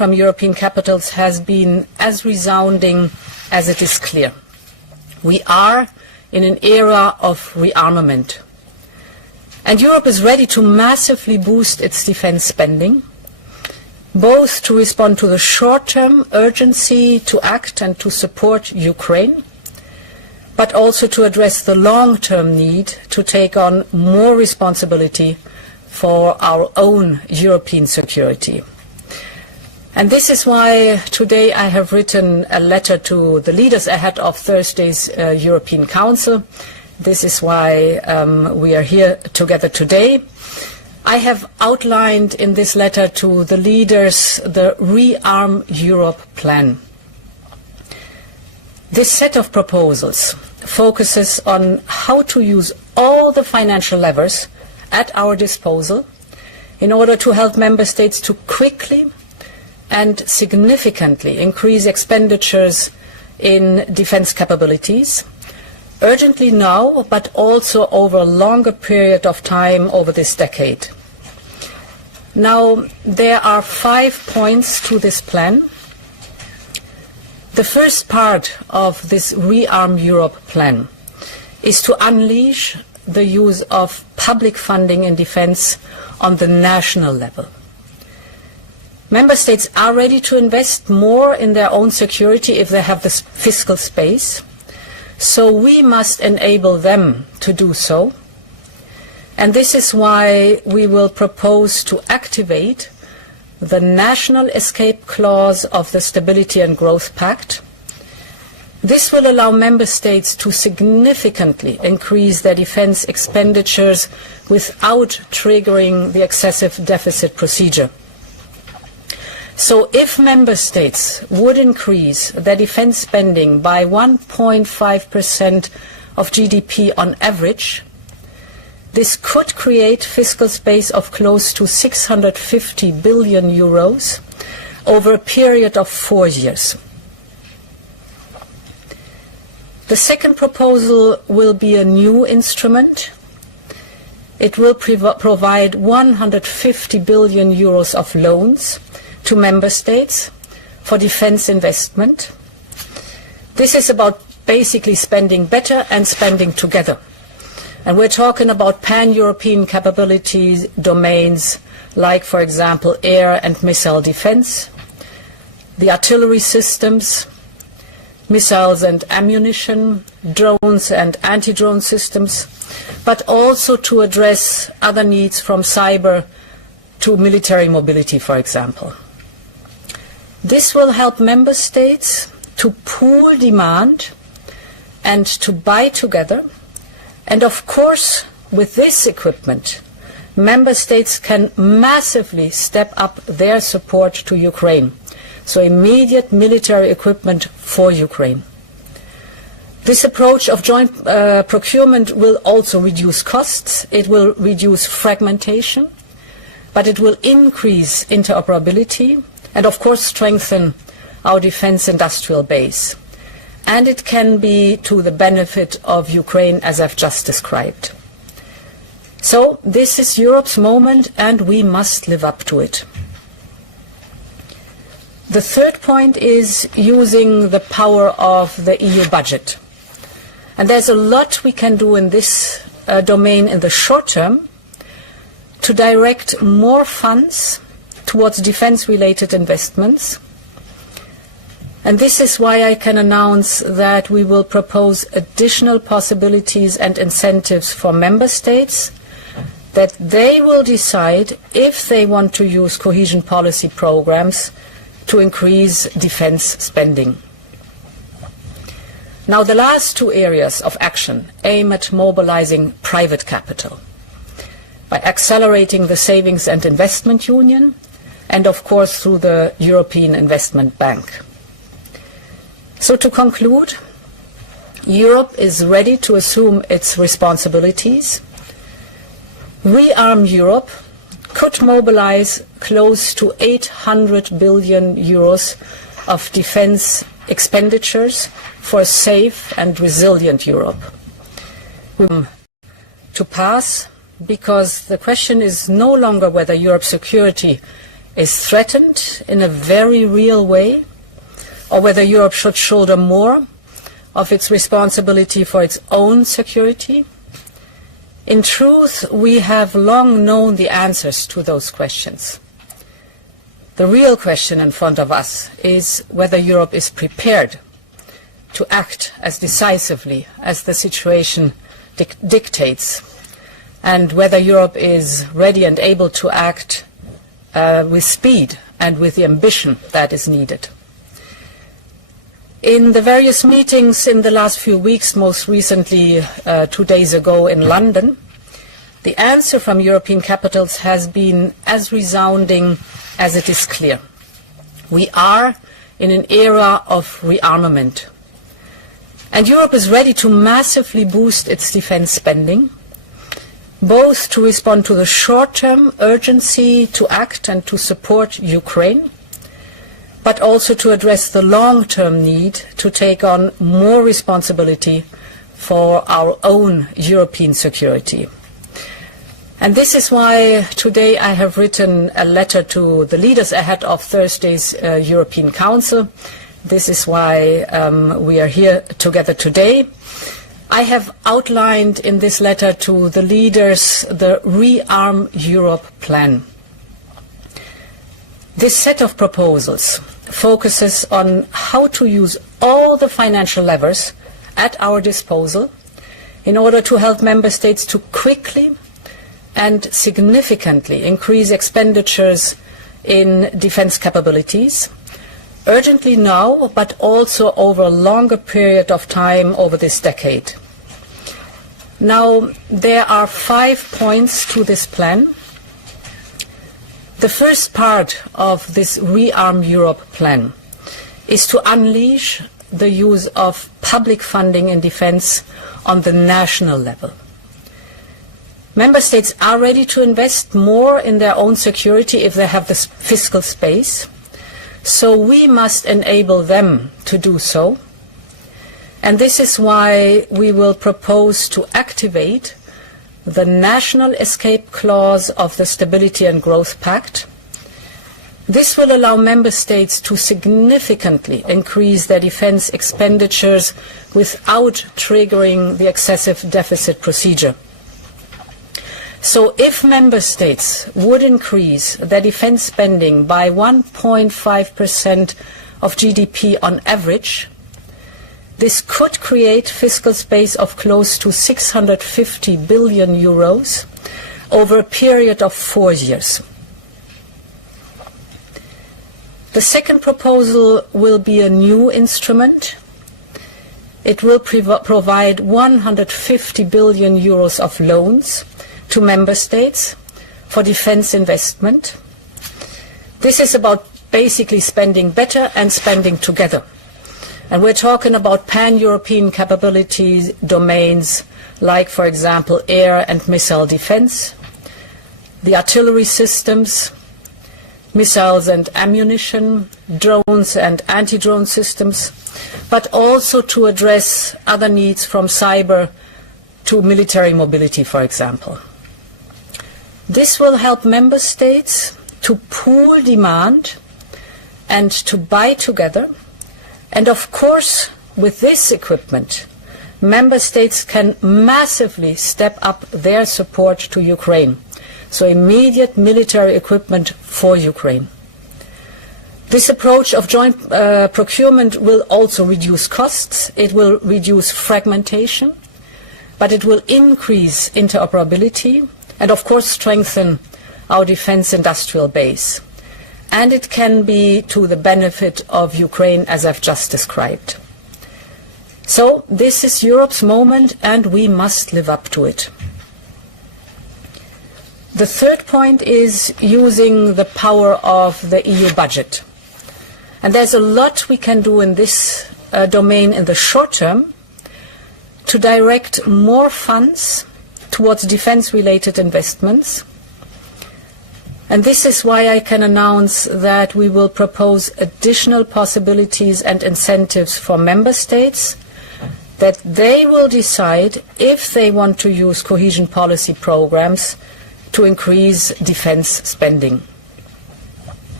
from European capitals has been as resounding as it is clear. We are in an era of rearmament. And Europe is ready to massively boost its defense spending, both to respond to the short-term urgency to act and to support Ukraine, but also to address the long-term need to take on more responsibility for our own European security. And this is why today I have written a letter to the leaders ahead of Thursday's European Council. This is why we are here together today. I have outlined in this letter to the leaders the Rearm Europe plan. This set of proposals focuses on how to use all the financial levers at our disposal in order to help member states to quickly and significantly increase expenditures in defense capabilities, urgently now, but also over a longer period of time over this decade. Now, there are 5 points to this plan. The first part of this Rearm Europe plan is to unleash the use of public funding in defense on the national level. Member states are ready to invest more in their own security if they have the fiscal space, so we must enable them to do so. And this is why we will propose to activate the national escape clause of the Stability and Growth Pact. This will allow member states to significantly increase their defense expenditures without triggering the excessive deficit procedure. So if member states would increase their defense spending by 1.5% of GDP on average, this could create fiscal space of close to 650 billion euros over a period of 4 years. The second proposal will be a new instrument. It will provide 150 billion euros of loans to member states for defense investment. This is about basically spending better and spending together. And we're talking about pan-European capabilities domains like, for example, air and missile defense, the artillery systems, missiles and ammunition, drones and anti-drone systems, but also to address other needs from cyber to military mobility, for example. This will help member states to pool demand and to buy together. And of course, with this equipment, member states can massively step up their support to Ukraine. So immediate military equipment for Ukraine. This approach of joint procurement will also reduce costs. It will reduce fragmentation, but it will increase interoperability and, of course, strengthen our defense industrial base. And it can be to the benefit of Ukraine, as I've just described. So this is Europe's moment, and we must live up to it. The third point is using the power of the EU budget. And there's a lot we can do in this domain in the short term to direct more funds towards defense-related investments. And this is why I can announce that we will propose additional possibilities and incentives for member states, that they will decide if they want to use cohesion policy programs to increase defense spending. Now, the last 2 areas of action aim at mobilizing private capital by accelerating the Savings and Investment Union and, of course, through the European Investment Bank. So to conclude, Europe is ready to assume its responsibilities. Rearm Europe could mobilize close to 800 billion euros of defense expenditures for a safe and resilient Europe. To pass, because the question is no longer whether Europe's security is threatened in a very real way, or whether Europe should shoulder more of its responsibility for its own security. In truth, we have long known the answers to those questions. The real question in front of us is whether Europe is prepared to act as decisively as the situation dictates, and whether Europe is ready and able to act with speed and with the ambition that is needed. In the various meetings in the last few weeks, most recently 2 days ago in London, the answer from European capitals has been as resounding as it is clear. We are in an era of rearmament. And Europe is ready to massively boost its defense spending, both to respond to the short-term urgency to act and to support Ukraine, but also to address the long-term need to take on more responsibility for our own European security. And this is why today I have written a letter to the leaders ahead of Thursday's European Council. This is why we are here together today. I have outlined in this letter to the leaders the Rearm Europe plan. This set of proposals focuses on how to use all the financial levers at our disposal in order to help member states to quickly and significantly increase expenditures in defense capabilities, urgently now, but also over a longer period of time over this decade. Now, there are 5 points to this plan. The first part of this Rearm Europe plan is to unleash the use of public funding in defense on the national level. Member states are ready to invest more in their own security if they have the fiscal space, so we must enable them to do so. And this is why we will propose to activate the national escape clause of the Stability and Growth Pact. This will allow member states to significantly increase their defense expenditures without triggering the excessive deficit procedure. So if member states would increase their defense spending by 1.5% of GDP on average, this could create fiscal space of close to 650 billion euros over a period of 4 years. The second proposal will be a new instrument. It will provide 150 billion euros of loans to member states for defense investment. This is about basically spending better and spending together. And we're talking about pan-European capabilities domains like, for example, air and missile defense, the artillery systems, missiles and ammunition, drones and anti-drone systems, but also to address other needs from cyber to military mobility, for example. This will help member states to pool demand and to buy together. And of course, with this equipment, member states can massively step up their support to Ukraine. So immediate military equipment for Ukraine. This approach of joint procurement will also reduce costs. It will reduce fragmentation, but it will increase interoperability and of course strengthen our defense industrial base. And it can be to the benefit of Ukraine, as I've just described. So this is Europe's moment, and we must live up to it. The third point is using the power of the EU budget. And there's a lot we can do in this domain in the short term to direct more funds towards defense-related investments. And this is why I can announce that we will propose additional possibilities and incentives for member states, that they will decide if they want to use cohesion policy programs to increase defense spending.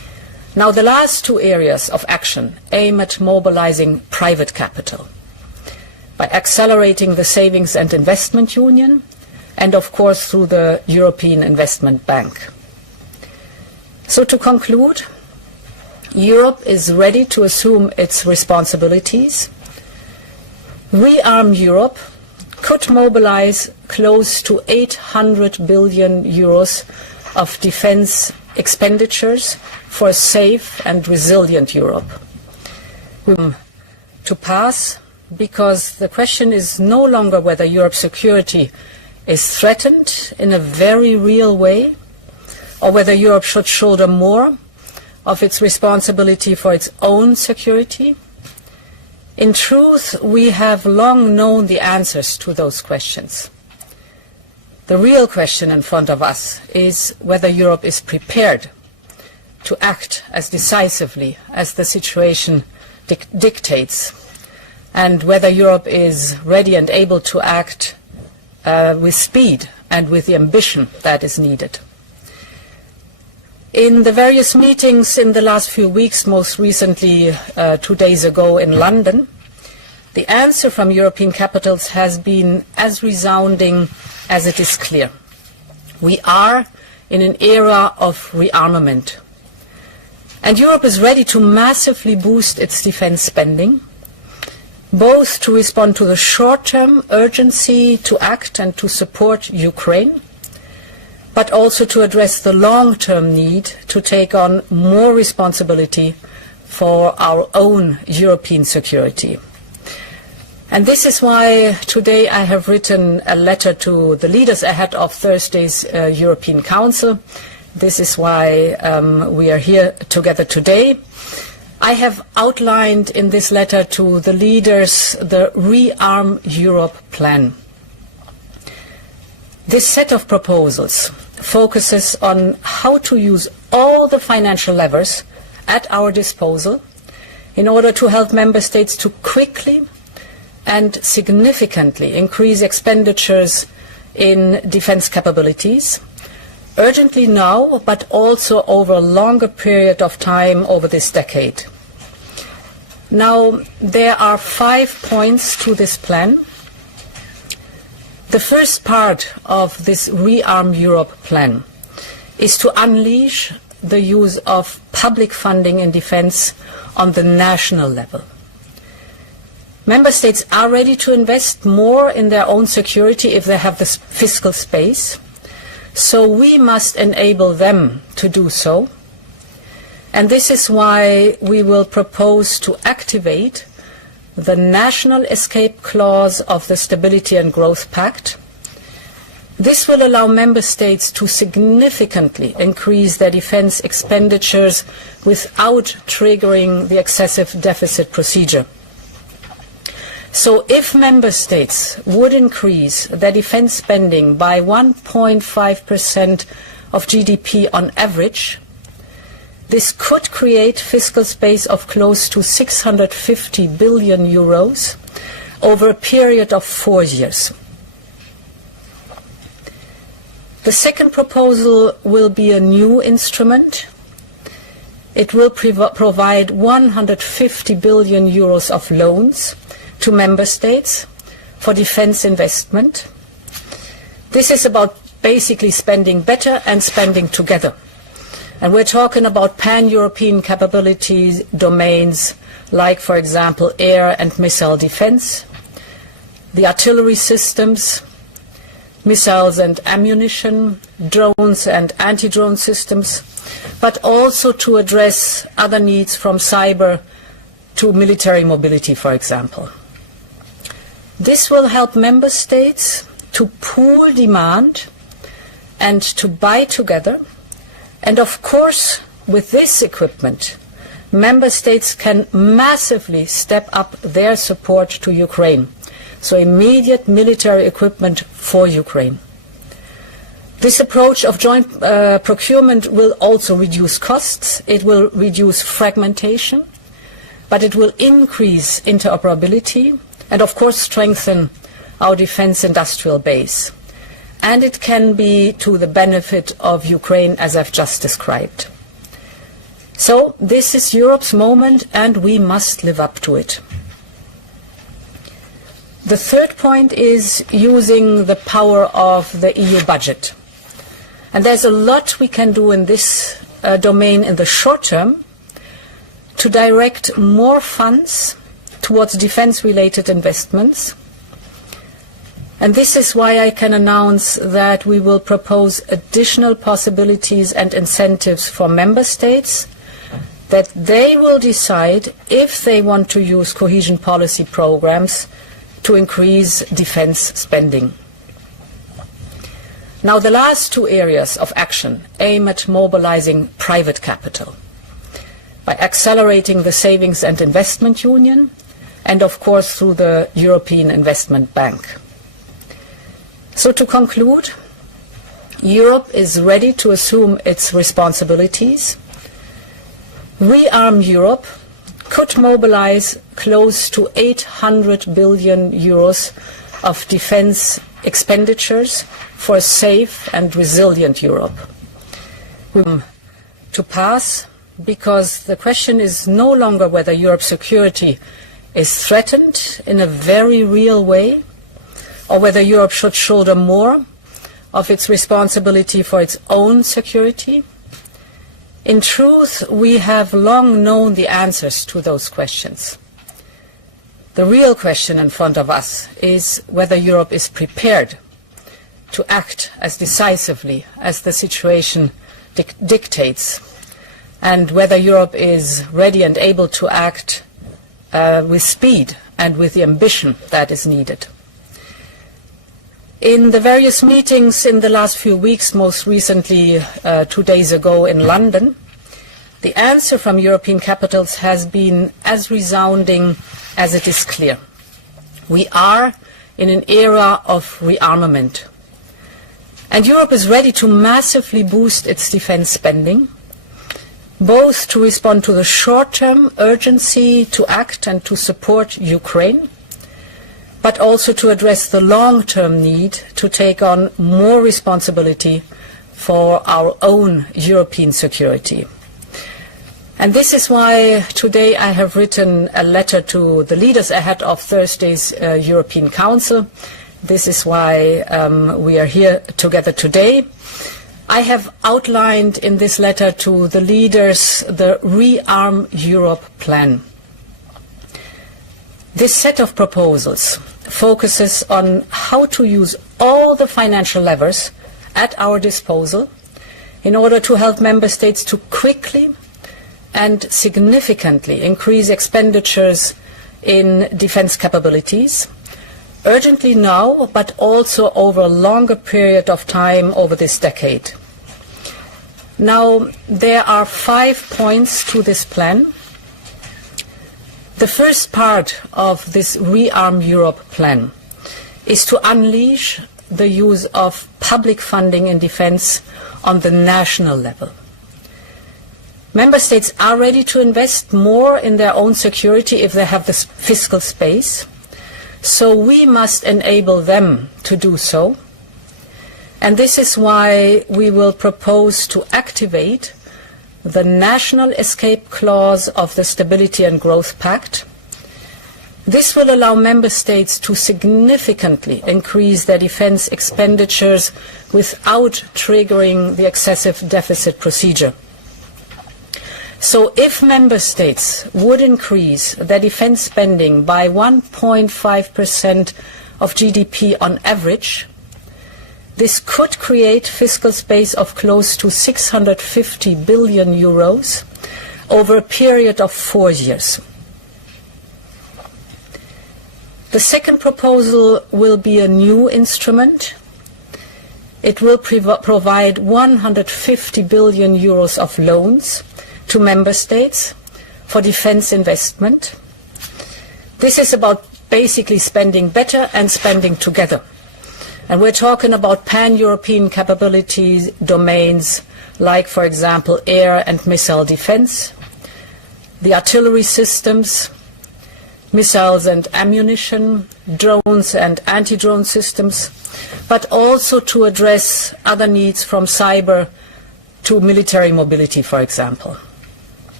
Now, the last two areas of action aim at mobilizing private capital by accelerating the Savings and Investment Union and, of course, through the European Investment Bank. So to conclude, Europe is ready to assume its responsibilities. Rearm Europe could mobilize close to 800 billion euros of defense expenditures for a safe and resilient Europe. To pass, because the question is no longer whether Europe's security is threatened in a very real way, or whether Europe should shoulder more of its responsibility for its own security. In truth, we have long known the answers to those questions. The real question in front of us is whether Europe is prepared to act as decisively as the situation dictates, and whether Europe is ready and able to act with speed and with the ambition that is needed. In the various meetings in the last few weeks, most recently 2 days ago in London, the answer from European capitals has been as resounding as it is clear. We are in an era of rearmament, and Europe is ready to massively boost its defense spending, both to respond to the short-term urgency to act and to support Ukraine, but also to address the long-term need to take on more responsibility for our own European security. And this is why today I have written a letter to the leaders ahead of Thursday's European Council. This is why we are here together today. I have outlined in this letter to the leaders the Rearm Europe plan. This set of proposals focuses on how to use all the financial levers at our disposal in order to help member states to quickly and significantly increase expenditures in defense capabilities, urgently now, but also over a longer period of time over this decade. Now, there are 5 points to this plan. The first part of this Rearm Europe plan is to unleash the use of public funding in defense on the national level. Member states are ready to invest more in their own security if they have the fiscal space, so we must enable them to do so. And this is why we will propose to activate the national escape clause of the Stability and Growth Pact. This will allow member states to significantly increase their defense expenditures without triggering the excessive deficit procedure. So if member states would increase their defense spending by 1.5% of GDP on average, this could create fiscal space of close to 650 billion euros over a period of 4 years. The second proposal will be a new instrument. It will provide 150 billion euros of loans to member states for defense investment. This is about basically spending better and spending together. And we're talking about pan-European capabilities domains like, for example, air and missile defense, the artillery systems, missiles and ammunition, drones and anti-drone systems, but also to address other needs from cyber to military mobility, for example. This will help member states to pool demand and to buy together. And of course, with this equipment, member states can massively step up their support to Ukraine. So immediate military equipment for Ukraine. This approach of joint procurement will also reduce costs. It will reduce fragmentation, but it will increase interoperability and, of course, strengthen our defense industrial base. And it can be to the benefit of Ukraine, as I've just described. So this is Europe's moment, and we must live up to it. The third point is using the power of the EU budget. And there's a lot we can do in this domain in the short term to direct more funds towards defense-related investments. And this is why I can announce that we will propose additional possibilities and incentives for member states, that they will decide if they want to use cohesion policy programs to increase defense spending. Now, the last two areas of action aim at mobilizing private capital by accelerating the Savings and Investment Union and, of course, through the European Investment Bank. So to conclude, Europe is ready to assume its responsibilities. Rearm Europe could mobilize close to 800 billion euros of defense expenditures for a safe and resilient Europe. To pass, because the question is no longer whether Europe's security is threatened in a very real way, or whether Europe should shoulder more of its responsibility for its own security. In truth, we have long known the answers to those questions. The real question in front of us is whether Europe is prepared to act as decisively as the situation dictates, and whether Europe is ready and able to act with speed and with the ambition that is needed. In the various meetings in the last few weeks, most recently 2 days ago in London, the answer from European capitals has been as resounding as it is clear. We are in an era of rearmament. And Europe is ready to massively boost its defense spending, both to respond to the short-term urgency to act and to support Ukraine, but also to address the long-term need to take on more responsibility for our own European security. And this is why today I have written a letter to the leaders ahead of Thursday's European Council. This is why we are here together today. I have outlined in this letter to the leaders the Rearm Europe plan. This set of proposals focuses on how to use all the financial levers at our disposal in order to help member states to quickly and significantly increase expenditures in defense capabilities, urgently now, but also over a longer period of time over this decade. Now, there are 5 points to this plan. The first part of this Rearm Europe plan is to unleash the use of public funding in defense on the national level. Member states are ready to invest more in their own security if they have the fiscal space, so we must enable them to do so. And this is why we will propose to activate the national escape clause of the Stability and Growth Pact. This will allow member states to significantly increase their defense expenditures without triggering the excessive deficit procedure. So if member states would increase their defense spending by 1.5% of GDP on average, this could create fiscal space of close to 650 billion euros over a period of 4 years. The second proposal will be a new instrument. It will provide 150 billion euros of loans to member states for defense investment. This is about basically spending better and spending together. And we're talking about pan-European capabilities domains like, for example, air and missile defense, the artillery systems, missiles and ammunition, drones and anti-drone systems, but also to address other needs from cyber to military mobility, for example.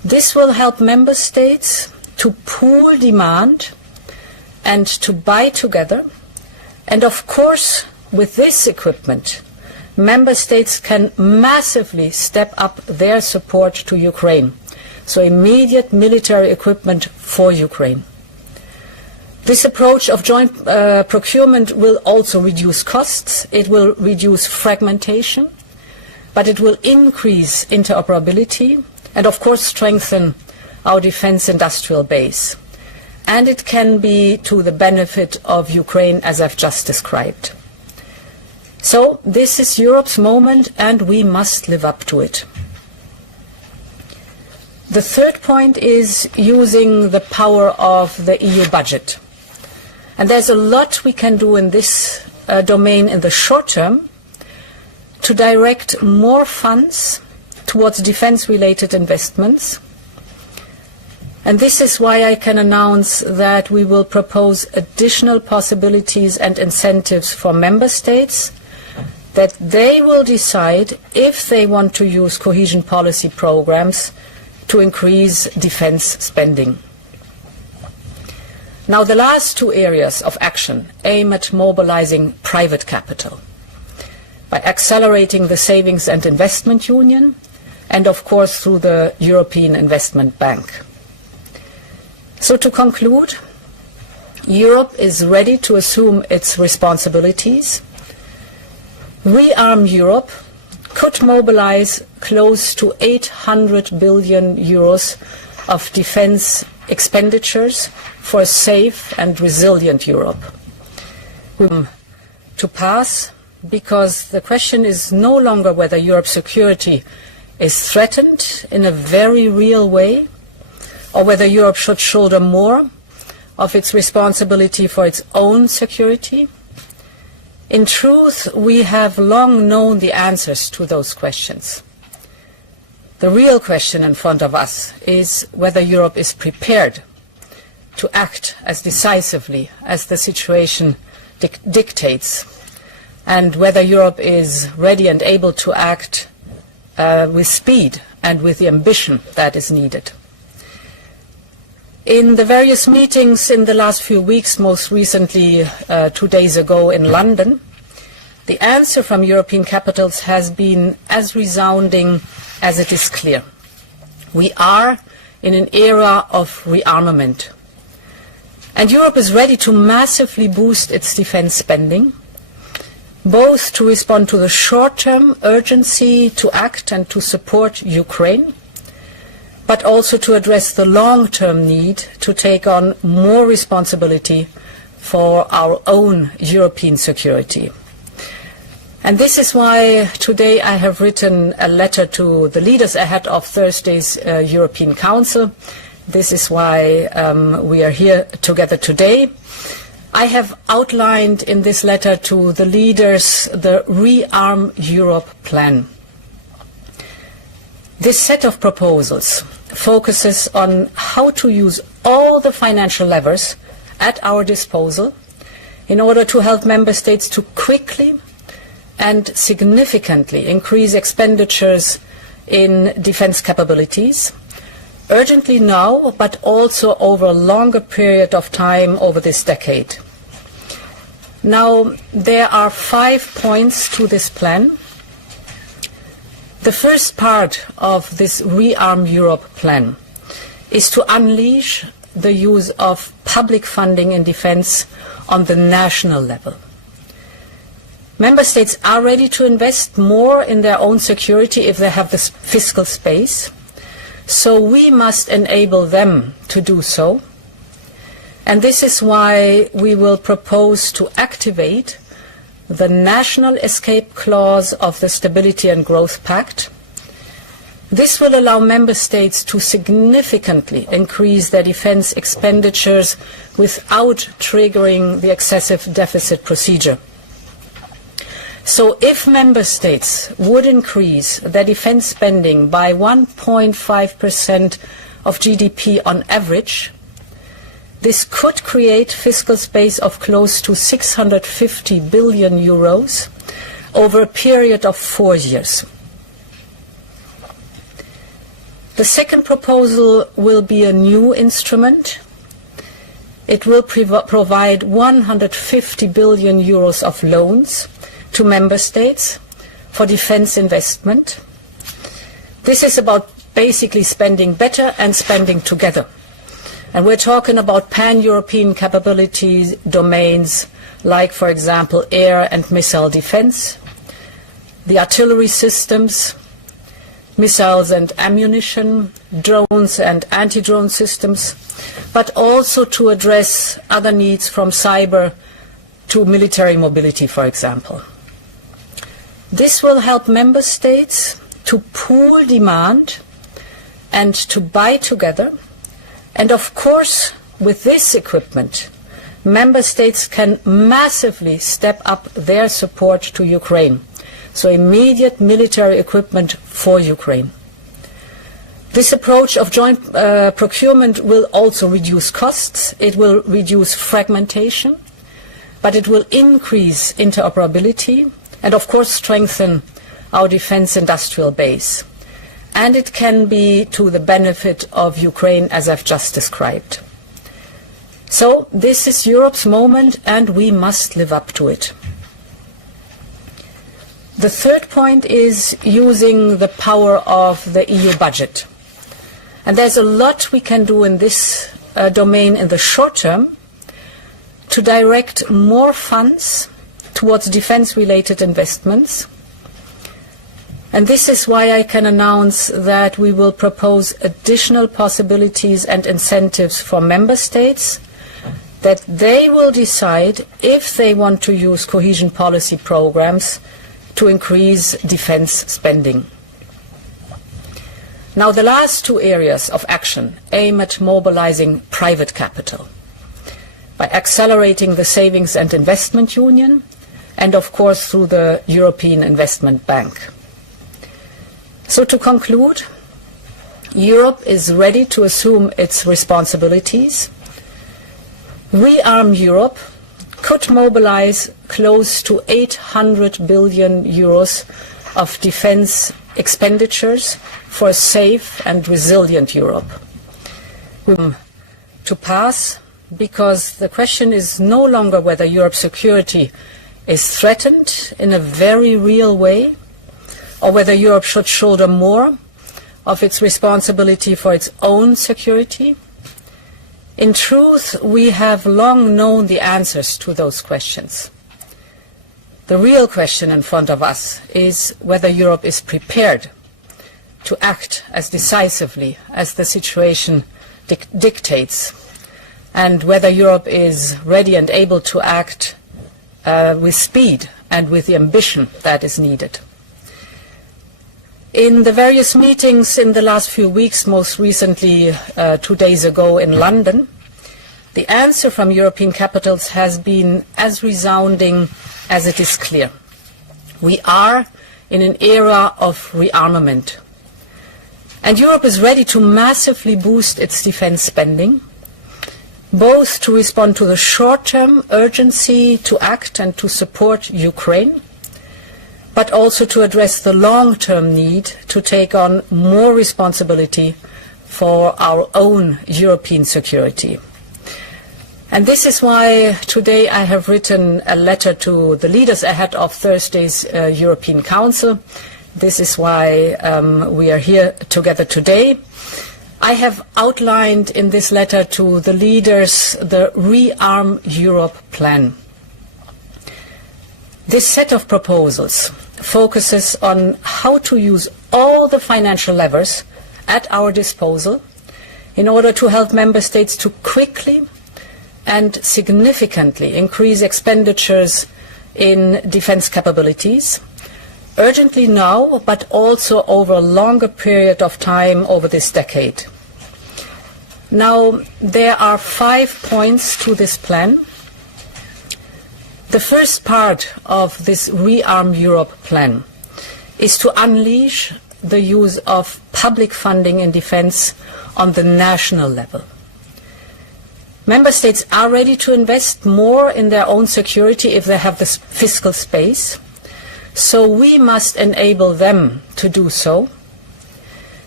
This will help member states to pool demand and to buy together. And of course, with this equipment, member states can massively step up their support to Ukraine. So immediate military equipment for Ukraine. This approach of joint procurement will also reduce costs, it will reduce fragmentation, but it will increase interoperability and of course strengthen our defense industrial base. And it can be to the benefit of Ukraine, as I've just described. So this is Europe's moment and we must live up to it. The third point is using the power of the EU budget. And there's a lot we can do in this domain in the short term to direct more funds towards defense-related investments. And this is why I can announce that we will propose additional possibilities and incentives for member states, that they will decide if they want to use cohesion policy programs to increase defense spending. Now, the last two areas of action aim at mobilizing private capital by accelerating the Savings and Investment Union and, of course, through the European Investment Bank. So to conclude, Europe is ready to assume its responsibilities. Rearm Europe could mobilize close to 800 billion euros of defense expenditures for a safe and resilient Europe. To pass, because the question is no longer whether Europe's security is threatened in a very real way, or whether Europe should shoulder more of its responsibility for its own security. In truth, we have long known the answers to those questions. The real question in front of us is whether Europe is prepared to act as decisively as the situation dictates, and whether Europe is ready and able to act with speed and with the ambition that is needed. In the various meetings in the last few weeks, most recently 2 days ago in London, the answer from European capitals has been as resounding as it is clear. We are in an era of rearmament. And Europe is ready to massively boost its defense spending, both to respond to the short-term urgency to act and to support Ukraine, but also to address the long-term need to take on more responsibility for our own European security. And this is why today I have written a letter to the leaders ahead of Thursday's European Council. This is why we are here together today. I have outlined in this letter to the leaders the Rearm Europe plan. This set of proposals focuses on how to use all the financial levers at our disposal in order to help member states to quickly and significantly increase expenditures in defense capabilities, urgently now, but also over a longer period of time over this decade. Now, there are 5 points to this plan. The first part of this Rearm Europe plan is to unleash the use of public funding in defense on the national level. Member states are ready to invest more in their own security if they have the fiscal space, so we must enable them to do so. And this is why we will propose to activate the national escape clause of the Stability and Growth Pact. This will allow member states to significantly increase their defense expenditures without triggering the excessive deficit procedure. So if member states would increase their defense spending by 1.5% of GDP on average, this could create fiscal space of close to 650 billion euros over a period of 4 years. The second proposal will be a new instrument. It will provide 150 billion euros of loans to member states for defense investment. This is about basically spending better and spending together. And we're talking about pan-European capabilities domains like, for example, air and missile defense, the artillery systems, missiles and ammunition, drones and anti-drone systems, but also to address other needs from cyber to military mobility, for example. This will help member states to pool demand and to buy together. And of course, with this equipment, member states can massively step up their support to Ukraine. So immediate military equipment for Ukraine. This approach of joint procurement will also reduce costs, it will reduce fragmentation, but it will increase interoperability and of course strengthen our defense industrial base. And it can be to the benefit of Ukraine, as I've just described. So this is Europe's moment and we must live up to it. The third point is using the power of the EU budget. And there's a lot we can do in this domain in the short term to direct more funds towards defense-related investments. And this is why I can announce that we will propose additional possibilities and incentives for member states, that they will decide if they want to use cohesion policy programs to increase defense spending. Now, the last two areas of action aim at mobilizing private capital by accelerating the savings and investment union and, of course, through the European Investment Bank. So to conclude, Europe is ready to assume its responsibilities. Rearm Europe could mobilize close to 800 billion euros of defense expenditures for a safe and resilient Europe. To pass, because the question is no longer whether Europe's security is threatened in a very real way, or whether Europe should shoulder more of its responsibility for its own security. In truth, we have long known the answers to those questions. The real question in front of us is whether Europe is prepared to act as decisively as the situation dictates, and whether Europe is ready and able to act with speed and with the ambition that is needed. In the various meetings in the last few weeks, most recently 2 days ago in London, the answer from European capitals has been as resounding as it is clear. We are in an era of rearmament. And Europe is ready to massively boost its defense spending, both to respond to the short-term urgency to act and to support Ukraine, but also to address the long-term need to take on more responsibility for our own European security. And this is why today I have written a letter to the leaders ahead of Thursday's European Council. This is why we are here together today. I have outlined in this letter to the leaders the Rearm Europe plan. This set of proposals focuses on how to use all the financial levers at our disposal in order to help member states to quickly and significantly increase expenditures in defense capabilities, urgently now, but also over a longer period of time over this decade. Now, there are 5 points to this plan. The first part of this Rearm Europe plan is to unleash the use of public funding in defense on the national level. Member states are ready to invest more in their own security if they have this fiscal space, so we must enable them to do so.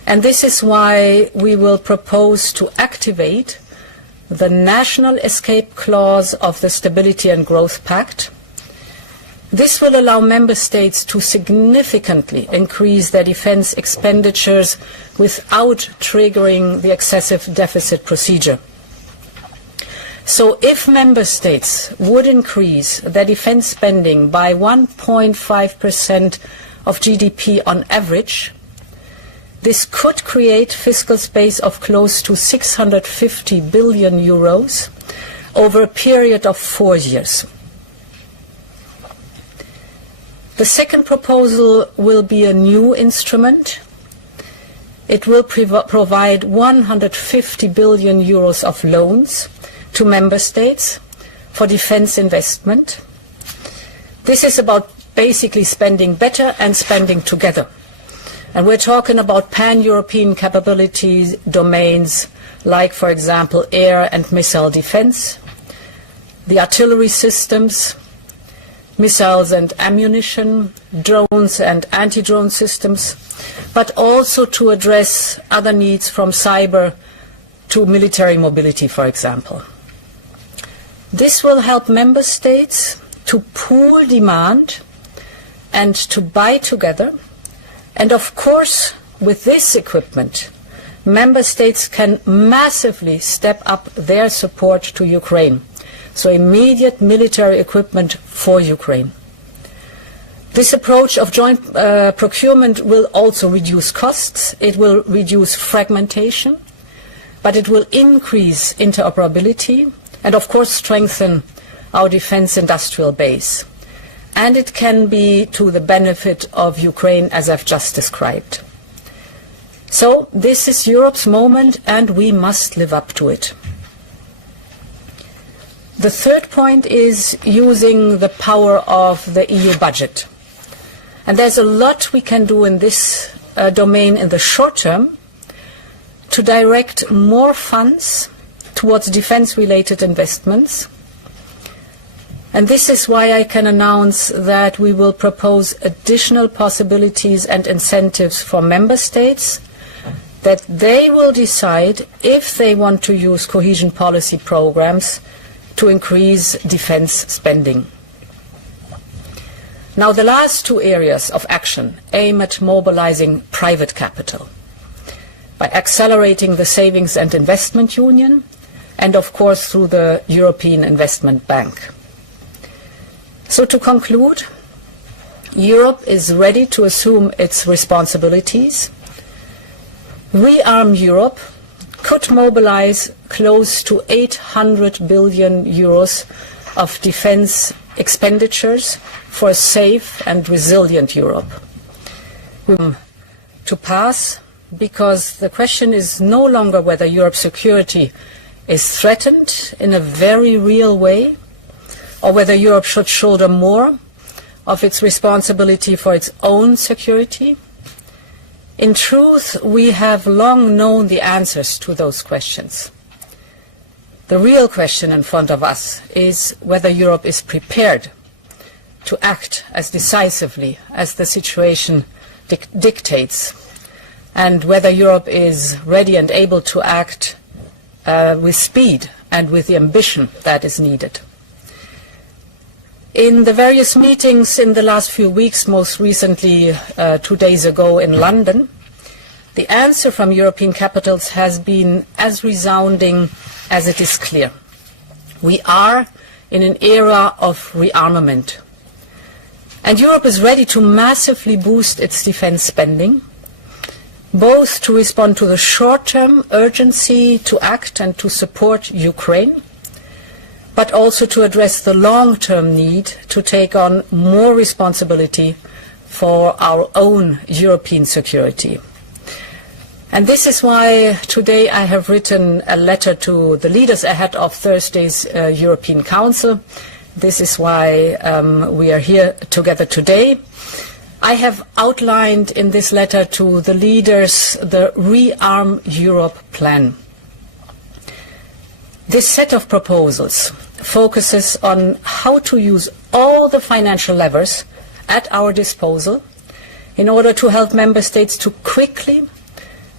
And this is why we will propose to activate the national escape clause of the Stability and Growth Pact. This will allow member states to significantly increase their defense expenditures without triggering the excessive deficit procedure. So if member states would increase their defense spending by 1.5% of GDP on average, this could create fiscal space of close to 650 billion euros over a period of 4 years. The second proposal will be a new instrument. It will provide 150 billion euros of loans to member states for defense investment. This is about basically spending better and spending together. And we're talking about pan-European capabilities domains like, for example, air and missile defense, the artillery systems, missiles and ammunition, drones and anti-drone systems, but also to address other needs from cyber to military mobility, for example. This will help member states to pool demand and to buy together. And of course, with this equipment, member states can massively step up their support to Ukraine. So immediate military equipment for Ukraine. This approach of joint procurement will also reduce costs. It will reduce fragmentation, but it will increase interoperability and, of course, strengthen our defense industrial base. And it can be to the benefit of Ukraine, as I've just described. So this is Europe's moment, and we must live up to it. The third point is using the power of the EU budget. And there's a lot we can do in this domain in the short term to direct more funds towards defense-related investments. And this is why I can announce that we will propose additional possibilities and incentives for member states, that they will decide if they want to use cohesion policy programs to increase defense spending. Now, the last two areas of action aim at mobilizing private capital by accelerating the savings and investment union and, of course, through the European Investment Bank. So to conclude, Europe is ready to assume its responsibilities. Rearm Europe could mobilize close to 800 billion euros of defense expenditures for a safe and resilient Europe. To pass, because the question is no longer whether Europe's security is threatened in a very real way, or whether Europe should shoulder more of its responsibility for its own security. In truth, we have long known the answers to those questions. The real question in front of us is whether Europe is prepared to act as decisively as the situation dictates, and whether Europe is ready and able to act with speed and with the ambition that is needed. In the various meetings in the last few weeks, most recently 2 days ago in London, the answer from European capitals has been as resounding as it is clear. We are in an era of rearmament. And Europe is ready to massively boost its defense spending, both to respond to the short-term urgency to act and to support Ukraine, but also to address the long-term need to take on more responsibility for our own European security. And this is why today I have written a letter to the leaders ahead of Thursday's European Council. This is why we are here together today. I have outlined in this letter to the leaders the Rearm Europe plan. This set of proposals focuses on how to use all the financial levers at our disposal in order to help member states to quickly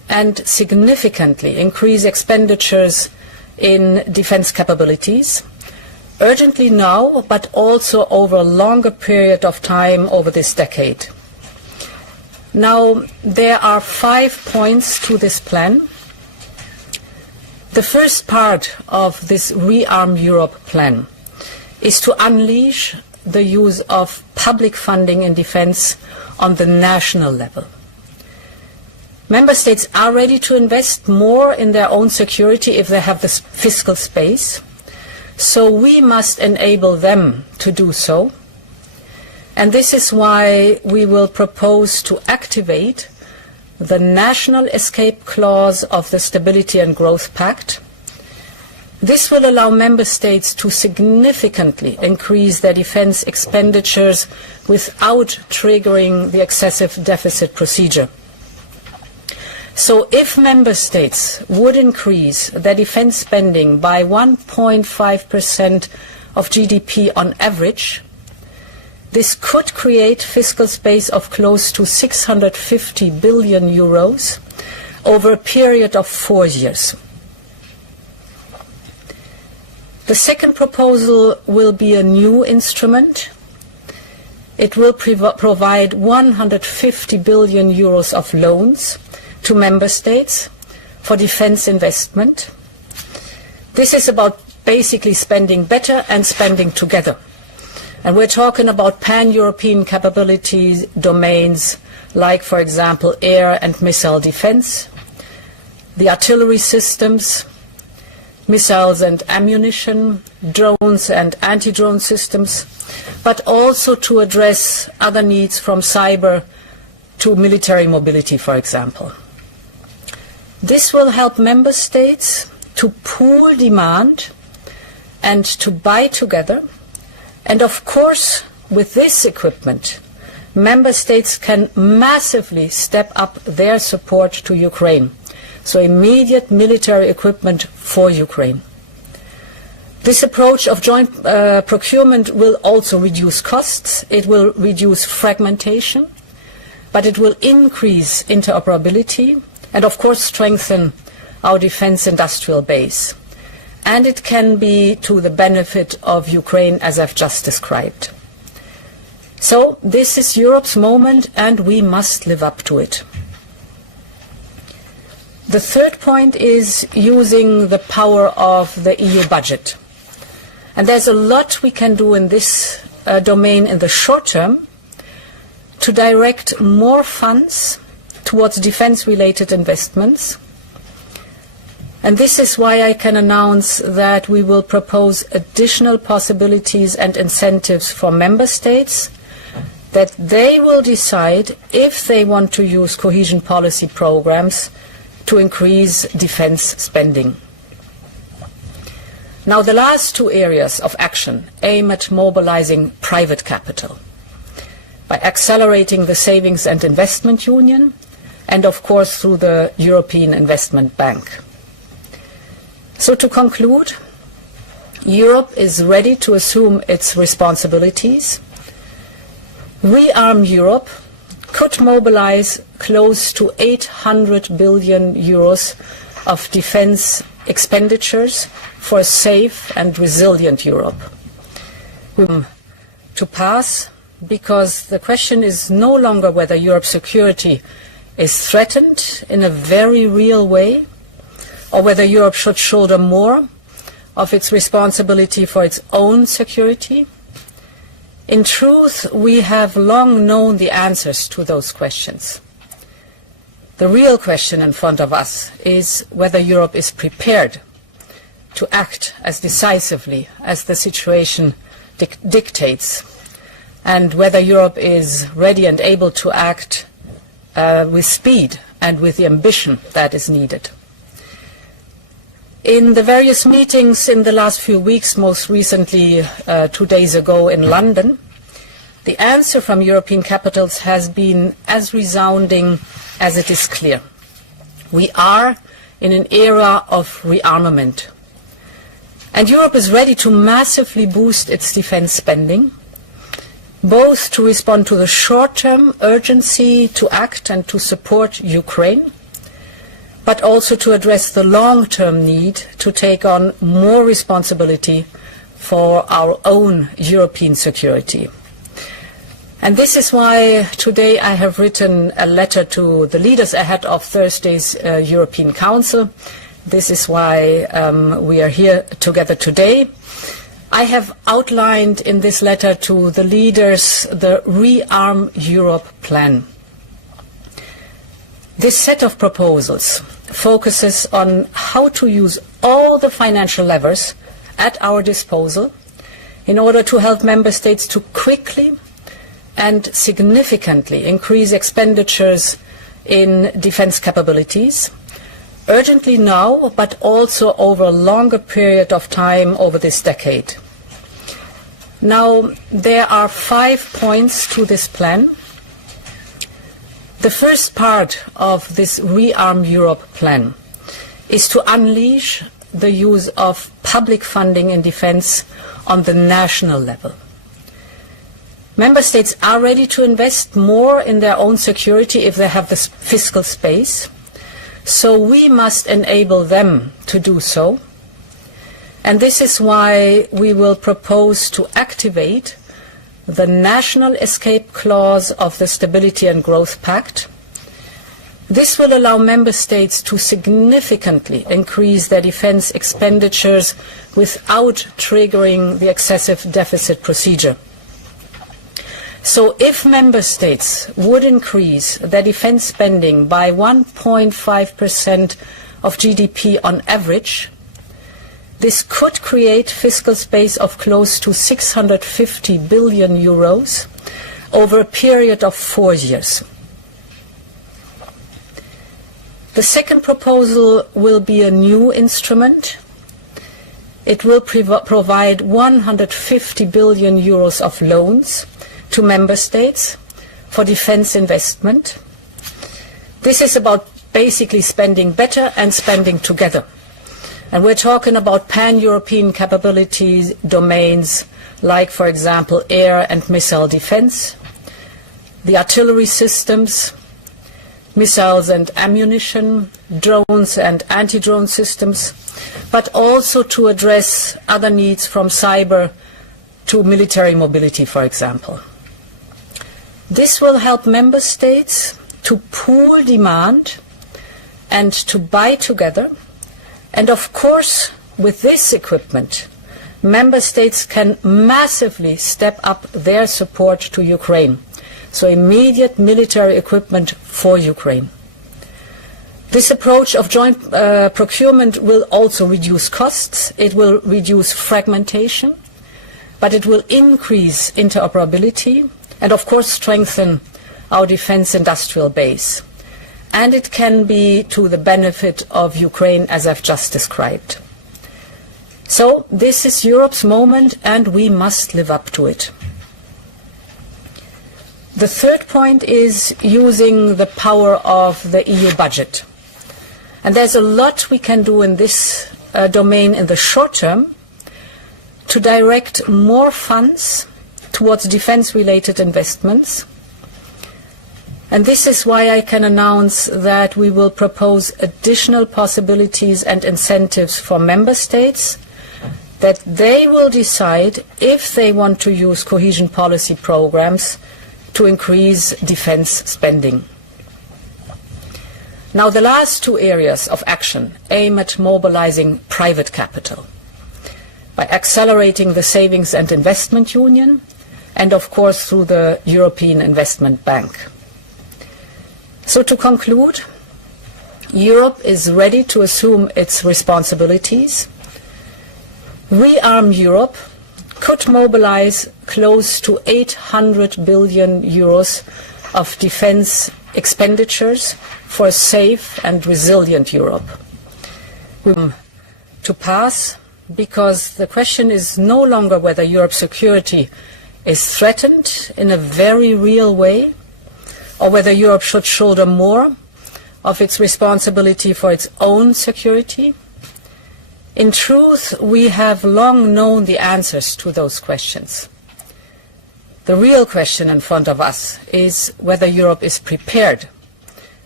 and significantly increase expenditures in defense capabilities, urgently now, but also over a longer period of time over this decade. Now, there are 5 points to this plan. The first part of this Rearm Europe plan is to unleash the use of public funding in defense on the national level. Member states are ready to invest more in their own security if they have the fiscal space, so we must enable them to do so. And this is why we will propose to activate the national escape clause of the Stability and Growth Pact. This will allow member states to significantly increase their defense expenditures without triggering the excessive deficit procedure. So if member states would increase their defense spending by 1.5% of GDP on average, this could create fiscal space of close to 650 billion euros over a period of 4 years. The second proposal will be a new instrument. It will provide 150 billion euros of loans to member states for defense investment. This is about basically spending better and spending together. And we're talking about pan-European capabilities domains like, for example, air and missile defense, the artillery systems, missiles and ammunition, drones and anti-drone systems, but also to address other needs from cyber to military mobility, for example. This will help member states to pool demand and to buy together. And of course, with this equipment, member states can massively step up their support to Ukraine. So immediate military equipment for Ukraine. This approach of joint procurement will also reduce costs. It will reduce fragmentation, but it will increase interoperability and, of course, strengthen our defense industrial base. And it can be to the benefit of Ukraine, as I've just described. So this is Europe's moment, and we must live up to it. The third point is using the power of the EU budget. And there's a lot we can do in this domain in the short term to direct more funds towards defense-related investments. And this is why I can announce that we will propose additional possibilities and incentives for member states, that they will decide if they want to use cohesion policy programs to increase defense spending. Now, the last two areas of action aim at mobilizing private capital by accelerating the savings and investment union and, of course, through the European Investment Bank. So to conclude, Europe is ready to assume its responsibilities. Rearm Europe could mobilize close to 800 billion euros of defense expenditures for a safe and resilient Europe. To pass, because the question is no longer whether Europe's security is threatened in a very real way, or whether Europe should shoulder more of its responsibility for its own security. In truth, we have long known the answers to those questions. The real question in front of us is whether Europe is prepared to act as decisively as the situation dictates, and whether Europe is ready and able to act with speed and with the ambition that is needed. In the various meetings in the last few weeks, most recently 2 days ago in London, the answer from European capitals has been as resounding as it is clear. We are in an era of rearmament. And Europe is ready to massively boost its defense spending, both to respond to the short-term urgency to act and to support Ukraine, but also to address the long-term need to take on more responsibility for our own European security. And this is why today I have written a letter to the leaders ahead of Thursday's European Council. This is why we are here together today. I have outlined in this letter to the leaders the Rearm Europe plan. This set of proposals focuses on how to use all the financial levers at our disposal in order to help member states to quickly and significantly increase expenditures in defense capabilities, urgently now, but also over a longer period of time over this decade. Now, there are 5 points to this plan. The first part of this Rearm Europe plan is to unleash the use of public funding in defense on the national level. Member states are ready to invest more in their own security if they have the fiscal space, so we must enable them to do so. And this is why we will propose to activate the national escape clause of the Stability and Growth Pact. This will allow member states to significantly increase their defense expenditures without triggering the excessive deficit procedure. So if member states would increase their defense spending by 1.5% of GDP on average, this could create fiscal space of close to 650 billion euros over a period of 4 years. The second proposal will be a new instrument. It will provide 150 billion euros of loans to member states for defense investment. This is about basically spending better and spending together. And we're talking about pan-European capabilities domains like, for example, air and missile defense, the artillery systems, missiles and ammunition, drones and anti-drone systems, but also to address other needs from cyber to military mobility, for example. This will help member states to pool demand and to buy together. And of course, with this equipment, member states can massively step up their support to Ukraine. So immediate military equipment for Ukraine. This approach of joint procurement will also reduce costs. It will reduce fragmentation, but it will increase interoperability and of course strengthen our defense industrial base. And it can be to the benefit of Ukraine, as I've just described. So this is Europe's moment, and we must live up to it. The third point is using the power of the EU budget. And there's a lot we can do in this domain in the short term to direct more funds towards defense-related investments. And this is why I can announce that we will propose additional possibilities and incentives for member states, that they will decide if they want to use cohesion policy programs to increase defense spending. Now, the last 2 areas of action aim at mobilizing private capital by accelerating the Savings and Investment Union and, of course, through the European Investment Bank. So to conclude, Europe is ready to assume its responsibilities. Rearm Europe could mobilize close to 800 billion euros of defense expenditures for a safe and resilient Europe. To pass, because the question is no longer whether Europe's security is threatened in a very real way, or whether Europe should shoulder more of its responsibility for its own security. In truth, we have long known the answers to those questions. The real question in front of us is whether Europe is prepared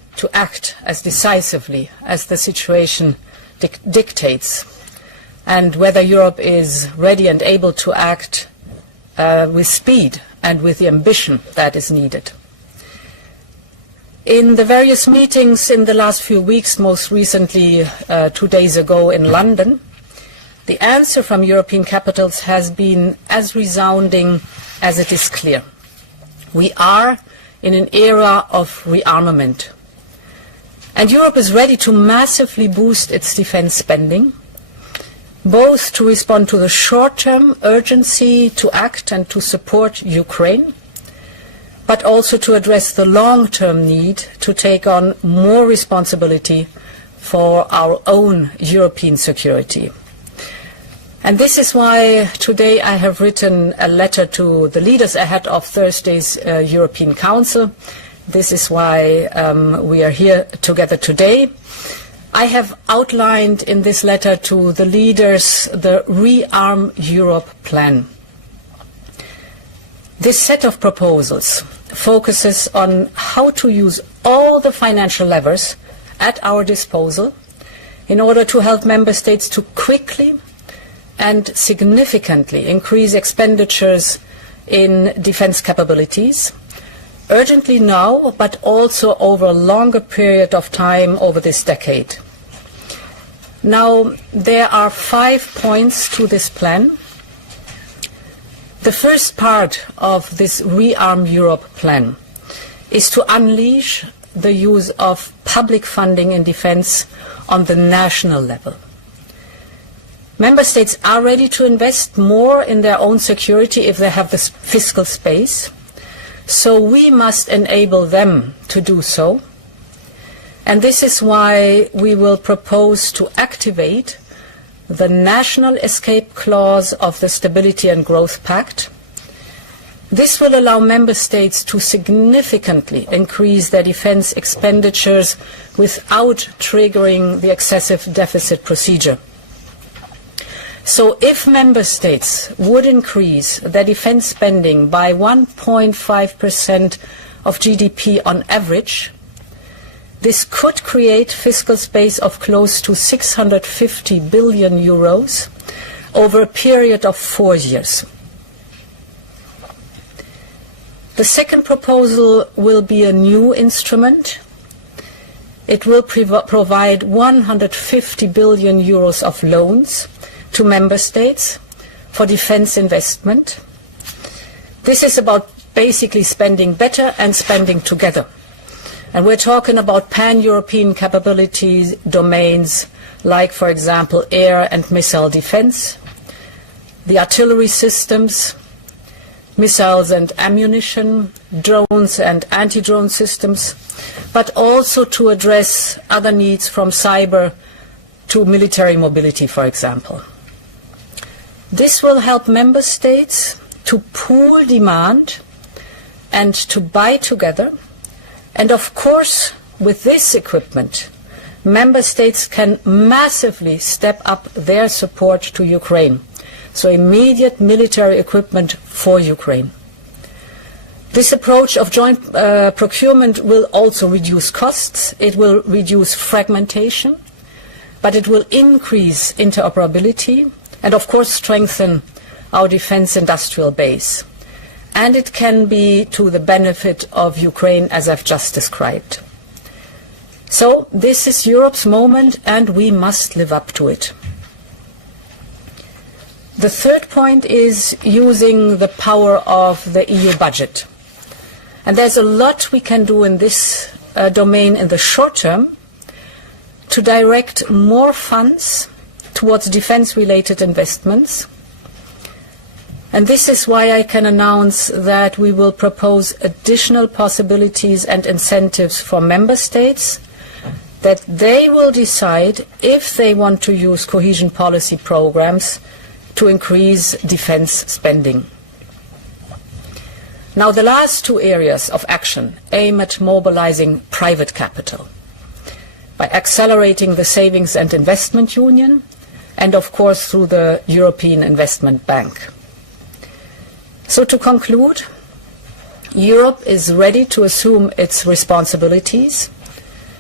to act as decisively as the situation dictates, and whether Europe is ready and able to act with speed and with the ambition that is needed. In the various meetings in the last few weeks, most recently 2 days ago in London, the answer from European capitals has been as resounding as it is clear. We are in an era of rearmament. And Europe is ready to massively boost its defense spending, both to respond to the short-term urgency to act and to support Ukraine, but also to address the long-term need to take on more responsibility for our own European security. And this is why today I have written a letter to the leaders ahead of Thursday's European Council. This is why we are here together today. I have outlined in this letter to the leaders the Rearm Europe plan. This set of proposals focuses on how to use all the financial levers at our disposal in order to help member states to quickly and significantly increase expenditures in defense capabilities, urgently now, but also over a longer period of time over this decade. Now, there are 5 points to this plan. The first part of this Rearm Europe plan is to unleash the use of public funding in defense on the national level. Member states are ready to invest more in their own security if they have the fiscal space, so we must enable them to do so. And this is why we will propose to activate the national escape clause of the Stability and Growth Pact. This will allow member states to significantly increase their defense expenditures without triggering the excessive deficit procedure. So if member states would increase their defense spending by 1.5% of GDP on average, this could create fiscal space of close to 650 billion euros over a period of 4 years. The second proposal will be a new instrument. It will provide 150 billion euros of loans to member states for defense investment. This is about basically spending better and spending together. And we're talking about pan-European capabilities domains like, for example, air and missile defense, the artillery systems, missiles and ammunition, drones and anti-drone systems, but also to address other needs from cyber to military mobility, for example. This will help member states to pool demand and to buy together. And of course, with this equipment, member states can massively step up their support to Ukraine. So immediate military equipment for Ukraine. This approach of joint procurement will also reduce costs. It will reduce fragmentation, but it will increase interoperability and of course strengthen our defense industrial base. And it can be to the benefit of Ukraine, as I've just described. So this is Europe's moment and we must live up to it. The third point is using the power of the EU budget. And there's a lot we can do in this domain in the short term to direct more funds towards defense-related investments. And this is why I can announce that we will propose additional possibilities and incentives for member states, that they will decide if they want to use cohesion policy programs to increase defense spending. Now, the last 2 areas of action aim at mobilizing private capital by accelerating the savings and investment union and, of course, through the European Investment Bank. So to conclude, Europe is ready to assume its responsibilities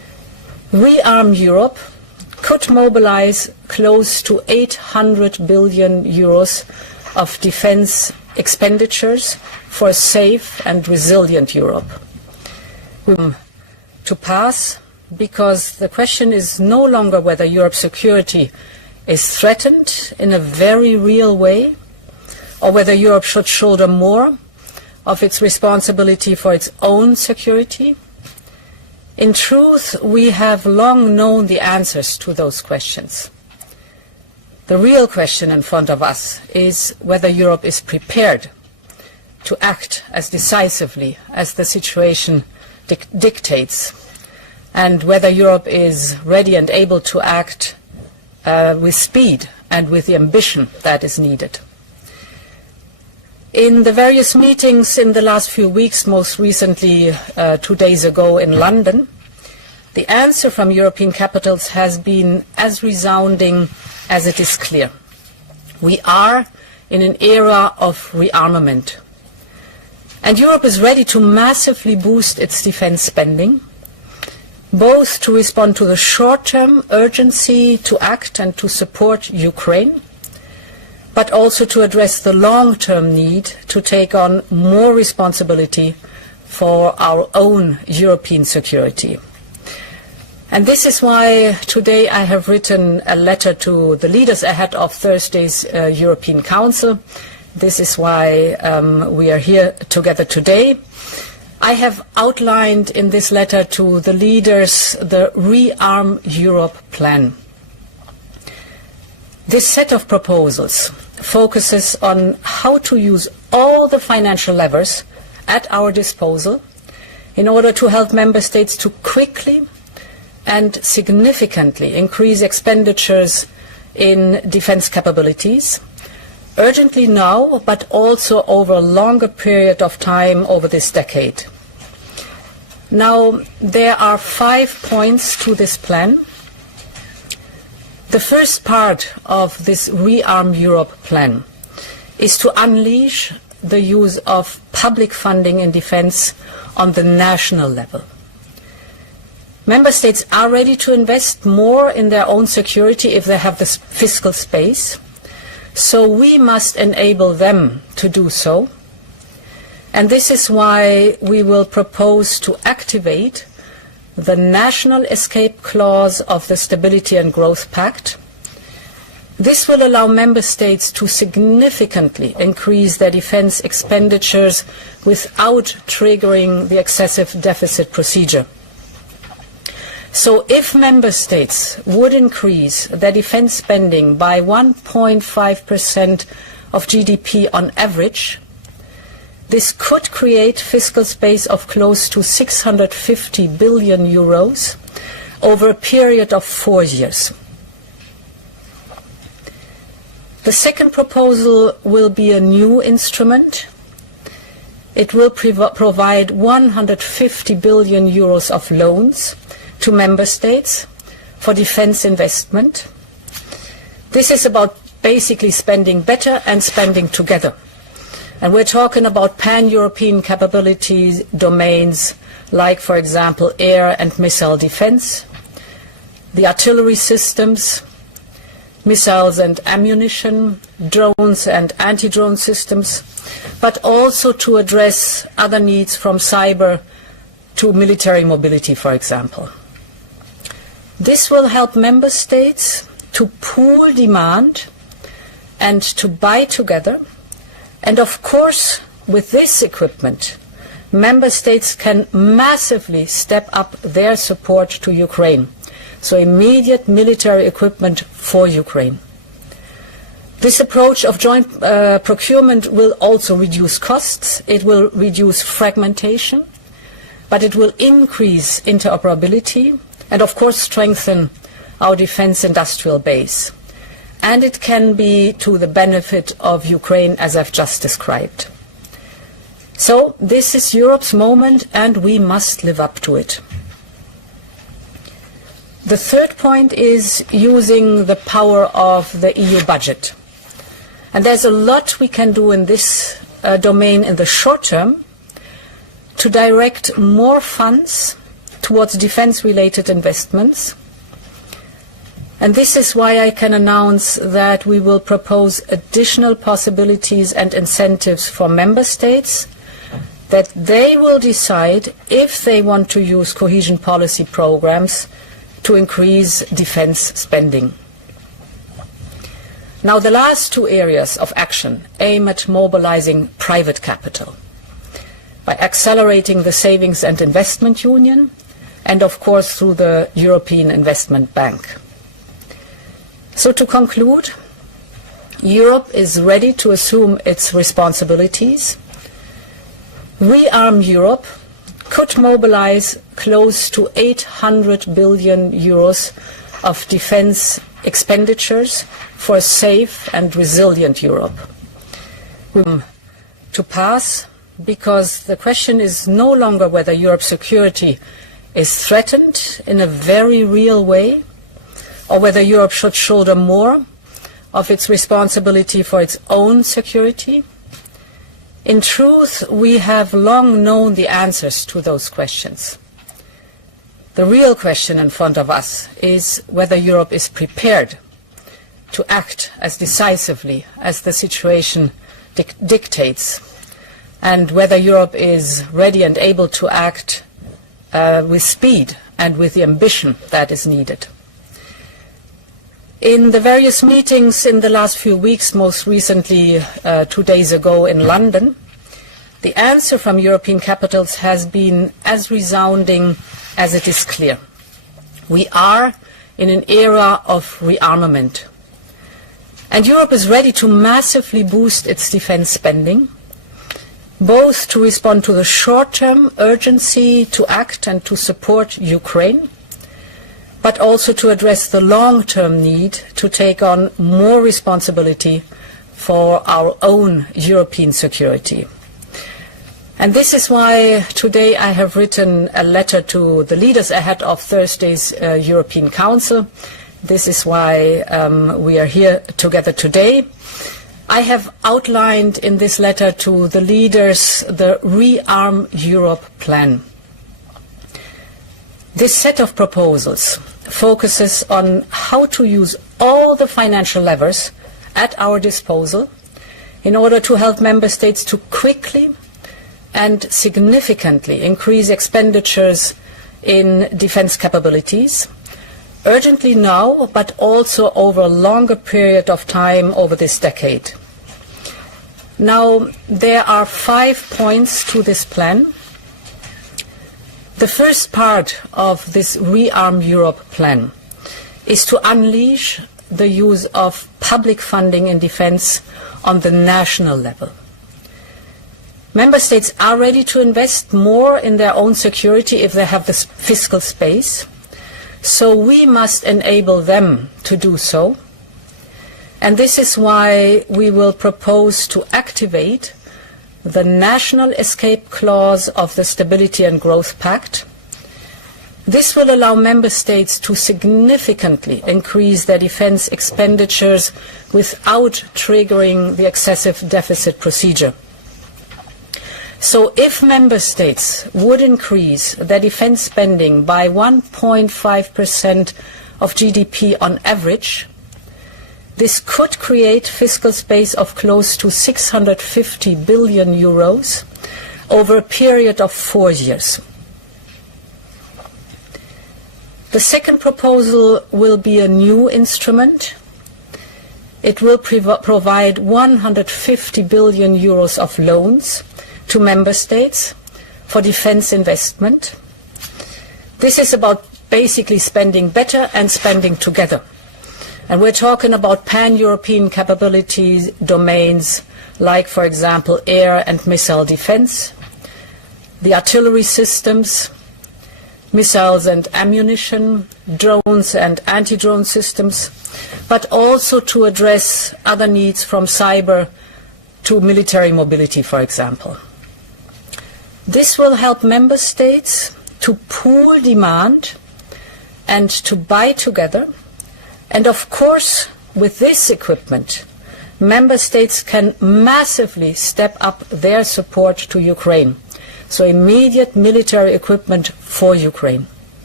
Rearm Europe could mobilize close to 800 billion euros of defense expenditures for a safe and resilient Europe. To pass, because the question is no longer whether Europe's security is threatened in a very real way, or whether Europe should shoulder more of its responsibility for its own security. In truth, we have long known the answers to those questions. The real question in front of us is whether Europe is prepared to act as decisively as the situation dictates, and whether Europe is ready and able to act with speed and with the ambition that is needed. In the various meetings in the last few weeks, most recently 2 days ago in London, the answer from European capitals has been as resounding as it is clear. We are in an era of rearmament. And Europe is ready to massively boost its defense spending, both to respond to the short-term urgency to act and to support Ukraine, but also to address the long-term need to take on more responsibility for our own European security. And this is why today I have written a letter to the leaders ahead of Thursday's European Council. This is why we are here together today. I have outlined in this letter to the leaders the Rearm Europe plan. This set of proposals focuses on how to use all the financial levers at our disposal in order to help member states to quickly and significantly increase expenditures in defense capabilities, urgently now, but also over a longer period of time over this decade. Now, there are 5 points to this plan. The first part of this Rearm Europe plan is to unleash the use of public funding in defense on the national level. Member states are ready to invest more in their own security if they have the fiscal space, so we must enable them to do so. And this is why we will propose to activate the national escape clause of the Stability and Growth Pact. This will allow member states to significantly increase their defense expenditures without triggering the excessive deficit procedure. So if member states would increase their defense spending by 1.5% of GDP on average, this could create fiscal space of close to 650 billion euros over a period of 4 years. The second proposal will be a new instrument. It will provide 150 billion euros of loans to member states for defense investment. This is about basically spending better and spending together. And we're talking about pan-European capabilities domains like, for example, air and missile defense, the artillery systems, missiles and ammunition, drones and anti-drone systems, but also to address other needs from cyber to military mobility, for example. This will help member states to pool demand and to buy together. And of course, with this equipment, member states can massively step up their support to Ukraine. So immediate military equipment for Ukraine. This approach of joint procurement will also reduce costs. It will reduce fragmentation, but it will increase interoperability and of course strengthen our defense industrial base. And it can be to the benefit of Ukraine, as I've just described. So this is Europe's moment, and we must live up to it. The third point is using the power of the EU budget. And there's a lot we can do in this domain in the short term to direct more funds towards defense-related investments. And this is why I can announce that we will propose additional possibilities and incentives for member states, that they will decide if they want to use cohesion policy programs to increase defense spending. Now, the last two areas of action aim at mobilizing private capital by accelerating the Savings and Investment Union and, of course, through the European Investment Bank. So to conclude, Europe is ready to assume its responsibilities. Rearm Europe could mobilize close to 800 billion euros of defense expenditures for a safe and resilient Europe. To pass, because the question is no longer whether Europe's security is threatened in a very real way, or whether Europe should shoulder more of its responsibility for its own security. In truth, we have long known the answers to those questions. The real question in front of us is whether Europe is prepared to act as decisively as the situation dictates, and whether Europe is ready and able to act with speed and with the ambition that is needed. In the various meetings in the last few weeks, most recently 2 days ago in London, the answer from European capitals has been as resounding as it is clear. We are in an era of rearmament, and Europe is ready to massively boost its defense spending, both to respond to the short-term urgency to act and to support Ukraine, but also to address the long-term need to take on more responsibility for our own European security. And this is why today I have written a letter to the leaders ahead of Thursday's European Council. This is why we are here together today. I have outlined in this letter to the leaders the Rearm Europe plan. This set of proposals focuses on how to use all the financial levers at our disposal in order to help member states to quickly and significantly increase expenditures in defense capabilities, urgently now, but also over a longer period of time over this decade. Now, there are 5 points to this plan. The first part of this Rearm Europe plan is to unleash the use of public funding in defense on the national level. Member states are ready to invest more in their own security if they have the fiscal space, so we must enable them to do so. And this is why we will propose to activate the national escape clause of the Stability and Growth Pact. This will allow member states to significantly increase their defense expenditures without triggering the excessive deficit procedure. So if member states would increase their defense spending by 1.5% of GDP on average, this could create fiscal space of close to 650 billion euros over a period of 4 years. The second proposal will be a new instrument. It will provide 150 billion euros of loans to member states for defense investment. This is about basically spending better and spending together. And we're talking about pan-European capabilities domains like, for example, air and missile defense, the artillery systems, missiles and ammunition, drones and anti-drone systems, but also to address other needs from cyber to military mobility, for example. This will help member states to pool demand and to buy together. And of course, with this equipment, member states can massively step up their support to Ukraine. So immediate military equipment for Ukraine.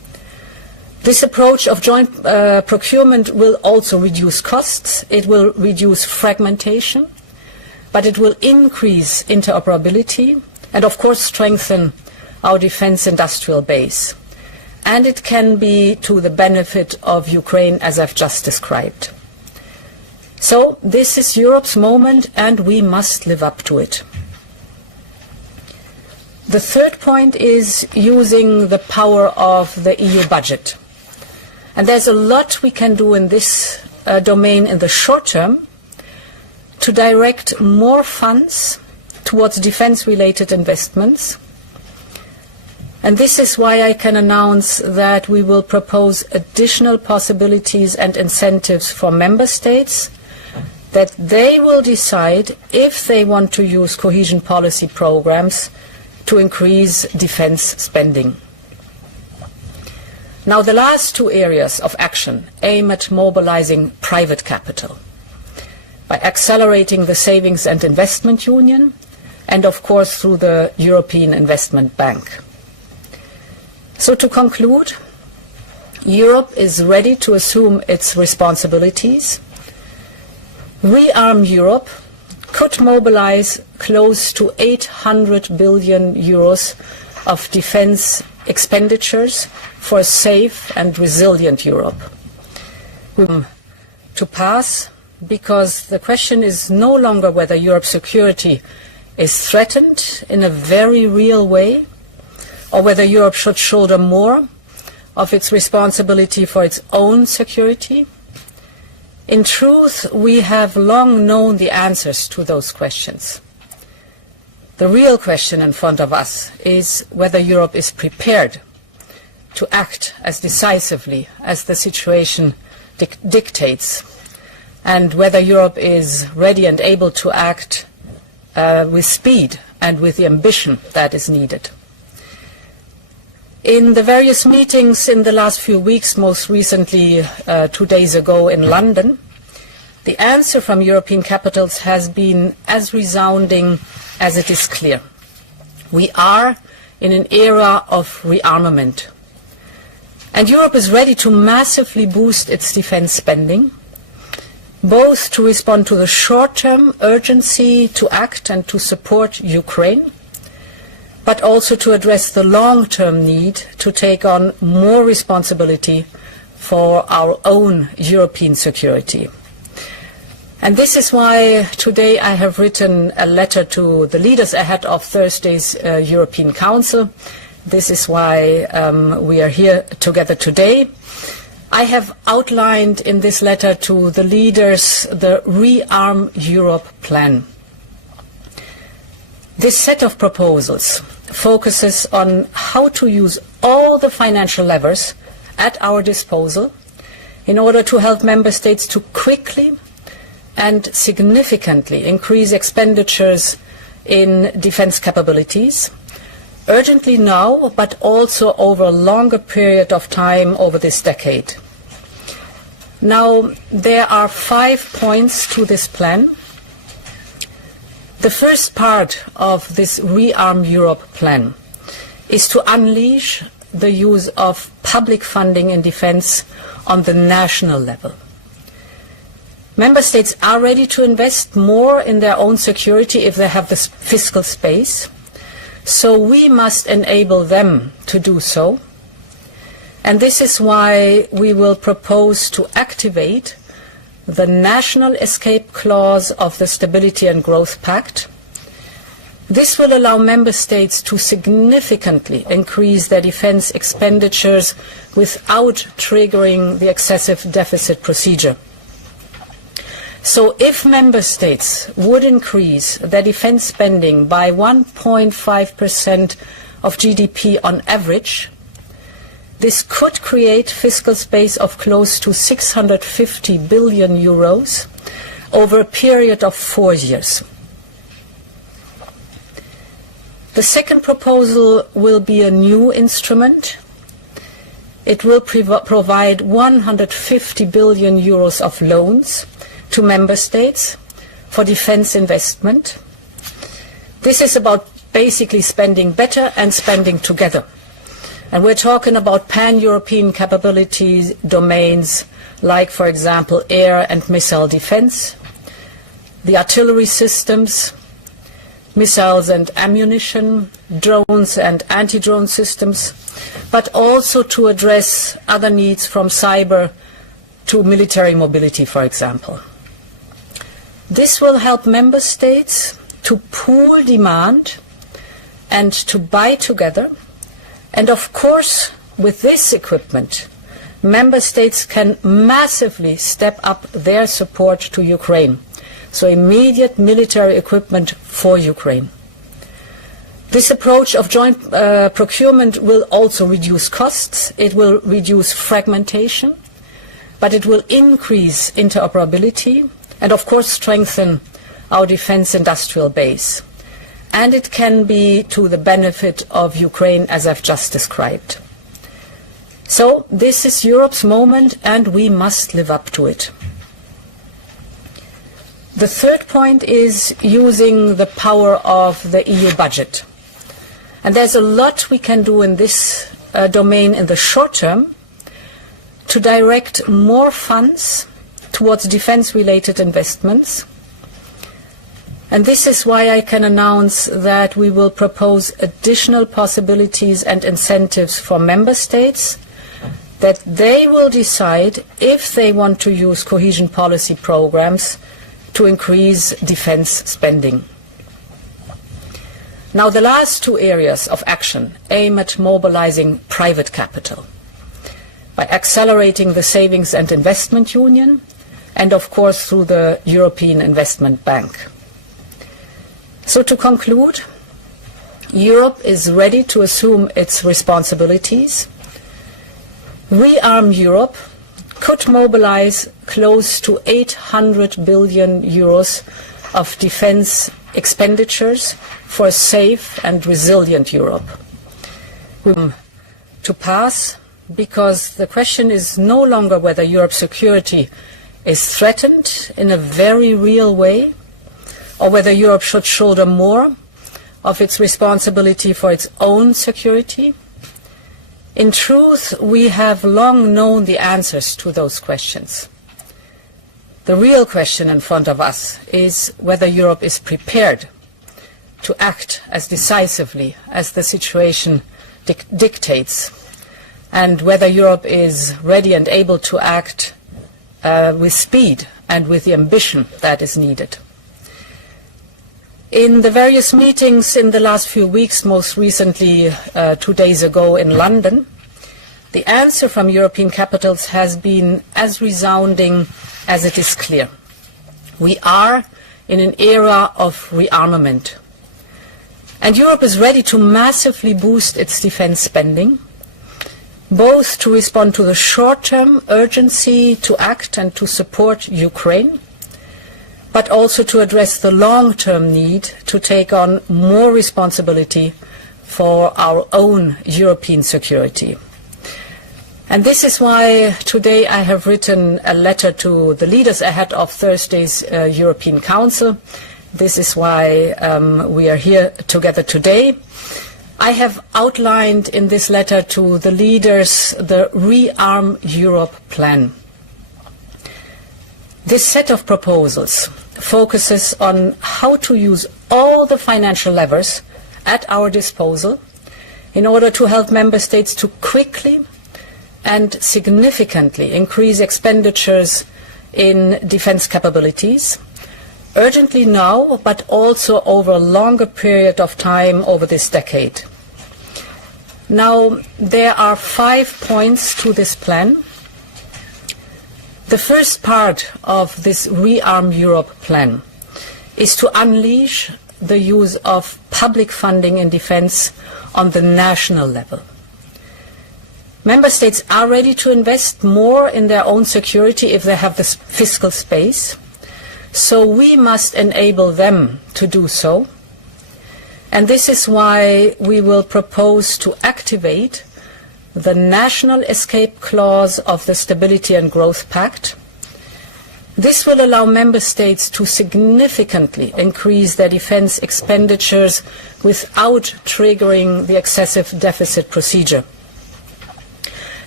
This approach of joint procurement will also reduce costs, it will reduce fragmentation, but it will increase interoperability and, of course, strengthen our defense industrial base. And it can be to the benefit of Ukraine, as I've just described. So this is Europe's moment, and we must live up to it. The third point is using the power of the EU budget. And there's a lot we can do in this domain in the short term to direct more funds towards defense-related investments. And this is why I can announce that we will propose additional possibilities and incentives for member states, that they will decide if they want to use cohesion policy programs to increase defense spending. Now, the last two areas of action aim at mobilizing private capital by accelerating the savings and investment union and, of course, through the European Investment Bank. So to conclude, Europe is ready to assume its responsibilities. Rearm Europe could mobilize close to 800 billion euros of defense expenditures for a safe and resilient Europe. To pass, because the question is no longer whether Europe's security is threatened in a very real way, or whether Europe should shoulder more of its responsibility for its own security. In truth, we have long known the answers to those questions. The real question in front of us is whether Europe is prepared to act as decisively as the situation dictates, and whether Europe is ready and able to act with speed and with the ambition that is needed. In the various meetings in the last few weeks, most recently 2 days ago in London, the answer from European capitals has been as resounding as it is clear. We are in an era of rearmament. And Europe is ready to massively boost its defense spending, both to respond to the short-term urgency to act and to support Ukraine, but also to address the long-term need to take on more responsibility for our own European security. And this is why today I have written a letter to the leaders ahead of Thursday's European Council. This is why we are here together today. I have outlined in this letter to the leaders the Rearm Europe plan. This set of proposals focuses on how to use all the financial levers at our disposal in order to help member states to quickly and significantly increase expenditures in defense capabilities, urgently now, but also over a longer period of time over this decade. Now, there are 5 points to this plan. The first part of this Rearm Europe plan is to unleash the use of public funding in defense on the national level. Member states are ready to invest more in their own security if they have the fiscal space, so we must enable them to do so. And this is why we will propose to activate the national escape clause of the Stability and Growth Pact. This will allow member states to significantly increase their defense expenditures without triggering the excessive deficit procedure. So if member states would increase their defense spending by 1.5% of GDP on average, this could create fiscal space of close to 650 billion euros over a period of 4 years. The second proposal will be a new instrument. It will provide 150 billion euros of loans to member states for defense investment. This is about basically spending better and spending together. And we're talking about pan-European capabilities domains like, for example, air and missile defense, the artillery systems, missiles and ammunition, drones and anti-drone systems, but also to address other needs from cyber to military mobility, for example. This will help member states to pool demand and to buy together. And of course, with this equipment, member states can massively step up their support to Ukraine. So immediate military equipment for Ukraine. This approach of joint procurement will also reduce costs, it will reduce fragmentation, but it will increase interoperability and of course strengthen our defense industrial base. And it can be to the benefit of Ukraine, as I've just described. So this is Europe's moment and we must live up to it. The third point is using the power of the EU budget. And there's a lot we can do in this domain in the short term to direct more funds towards defense-related investments. And this is why I can announce that we will propose additional possibilities and incentives for member states that they will decide if they want to use cohesion policy programs to increase defense spending. Now, the last two areas of action aim at mobilizing private capital by accelerating the Savings and Investment Union and, of course, through the European Investment Bank. So to conclude, Europe is ready to assume its responsibilities. Rearm Europe could mobilize close to 800 billion euros of defense expenditures for a safe and resilient Europe. To pass, because the question is no longer whether Europe's security is threatened in a very real way, or whether Europe should shoulder more of its responsibility for its own security. In truth, we have long known the answers to those questions. The real question in front of us is whether Europe is prepared to act as decisively as the situation dictates, and whether Europe is ready and able to act with speed and with the ambition that is needed. In the various meetings in the last few weeks, most recently 2 days ago in London, the answer from European capitals has been as resounding as it is clear. We are in an era of rearmament. And Europe is ready to massively boost its defense spending, both to respond to the short-term urgency to act and to support Ukraine, but also to address the long-term need to take on more responsibility for our own European security. And this is why today I have written a letter to the leaders ahead of Thursday's European Council. This is why we are here together today. I have outlined in this letter to the leaders the Rearm Europe plan. This set of proposals focuses on how to use all the financial levers at our disposal in order to help member states to quickly and significantly increase expenditures in defense capabilities, urgently now, but also over a longer period of time over this decade. Now, there are 5 points to this plan. The first part of this Rearm Europe plan is to unleash the use of public funding in defense on the national level. Member states are ready to invest more in their own security if they have the fiscal space, so we must enable them to do so. And this is why we will propose to activate the national escape clause of the Stability and Growth Pact. This will allow member states to significantly increase their defense expenditures without triggering the excessive deficit procedure.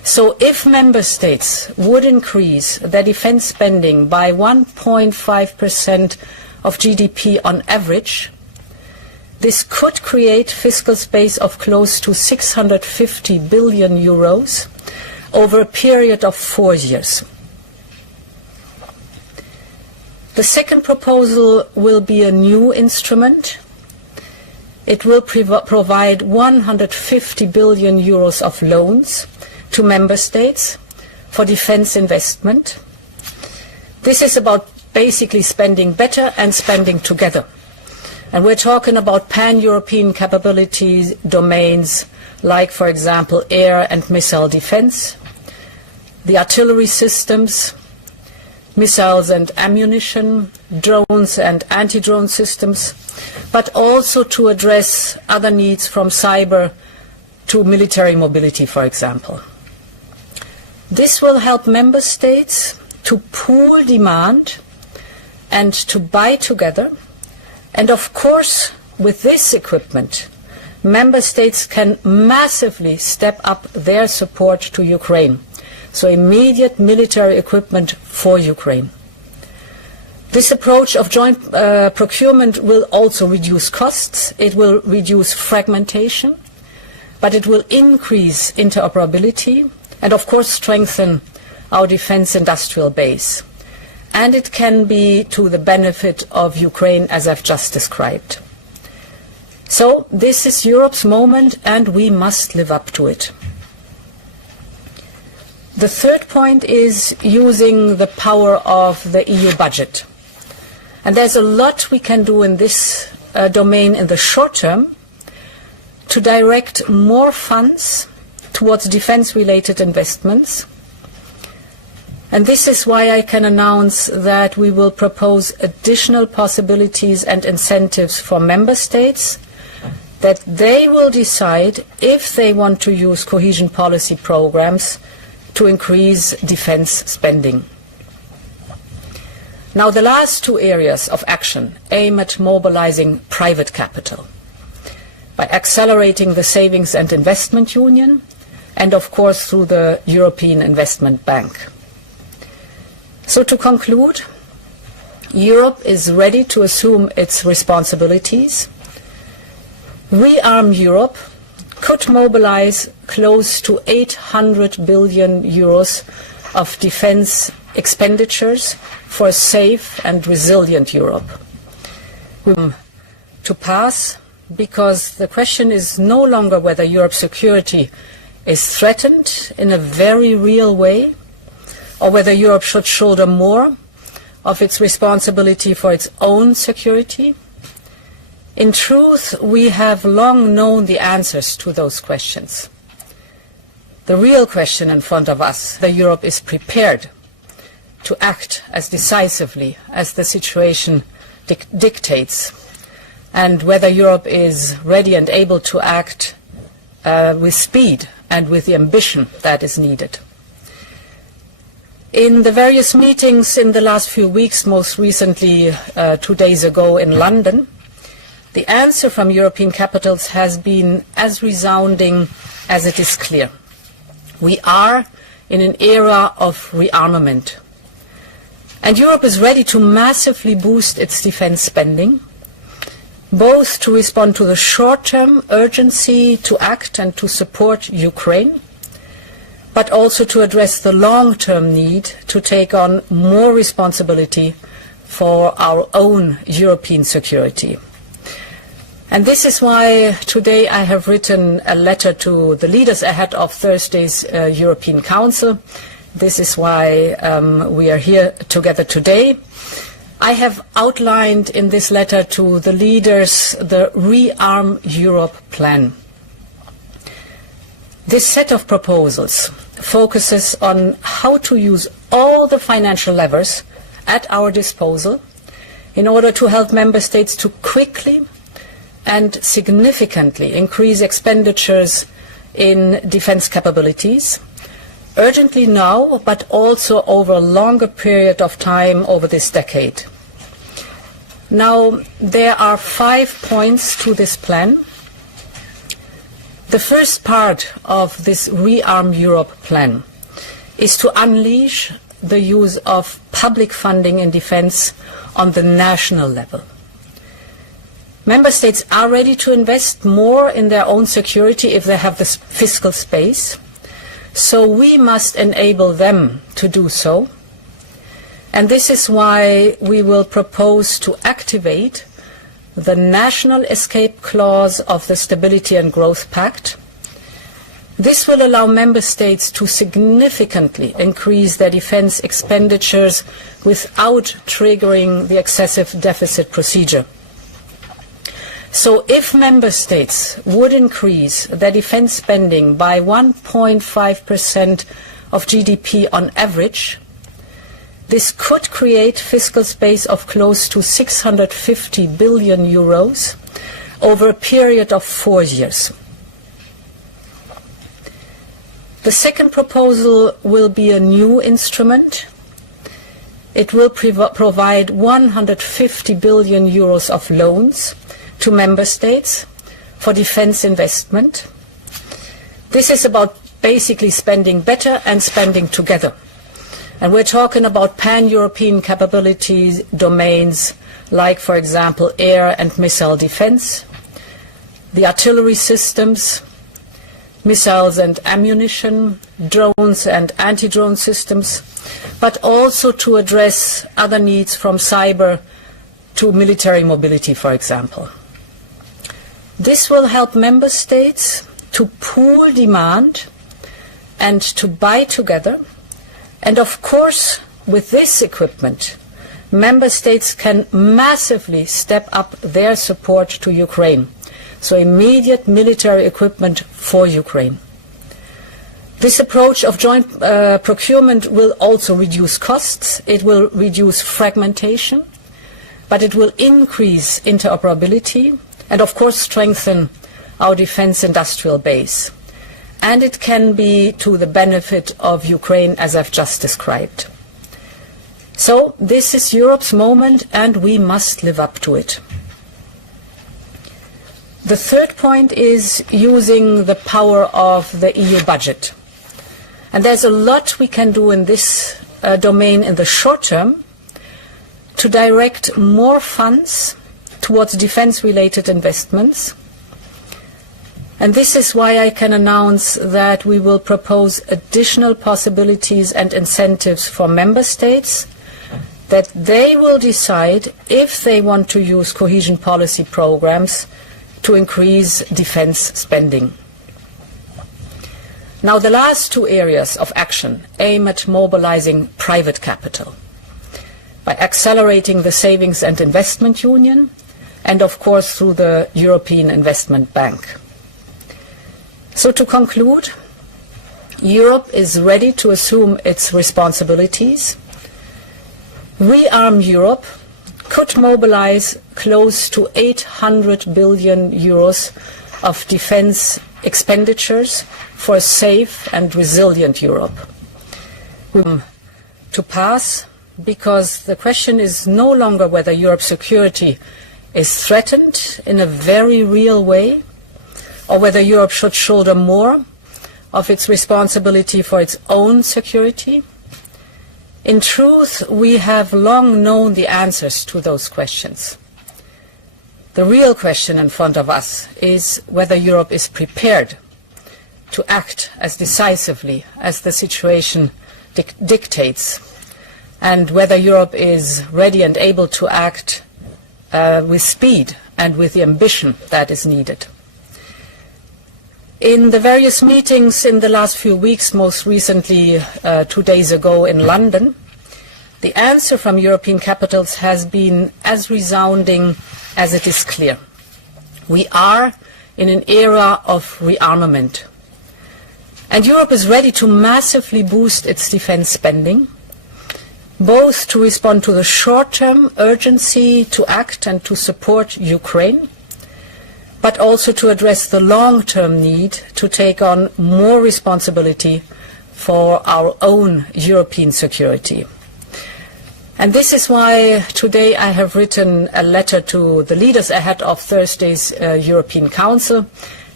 So if member states would increase their defense spending by 1.5% of GDP on average, this could create fiscal space of close to 650 billion euros over a period of 4 years. The second proposal will be a new instrument. It will provide 150 billion euros of loans to member states for defense investment. This is about basically spending better and spending together. And we're talking about pan-European capabilities domains like, for example, air and missile defense, the artillery systems, missiles and ammunition, drones and anti-drone systems, but also to address other needs from cyber to military mobility, for example. This will help member states to pool demand and to buy together. And of course, with this equipment, member states can massively step up their support to Ukraine. So immediate military equipment for Ukraine. This approach of joint procurement will also reduce costs, it will reduce fragmentation, but it will increase interoperability and of course strengthen our defense industrial base. And it can be to the benefit of Ukraine, as I've just described. So this is Europe's moment and we must live up to it. The third point is using the power of the EU budget. And there's a lot we can do in this domain in the short term to direct more funds towards defense-related investments. And this is why I can announce that we will propose additional possibilities and incentives for member states, that they will decide if they want to use cohesion policy programs to increase defense spending. Now, the last two areas of action aim at mobilizing private capital by accelerating the Savings and Investment Union and, of course, through the European Investment Bank. So to conclude, Europe is ready to assume its responsibilities. Rearm Europe could mobilize close to 800 billion euros of defense expenditures for a safe and resilient Europe. To pass, because the question is no longer whether Europe's security is threatened in a very real way, or whether Europe should shoulder more of its responsibility for its own security. In truth, we have long known the answers to those questions. The real question in front of us, whether Europe is prepared to act as decisively as the situation dictates, and whether Europe is ready and able to act with speed and with the ambition that is needed. In the various meetings in the last few weeks, most recently 2 days ago in London, the answer from European capitals has been as resounding as it is clear. We are in an era of rearmament. And Europe is ready to massively boost its defense spending, both to respond to the short-term urgency to act and to support Ukraine, but also to address the long-term need to take on more responsibility for our own European security. And this is why today I have written a letter to the leaders ahead of Thursday's European Council. This is why we are here together today. I have outlined in this letter to the leaders the Rearm Europe plan. This set of proposals focuses on how to use all the financial levers at our disposal in order to help member states to quickly and significantly increase expenditures in defense capabilities, urgently now, but also over a longer period of time over this decade. Now, there are 5 points to this plan. The first part of this Rearm Europe plan is to unleash the use of public funding in defense on the national level. Member States are ready to invest more in their own security if they have the fiscal space, so we must enable them to do so. And this is why we will propose to activate the national escape clause of the Stability and Growth Pact. This will allow Member States to significantly increase their defense expenditures without triggering the excessive deficit procedure. So if Member States would increase their defense spending by 1.5% of GDP on average, this could create fiscal space of close to 650 billion euros over a period of 4 years. The second proposal will be a new instrument. It will provide 150 billion euros of loans to Member States for defense investment. This is about basically spending better and spending together. And we're talking about pan-European capabilities domains like, for example, air and missile defense, the artillery systems, missiles and ammunition, drones and anti-drone systems, but also to address other needs from cyber to military mobility, for example. This will help Member States to pool demand and to buy together. And of course, with this equipment, Member States can massively step up their support to Ukraine. So immediate military equipment for Ukraine. This approach of joint procurement will also reduce costs. It will reduce fragmentation, but it will increase interoperability and of course strengthen our defense industrial base. And it can be to the benefit of Ukraine, as I've just described. So this is Europe's moment, and we must live up to it. The third point is using the power of the EU budget. And there's a lot we can do in this domain in the short term to direct more funds towards defense-related investments. And this is why I can announce that we will propose additional possibilities and incentives for Member States, that they will decide if they want to use cohesion policy programs to increase defense spending. Now, the last two areas of action aim at mobilizing private capital by accelerating the Savings and Investment Union and, of course, through the European Investment Bank. So to conclude, Europe is ready to assume its responsibilities. Rearm Europe could mobilize close to 800 billion euros of defense expenditures for a safe and resilient Europe. To pass, because the question is no longer whether Europe's security is threatened in a very real way, or whether Europe should shoulder more of its responsibility for its own security. In truth, we have long known the answers to those questions. The real question in front of us is whether Europe is prepared to act as decisively as the situation dictates, and whether Europe is ready and able to act with speed and with the ambition that is needed. In the various meetings in the last few weeks, most recently 2 days ago in London, the answer from European capitals has been as resounding as it is clear. We are in an era of rearmament. And Europe is ready to massively boost its defense spending, both to respond to the short-term urgency to act and to support Ukraine, but also to address the long-term need to take on more responsibility for our own European security. And this is why today I have written a letter to the leaders ahead of Thursday's European Council,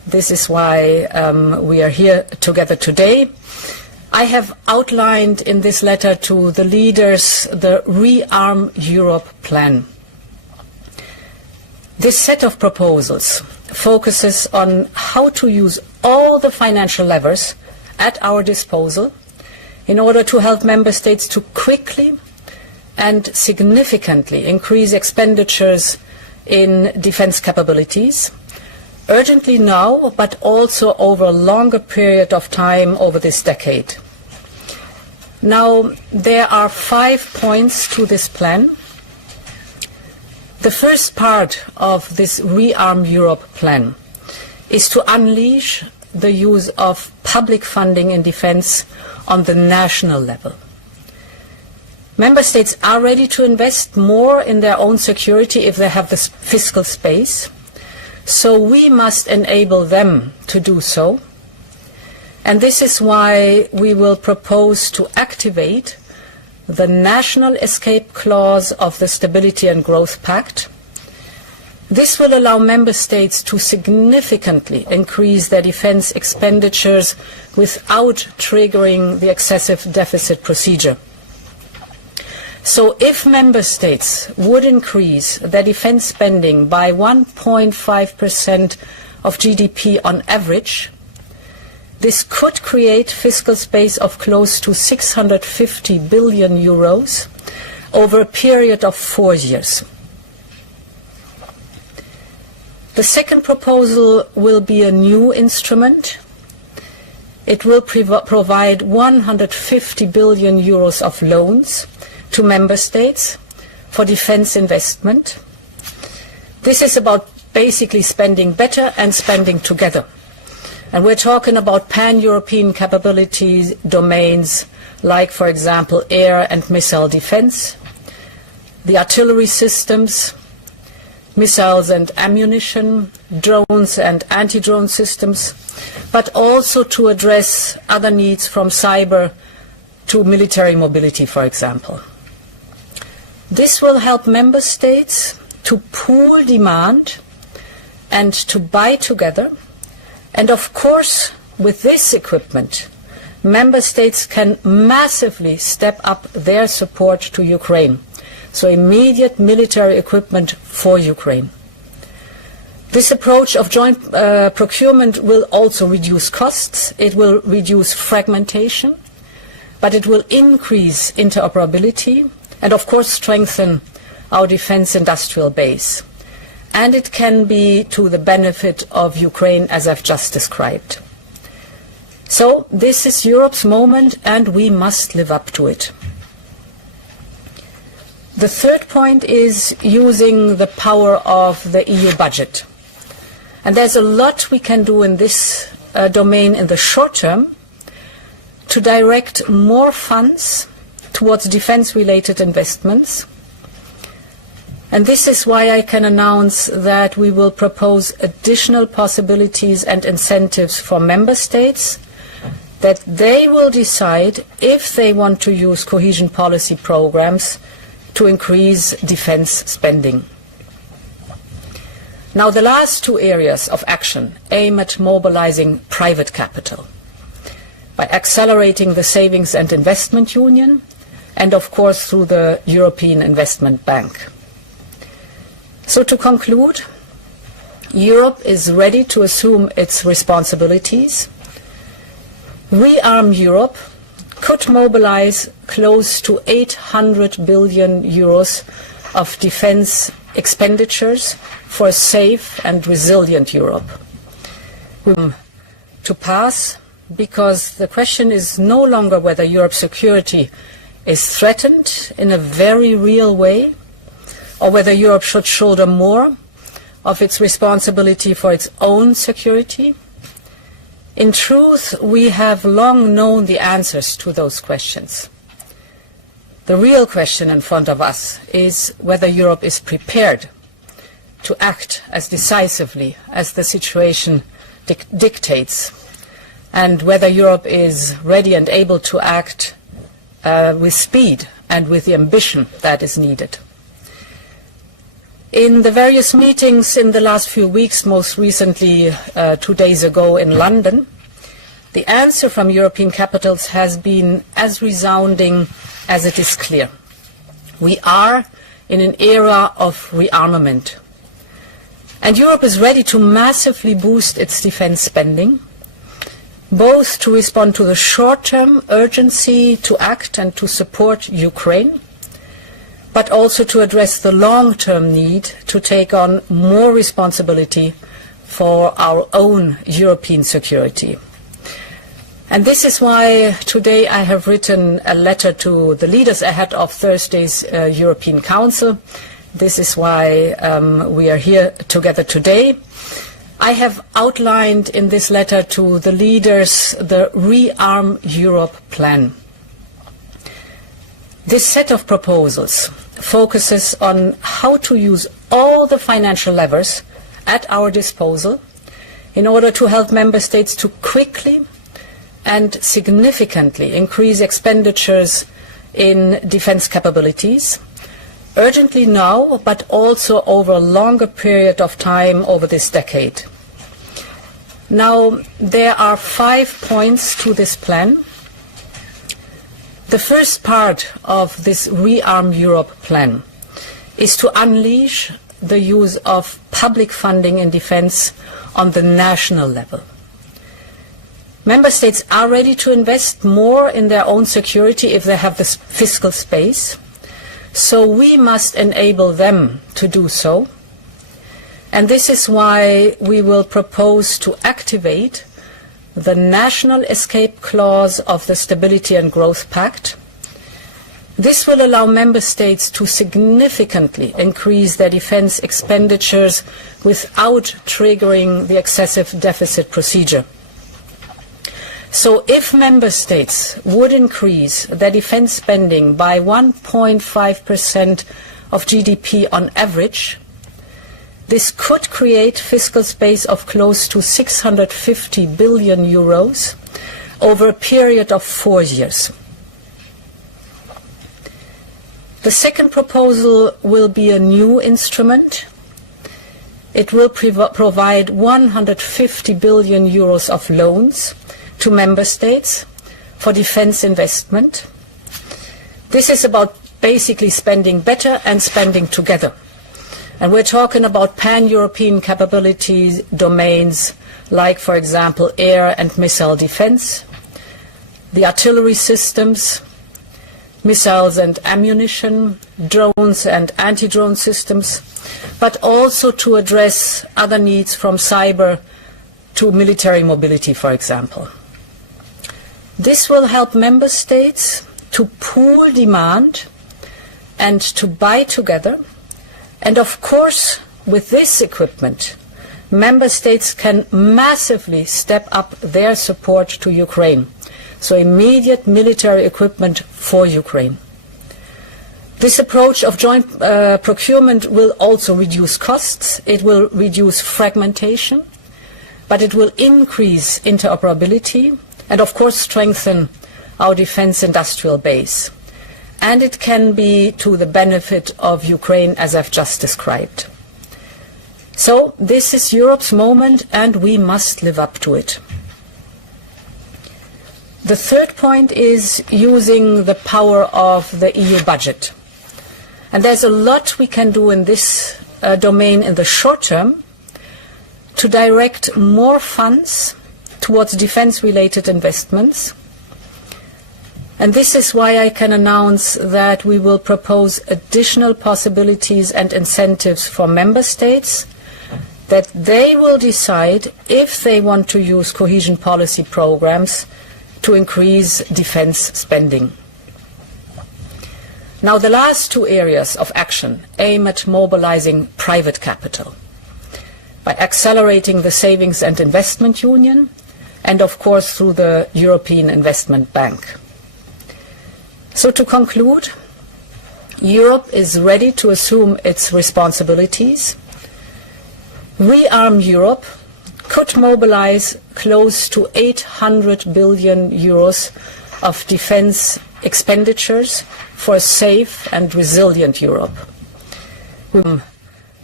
This is why we are here together today. I have outlined in this letter to the leaders the Rearm Europe plan. This set of proposals focuses on how to use all the financial levers at our disposal in order to help member states to quickly and significantly increase expenditures in defense capabilities, urgently now, but also over a longer period of time over this decade. Now, there are 5 points to this plan. The first part of this Rearm Europe plan is to unleash the use of public funding in defense on the national level. Member states are ready to invest more in their own security if they have the fiscal space, so we must enable them to do so. And this is why we will propose to activate the national escape clause of the Stability and Growth Pact. This will allow member states to significantly increase their defense expenditures without triggering the excessive deficit procedure. So if member states would increase their defense spending by 1.5% of GDP on average, this could create fiscal space of close to 650 billion euros over a period of 4 years. The second proposal will be a new instrument. It will provide 150 billion euros of loans to member states for defense investment. This is about basically spending better and spending together. And we're talking about pan-European capabilities domains like, for example, air and missile defense, the artillery systems, missiles and ammunition, drones and anti-drone systems, but also to address other needs from cyber to military mobility, for example. This will help member states to pool demand and to buy together. And of course, with this equipment, member states can massively step up their support to Ukraine. So immediate military equipment for Ukraine. This approach of joint procurement will also reduce costs. It will reduce fragmentation, but it will increase interoperability and, of course, strengthen our defense industrial base. And it can be to the benefit of Ukraine, as I've just described. So this is Europe's moment, and we must live up to it. The third point is using the power of the EU budget. And there's a lot we can do in this domain in the short term to direct more funds towards defense-related investments. And this is why I can announce that we will propose additional possibilities and incentives for member states, that they will decide if they want to use cohesion policy programs to increase defense spending. Now, the last 2 areas of action aim at mobilizing private capital by accelerating the Savings and Investment Union and, of course, through the European Investment Bank. So to conclude, Europe is ready to assume its responsibilities. Rearm Europe could mobilize close to 800 billion euros of defense expenditures for a safe and resilient Europe. To pass, because the question is no longer whether Europe's security is threatened in a very real way, or whether Europe should shoulder more of its responsibility for its own security. In truth, we have long known the answers to those questions. The real question in front of us is whether Europe is prepared to act as decisively as the situation dictates, and whether Europe is ready and able to act with speed and with the ambition that is needed. In the various meetings in the last few weeks, most recently 2 days ago in London, the answer from European capitals has been as resounding as it is clear. We are in an era of rearmament. And Europe is ready to massively boost its defense spending, both to respond to the short-term urgency to act and to support Ukraine, but also to address the long-term need to take on more responsibility for our own European security. And this is why today I have written a letter to the leaders ahead of Thursday's European Council. This is why we are here together today. I have outlined in this letter to the leaders the Rearm Europe plan. This set of proposals focuses on how to use all the financial levers at our disposal in order to help member states to quickly and significantly increase expenditures in defense capabilities, urgently now, but also over a longer period of time over this decade. Now, there are 5 points to this plan. The first part of this Rearm Europe plan is to unleash the use of public funding in defense on the national level. Member states are ready to invest more in their own security if they have the fiscal space, so we must enable them to do so. And this is why we will propose to activate the national escape clause of the Stability and Growth Pact. This will allow member states to significantly increase their defense expenditures without triggering the excessive deficit procedure. So if member states would increase their defense spending by 1.5% of GDP on average, this could create fiscal space of close to 650 billion euros over a period of 4 years. The second proposal will be a new instrument. It will provide 150 billion euros of loans to member states for defense investment. This is about basically spending better and spending together. And we're talking about pan-European capabilities domains like, for example, air and missile defense, the artillery systems, missiles and ammunition, drones and anti-drone systems, but also to address other needs from cyber to military mobility, for example. This will help member states to pool demand and to buy together. And of course, with this equipment, member states can massively step up their support to Ukraine. So immediate military equipment for Ukraine. This approach of joint procurement will also reduce costs. It will reduce fragmentation, but it will increase interoperability and of course strengthen our defense industrial base. And it can be to the benefit of Ukraine, as I've just described. So this is Europe's moment, and we must live up to it. The third point is using the power of the EU budget. And there's a lot we can do in this domain in the short term to direct more funds towards defense-related investments. And this is why I can announce that we will propose additional possibilities and incentives for member states, that they will decide if they want to use cohesion policy programs to increase defense spending. Now, the last 2 areas of action aim at mobilizing private capital by accelerating the savings and investment union and, of course, through the European Investment Bank. So to conclude, Europe is ready to assume its responsibilities. Rearm Europe could mobilize close to 800 billion euros of defense expenditures for a safe and resilient Europe.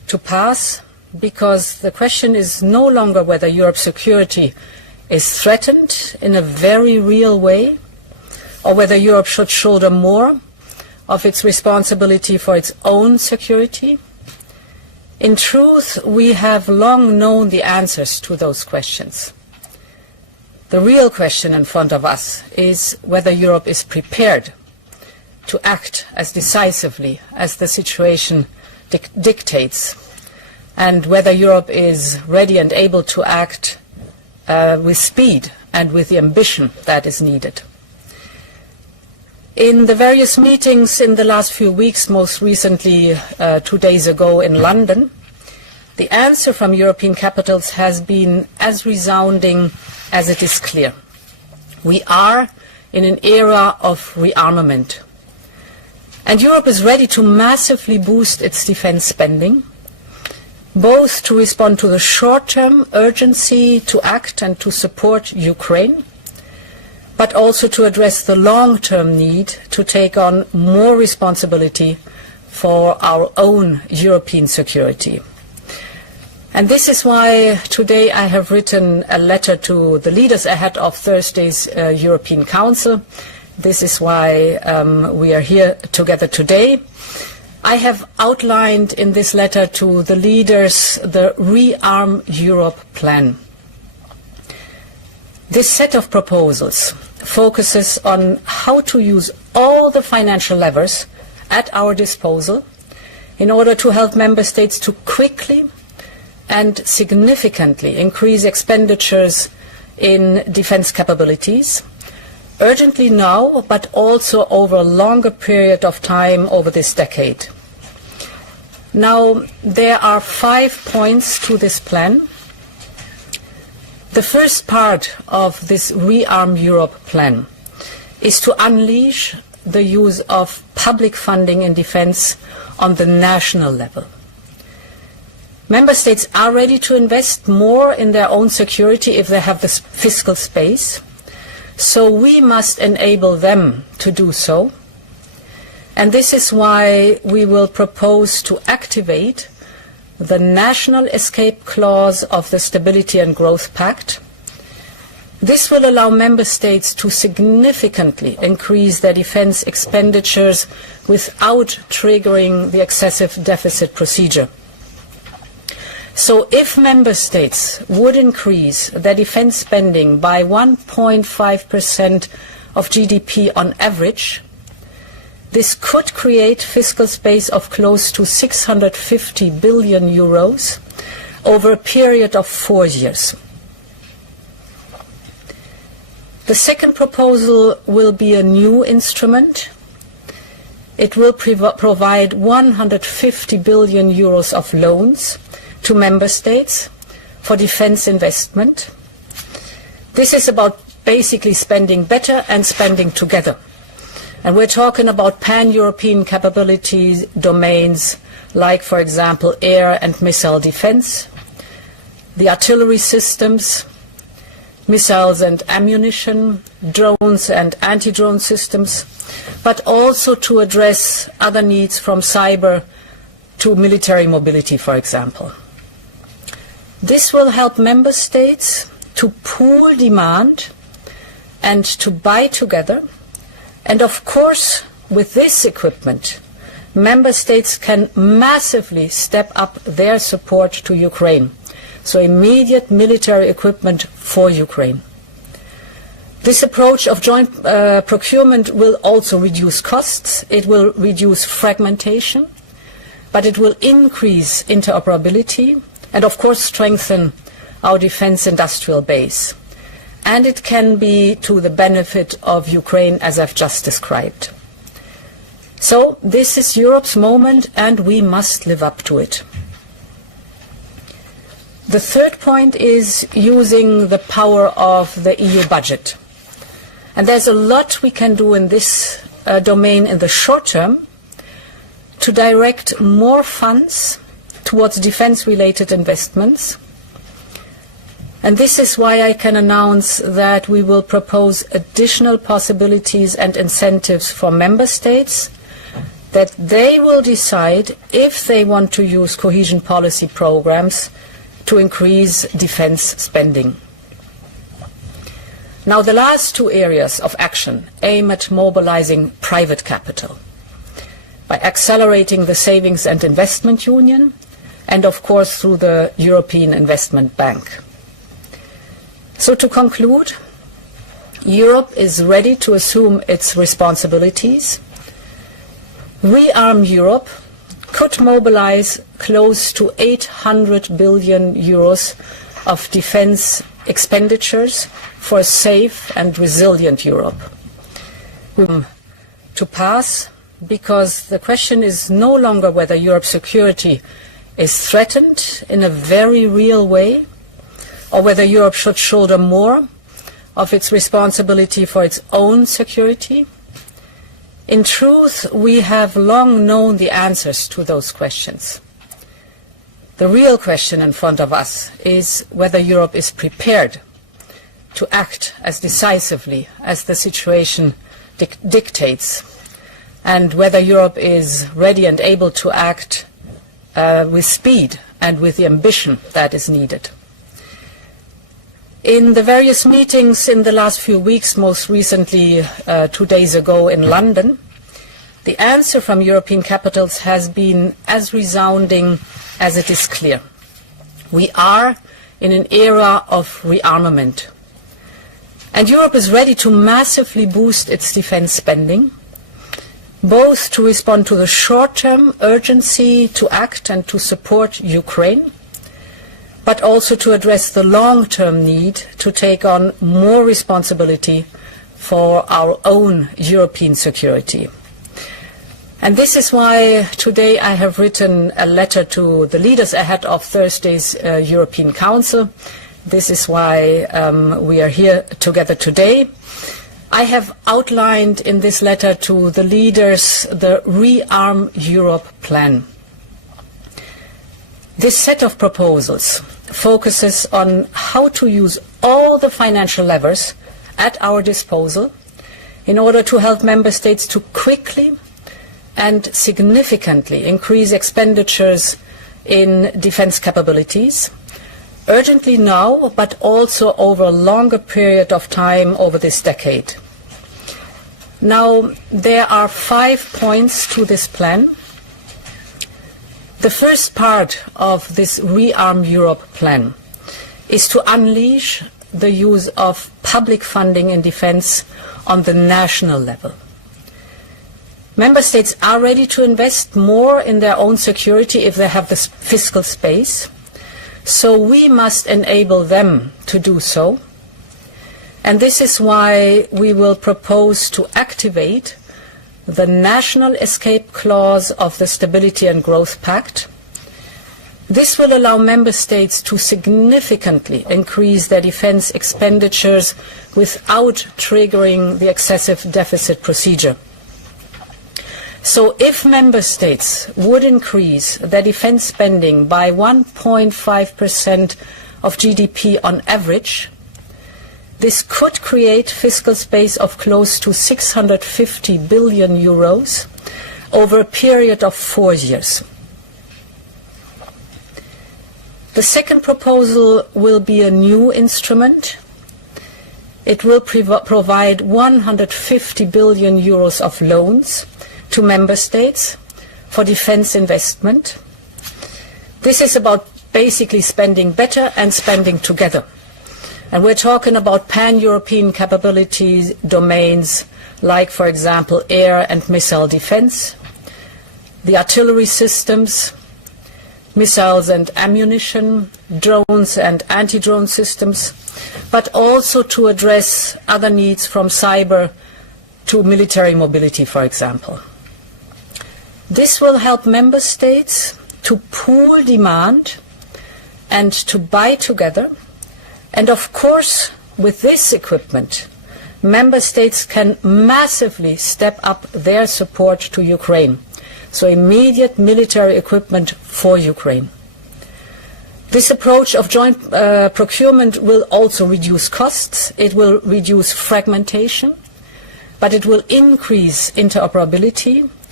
to pass, because the question is no longer whether Europe's security is threatened in a very real way, or whether Europe should shoulder more of its responsibility for its own security. In truth, we have long known the answers to those questions. The real question in front of us is whether Europe is prepared to act as decisively as the situation dictates, and whether Europe is ready and able to act with speed and with the ambition that is needed. In the various meetings in the last few weeks, most recently 2 days ago in London, the answer from European capitals has been as resounding as it is clear. We are in an era of rearmament. And Europe is ready to massively boost its defense spending, both to respond to the short-term urgency to act and to support Ukraine, but also to address the long-term need to take on more responsibility for our own European security. And this is why today I have written a letter to the leaders ahead of Thursday's European Council. This is why we are here together today. I have outlined in this letter to the leaders the Rearm Europe plan. This set of proposals focuses on how to use all the financial levers at our disposal in order to help member states to quickly and significantly increase expenditures in defense capabilities, urgently now, but also over a longer period of time over this decade. Now, there are 5 points to this plan. The first part of this Rearm Europe plan is to unleash the use of public funding in defense on the national level. Member states are ready to invest more in their own security if they have the fiscal space, so we must enable them to do so. And this is why we will propose to activate the national escape clause of the Stability and Growth Pact. This will allow member states to significantly increase their defense expenditures without triggering the excessive deficit procedure. So if member states would increase their defense spending by 1.5% of GDP on average, this could create fiscal space of close to 650 billion euros over a period of 4 years. The second proposal will be a new instrument. It will provide 150 billion euros of loans to member states for defense investment. This is about basically spending better and spending together. And we're talking about pan-European capabilities domains like, for example, air and missile defense, the artillery systems, missiles and ammunition, drones and anti-drone systems, but also to address other needs from cyber to military mobility, for example. This will help member states to pool demand and to buy together. And of course, with this equipment, member states can massively step up their support to Ukraine. So immediate military equipment for Ukraine. This approach of joint procurement will also reduce costs. It will reduce fragmentation, but it will increase interoperability and, of course, strengthen our defense industrial base. And it can be to the benefit of Ukraine, as I've just described. So this is Europe's moment, and we must live up to it. The third point is using the power of the EU budget. And there's a lot we can do in this domain in the short term to direct more funds towards defense-related investments. And this is why I can announce that we will propose additional possibilities and incentives for member states that they will decide if they want to use cohesion policy programs to increase defense spending. Now, the last two areas of action aim at mobilizing private capital by accelerating the Savings and Investment Union and, of course, through the European Investment Bank. So to conclude, Europe is ready to assume its responsibilities. Rearm Europe could mobilize close to 800 billion euros of defense expenditures for a safe and resilient Europe. To pass, because the question is no longer whether Europe's security is threatened in a very real way, or whether Europe should shoulder more of its responsibility for its own security. In truth, we have long known the answers to those questions. The real question in front of us is whether Europe is prepared to act as decisively as the situation dictates, and whether Europe is ready and able to act with speed and with the ambition that is needed. In the various meetings in the last few weeks, most recently 2 days ago in London, the answer from European capitals has been as resounding as it is clear. We are in an era of rearmament, and Europe is ready to massively boost its defense spending, both to respond to the short-term urgency to act and to support Ukraine, but also to address the long-term need to take on more responsibility for our own European security. And this is why today I have written a letter to the leaders ahead of Thursday's European Council. This is why we are here together today. I have outlined in this letter to the leaders the Rearm Europe plan. This set of proposals focuses on how to use all the financial levers at our disposal in order to help member states to quickly and significantly increase expenditures in defense capabilities, urgently now, but also over a longer period of time over this decade. Now, there are 5 points to this plan. The first part of this Rearm Europe plan is to unleash the use of public funding in defense on the national level. Member states are ready to invest more in their own security if they have the fiscal space, so we must enable them to do so. And this is why we will propose to activate the national escape clause of the Stability and Growth Pact. This will allow member states to significantly increase their defense expenditures without triggering the excessive deficit procedure. So if member states would increase their defense spending by 1.5% of GDP on average, this could create fiscal space of close to 650 billion euros over a period of 4 years. The second proposal will be a new instrument. It will provide 150 billion euros of loans to member states for defense investment. This is about basically spending better and spending together. And we're talking about pan-European capabilities domains like, for example, air and missile defense, the artillery systems, missiles and ammunition, drones and anti-drone systems, but also to address other needs from cyber to military mobility, for example. This will help member states to pool demand and to buy together. And of course, with this equipment, member states can massively step up their support to Ukraine. So immediate military equipment for Ukraine. This approach of joint procurement will also reduce costs. It will reduce fragmentation, but it will increase interoperability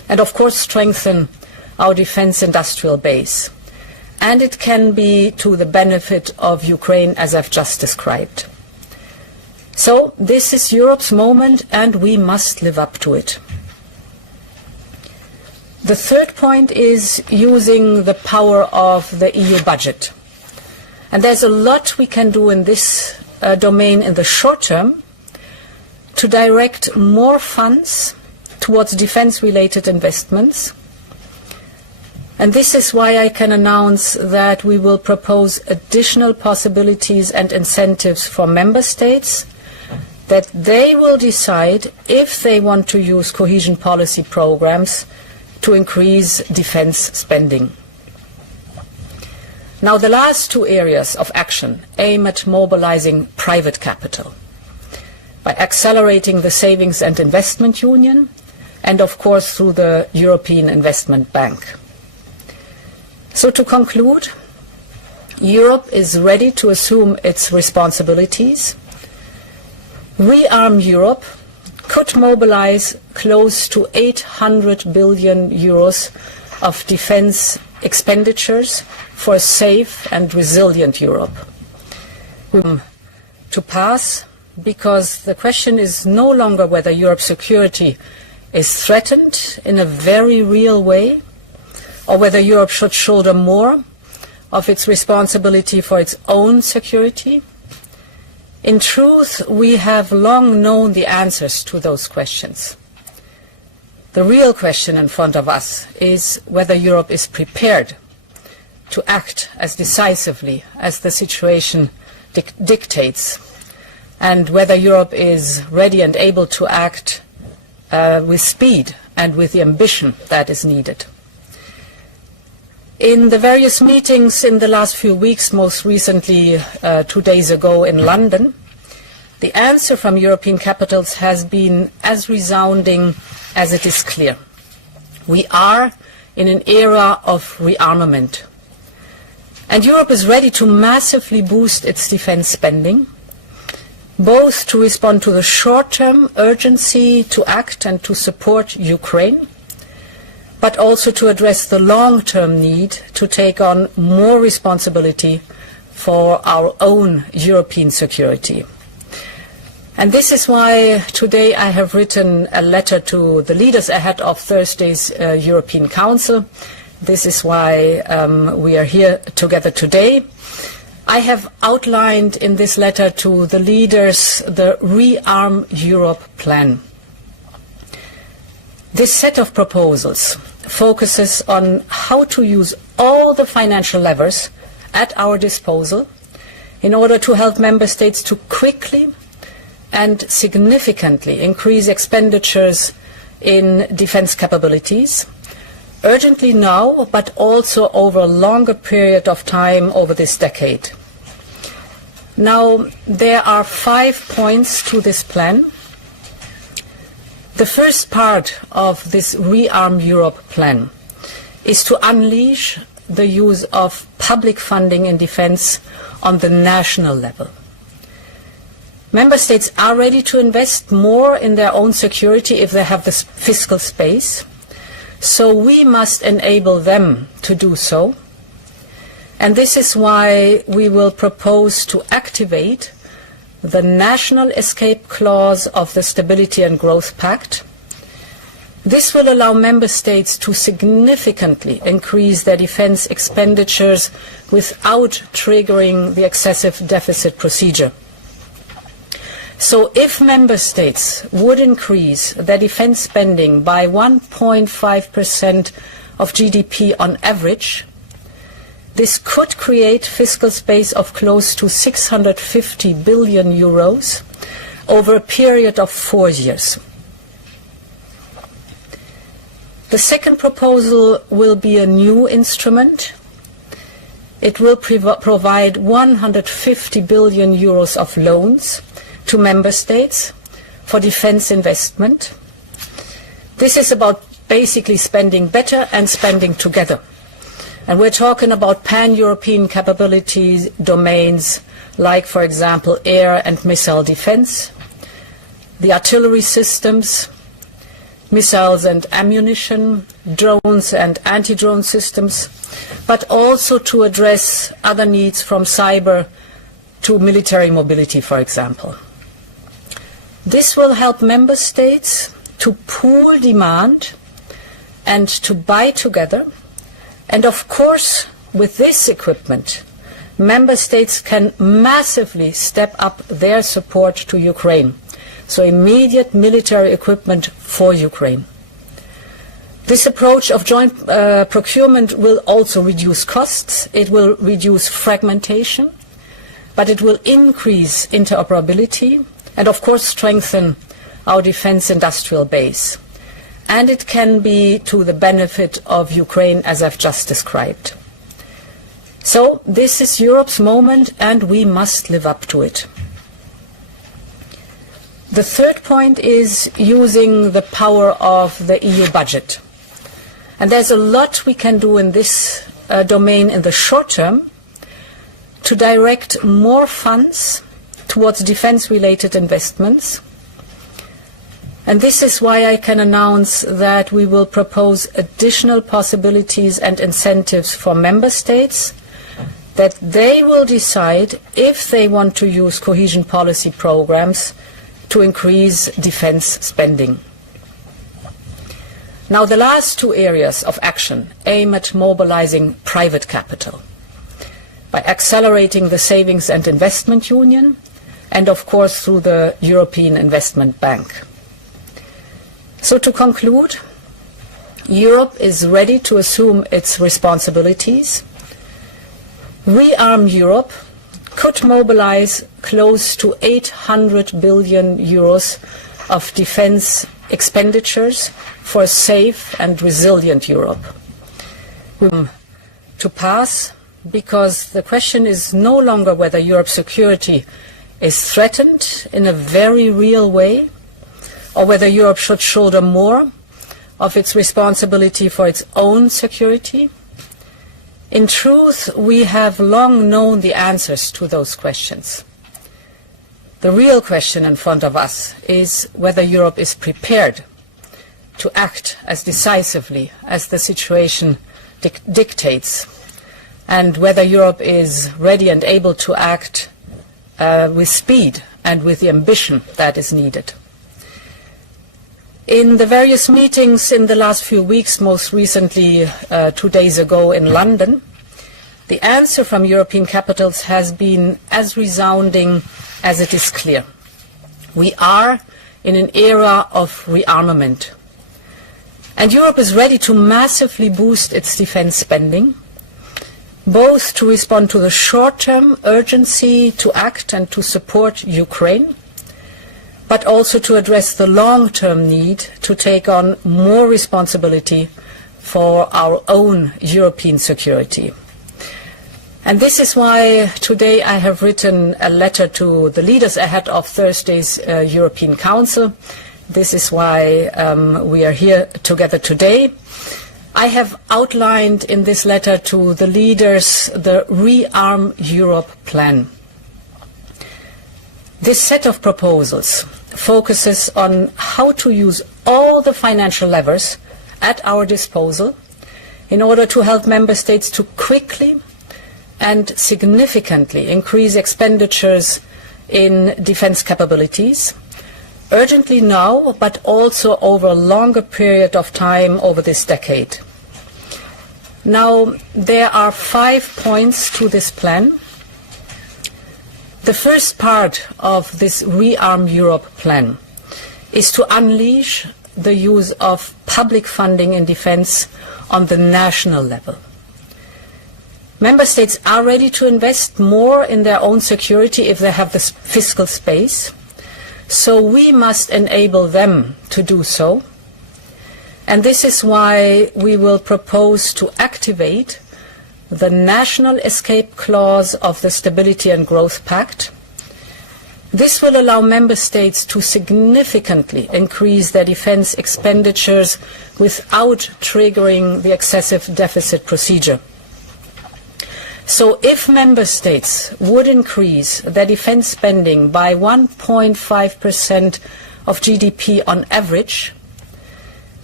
and of course strengthen our defense industrial base. And it can be to the benefit of Ukraine, as I've just described. So this is Europe's moment, and we must live up to it. The third point is using the power of the EU budget. And there's a lot we can do in this domain in the short term to direct more funds towards defense-related investments. And this is why I can announce that we will propose additional possibilities and incentives for member states, that they will decide if they want to use cohesion policy programs to increase defense spending. Now, the last two areas of action aim at mobilizing private capital by accelerating the savings and investment union, and of course through the European Investment Bank. So to conclude, Europe is ready to assume its responsibilities. Rearm Europe could mobilize close to 800 billion euros of defense expenditures for a safe and resilient Europe. To pass, because the question is no longer whether Europe's security is threatened in a very real way, or whether Europe should shoulder more of its responsibility for its own security. In truth, we have long known the answers to those questions. The real question in front of us is whether Europe is prepared to act as decisively as the situation dictates, and whether Europe is ready and able to act with speed and with the ambition that is needed. In the various meetings in the last few weeks, most recently 2 days ago in London, the answer from European capitals has been as resounding as it is clear. We are in an era of rearmament. And Europe is ready to massively boost its defense spending, both to respond to the short-term urgency to act and to support Ukraine, but also to address the long-term need to take on more responsibility for our own European security. And this is why today I have written a letter to the leaders ahead of Thursday's European Council. This is why we are here together today. I have outlined in this letter to the leaders the Rearm Europe plan. This set of proposals focuses on how to use all the financial levers at our disposal in order to help member states to quickly and significantly increase expenditures in defense capabilities, urgently now, but also over a longer period of time over this decade. Now, there are 5 points to this plan. The first part of this Rearm Europe plan is to unleash the use of public funding in defense on the national level. Member states are ready to invest more in their own security if they have the fiscal space, so we must enable them to do so. And this is why we will propose to activate the national escape clause of the Stability and Growth Pact. This will allow member states to significantly increase their defense expenditures without triggering the excessive deficit procedure. So if member states would increase their defense spending by 1.5% of GDP on average, this could create fiscal space of close to 650 billion euros over a period of 4 years. The second proposal will be a new instrument. It will provide 150 billion euros of loans to member states for defense investment. This is about basically spending better and spending together. And we're talking about pan-European capabilities domains like, for example, air and missile defense, the artillery systems, missiles and ammunition, drones and anti-drone systems, but also to address other needs from cyber to military mobility, for example. This will help member states to pool demand and to buy together. And of course, with this equipment, member states can massively step up their support to Ukraine. So immediate military equipment for Ukraine. This approach of joint procurement will also reduce costs, it will reduce fragmentation, but it will increase interoperability and of course strengthen our defense industrial base. And it can be to the benefit of Ukraine, as I've just described. So this is Europe's moment and we must live up to it. The third point is using the power of the EU budget. And there's a lot we can do in this domain in the short term to direct more funds towards defense-related investments. And this is why I can announce that we will propose additional possibilities and incentives for member states, that they will decide if they want to use cohesion policy programs to increase defense spending. Now, the last two areas of action aim at mobilizing private capital by accelerating the savings and investment union and, of course, through the European Investment Bank. So to conclude, Europe is ready to assume its responsibilities. Rearm Europe could mobilize close to 800 billion euros of defense expenditures for a safe and resilient Europe. To pass, because the question is no longer whether Europe's security is threatened in a very real way, or whether Europe should shoulder more of its responsibility for its own security. In truth, we have long known the answers to those questions. The real question in front of us is whether Europe is prepared to act as decisively as the situation dictates, and whether Europe is ready and able to act with speed and with the ambition that is needed. In the various meetings in the last few weeks, most recently 2 days ago in London, the answer from European capitals has been as resounding as it is clear. We are in an era of rearmament. And Europe is ready to massively boost its defense spending, both to respond to the short-term urgency to act and to support Ukraine, but also to address the long-term need to take on more responsibility for our own European security. And this is why today I have written a letter to the leaders ahead of Thursday's European Council. This is why we are here together today. I have outlined in this letter to the leaders the Rearm Europe plan. This set of proposals focuses on how to use all the financial levers at our disposal in order to help member states to quickly and significantly increase expenditures in defense capabilities, urgently now, but also over a longer period of time over this decade. Now, there are 5 points to this plan. The first part of this Rearm Europe plan is to unleash the use of public funding in defense on the national level. Member states are ready to invest more in their own security if they have the fiscal space, so we must enable them to do so. And this is why we will propose to activate the national escape clause of the Stability and Growth Pact. This will allow member states to significantly increase their defense expenditures without triggering the excessive deficit procedure. So if member states would increase their defense spending by 1.5% of GDP on average,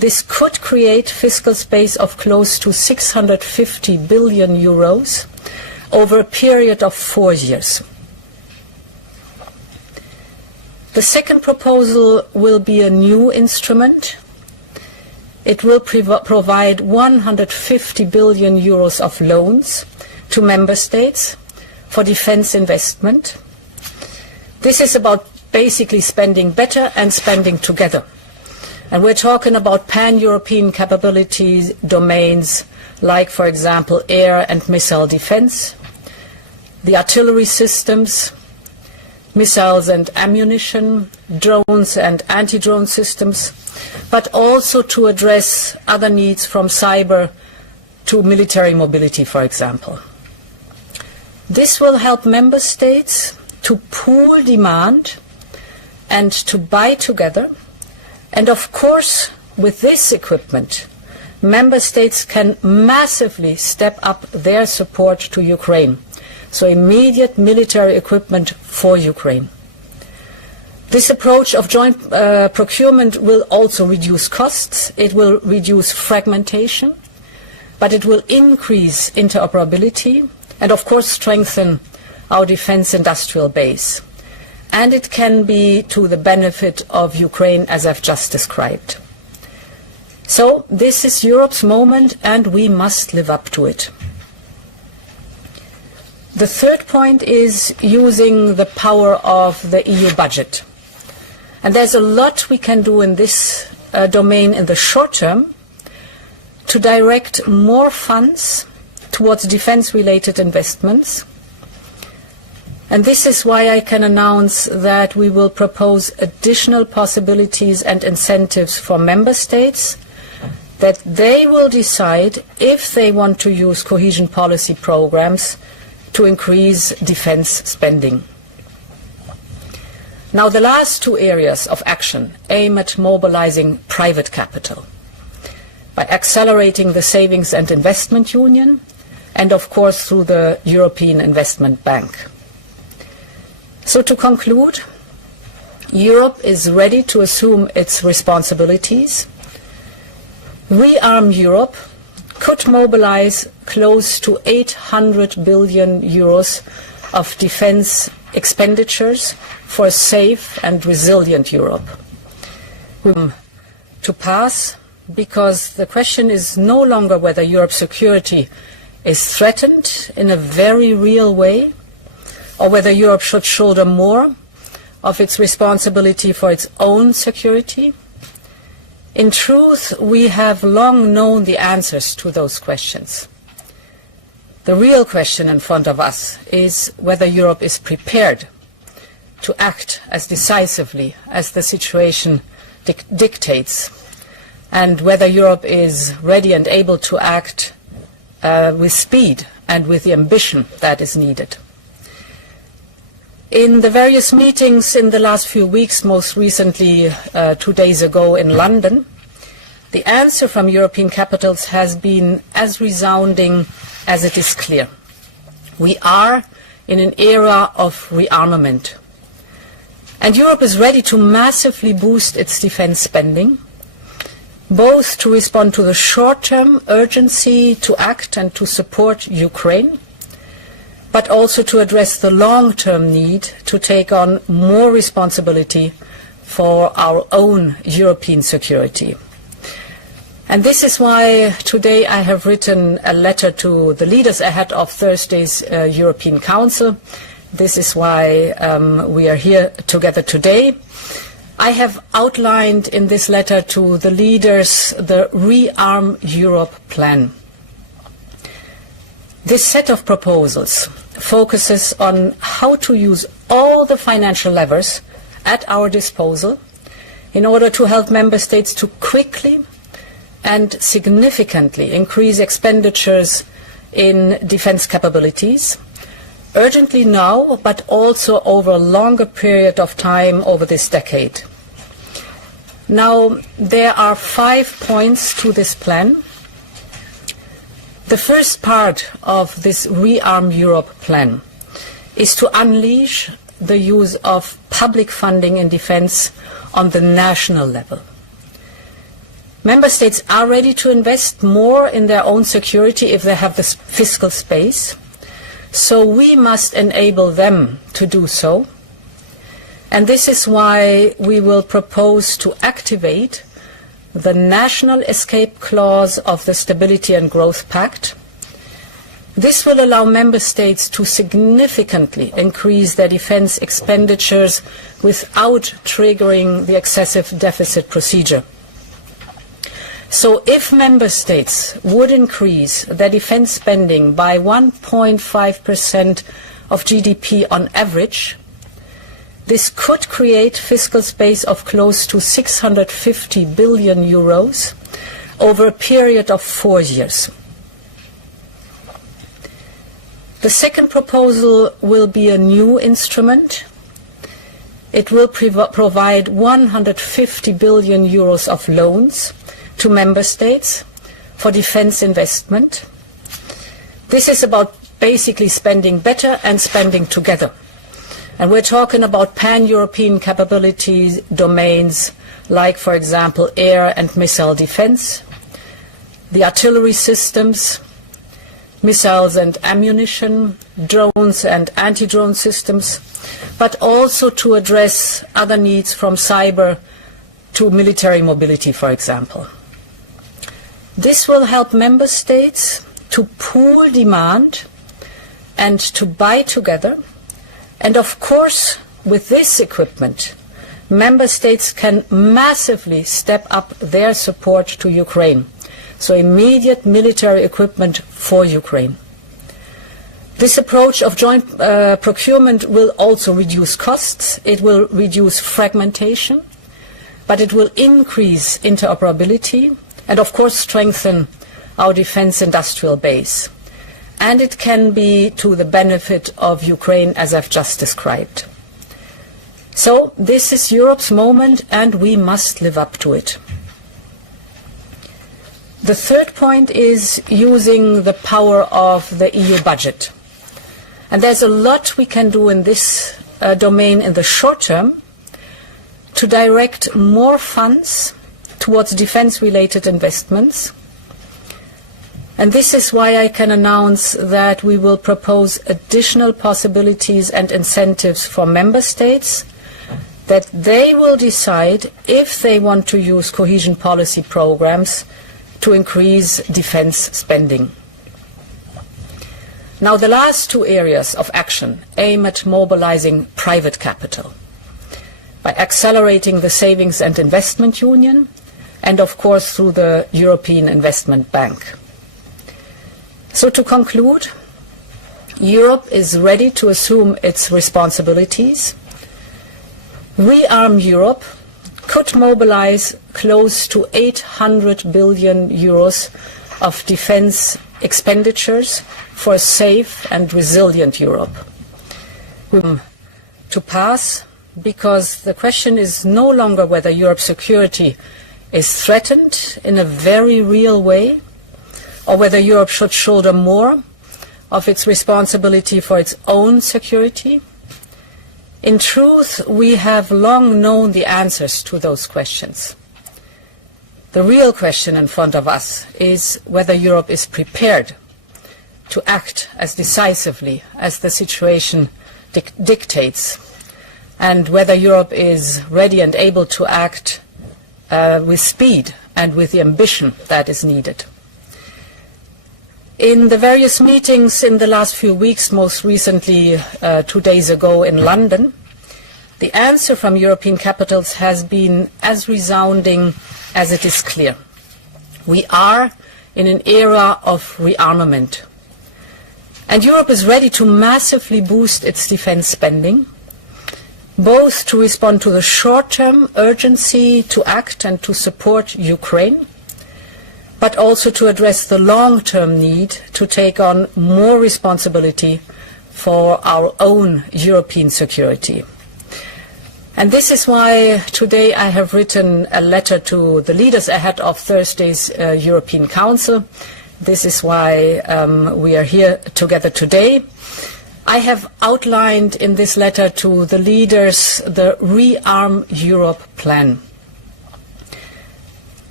This could create fiscal space of close to 650 billion euros over a period of 4 years. The second proposal will be a new instrument. It will provide 150 billion euros of loans to member states for defense investment. This is about basically spending better and spending together. And we're talking about pan-European capabilities domains like, for example, air and missile defense, the artillery systems, missiles and ammunition, drones and anti-drone systems, but also to address other needs from cyber to military mobility, for example. This will help member states to pool demand and to buy together. And of course, with this equipment, member states can massively step up their support to Ukraine. So immediate military equipment for Ukraine. This approach of joint procurement will also reduce costs. It will reduce fragmentation, but it will increase interoperability and of course strengthen our defense industrial base. And it can be to the benefit of Ukraine, as I've just described. So this is Europe's moment, and we must live up to it. The third point is using the power of the EU budget. And there's a lot we can do in this domain in the short term to direct more funds towards defense-related investments. And this is why I can announce that we will propose additional possibilities and incentives for member states, that they will decide if they want to use cohesion policy programs to increase defense spending. Now, the last two areas of action aim at mobilizing private capital by accelerating the savings and investment union and, of course, through the European Investment Bank. So to conclude, Europe is ready to assume its responsibilities. Rearm Europe could mobilize close to 800 billion euros of defense expenditures for a safe and resilient Europe. To pass, because the question is no longer whether Europe's security is threatened in a very real way, or whether Europe should shoulder more of its responsibility for its own security. In truth, we have long known the answers to those questions. The real question in front of us is whether Europe is prepared to act as decisively as the situation dictates, and whether Europe is ready and able to act with speed and with the ambition that is needed. In the various meetings in the last few weeks, most recently 2 days ago in London, the answer from European capitals has been as resounding as it is clear. We are in an era of rearmament. And Europe is ready to massively boost its defense spending, both to respond to the short-term urgency to act and to support Ukraine, but also to address the long-term need to take on more responsibility for our own European security. And this is why today I have written a letter to the leaders ahead of Thursday's European Council. This is why we are here together today. I have outlined in this letter to the leaders the Rearm Europe plan. This set of proposals focuses on how to use all the financial levers at our disposal in order to help member states to quickly and significantly increase expenditures in defense capabilities, urgently now, but also over a longer period of time over this decade. Now, there are 5 points to this plan. The first part of this Rearm Europe plan is to unleash the use of public funding in defense on the national level. Member states are ready to invest more in their own security if they have the fiscal space, so we must enable them to do so. And this is why we will propose to activate the national escape clause of the Stability and Growth Pact. This will allow member states to significantly increase their defense expenditures without triggering the excessive deficit procedure. So if member states would increase their defense spending by 1.5% of GDP on average, this could create fiscal space of close to 650 billion euros over a period of 4 years. The second proposal will be a new instrument. It will provide 150 billion euros of loans to member states for defense investment. This is about basically spending better and spending together. And we're talking about pan-European capabilities domains like, for example, air and missile defense, the artillery systems, missiles and ammunition, drones and anti-drone systems, but also to address other needs from cyber to military mobility, for example. This will help member states to pool demand and to buy together. And of course, with this equipment, member states can massively step up their support to Ukraine. So immediate military equipment for Ukraine. This approach of joint procurement will also reduce costs. It will reduce fragmentation, but it will increase interoperability and, of course, strengthen our defense industrial base. And it can be to the benefit of Ukraine, as I've just described. So this is Europe's moment, and we must live up to it. The third point is using the power of the EU budget. And there's a lot we can do in this domain in the short term to direct more funds towards defense-related investments. And this is why I can announce that we will propose additional possibilities and incentives for member states, that they will decide if they want to use cohesion policy programs to increase defense spending. Now, the last two areas of action aim at mobilizing private capital by accelerating the Savings and Investment Union and, of course, through the European Investment Bank. So to conclude, Europe is ready to assume its responsibilities. Rearm Europe could mobilize close to 800 billion euros of defense expenditures for a safe and resilient Europe. To pass, because the question is no longer whether Europe's security is threatened in a very real way, or whether Europe should shoulder more of its responsibility for its own security. In truth, we have long known the answers to those questions. The real question in front of us is whether Europe is prepared to act as decisively as the situation dictates, and whether Europe is ready and able to act with speed and with the ambition that is needed. In the various meetings in the last few weeks, most recently 2 days ago in London, the answer from European capitals has been as resounding as it is clear. We are in an era of rearmament. And Europe is ready to massively boost its defense spending, both to respond to the short-term urgency to act and to support Ukraine, but also to address the long-term need to take on more responsibility for our own European security. And this is why today I have written a letter to the leaders ahead of Thursday's European Council. This is why we are here together today. I have outlined in this letter to the leaders the Rearm Europe plan.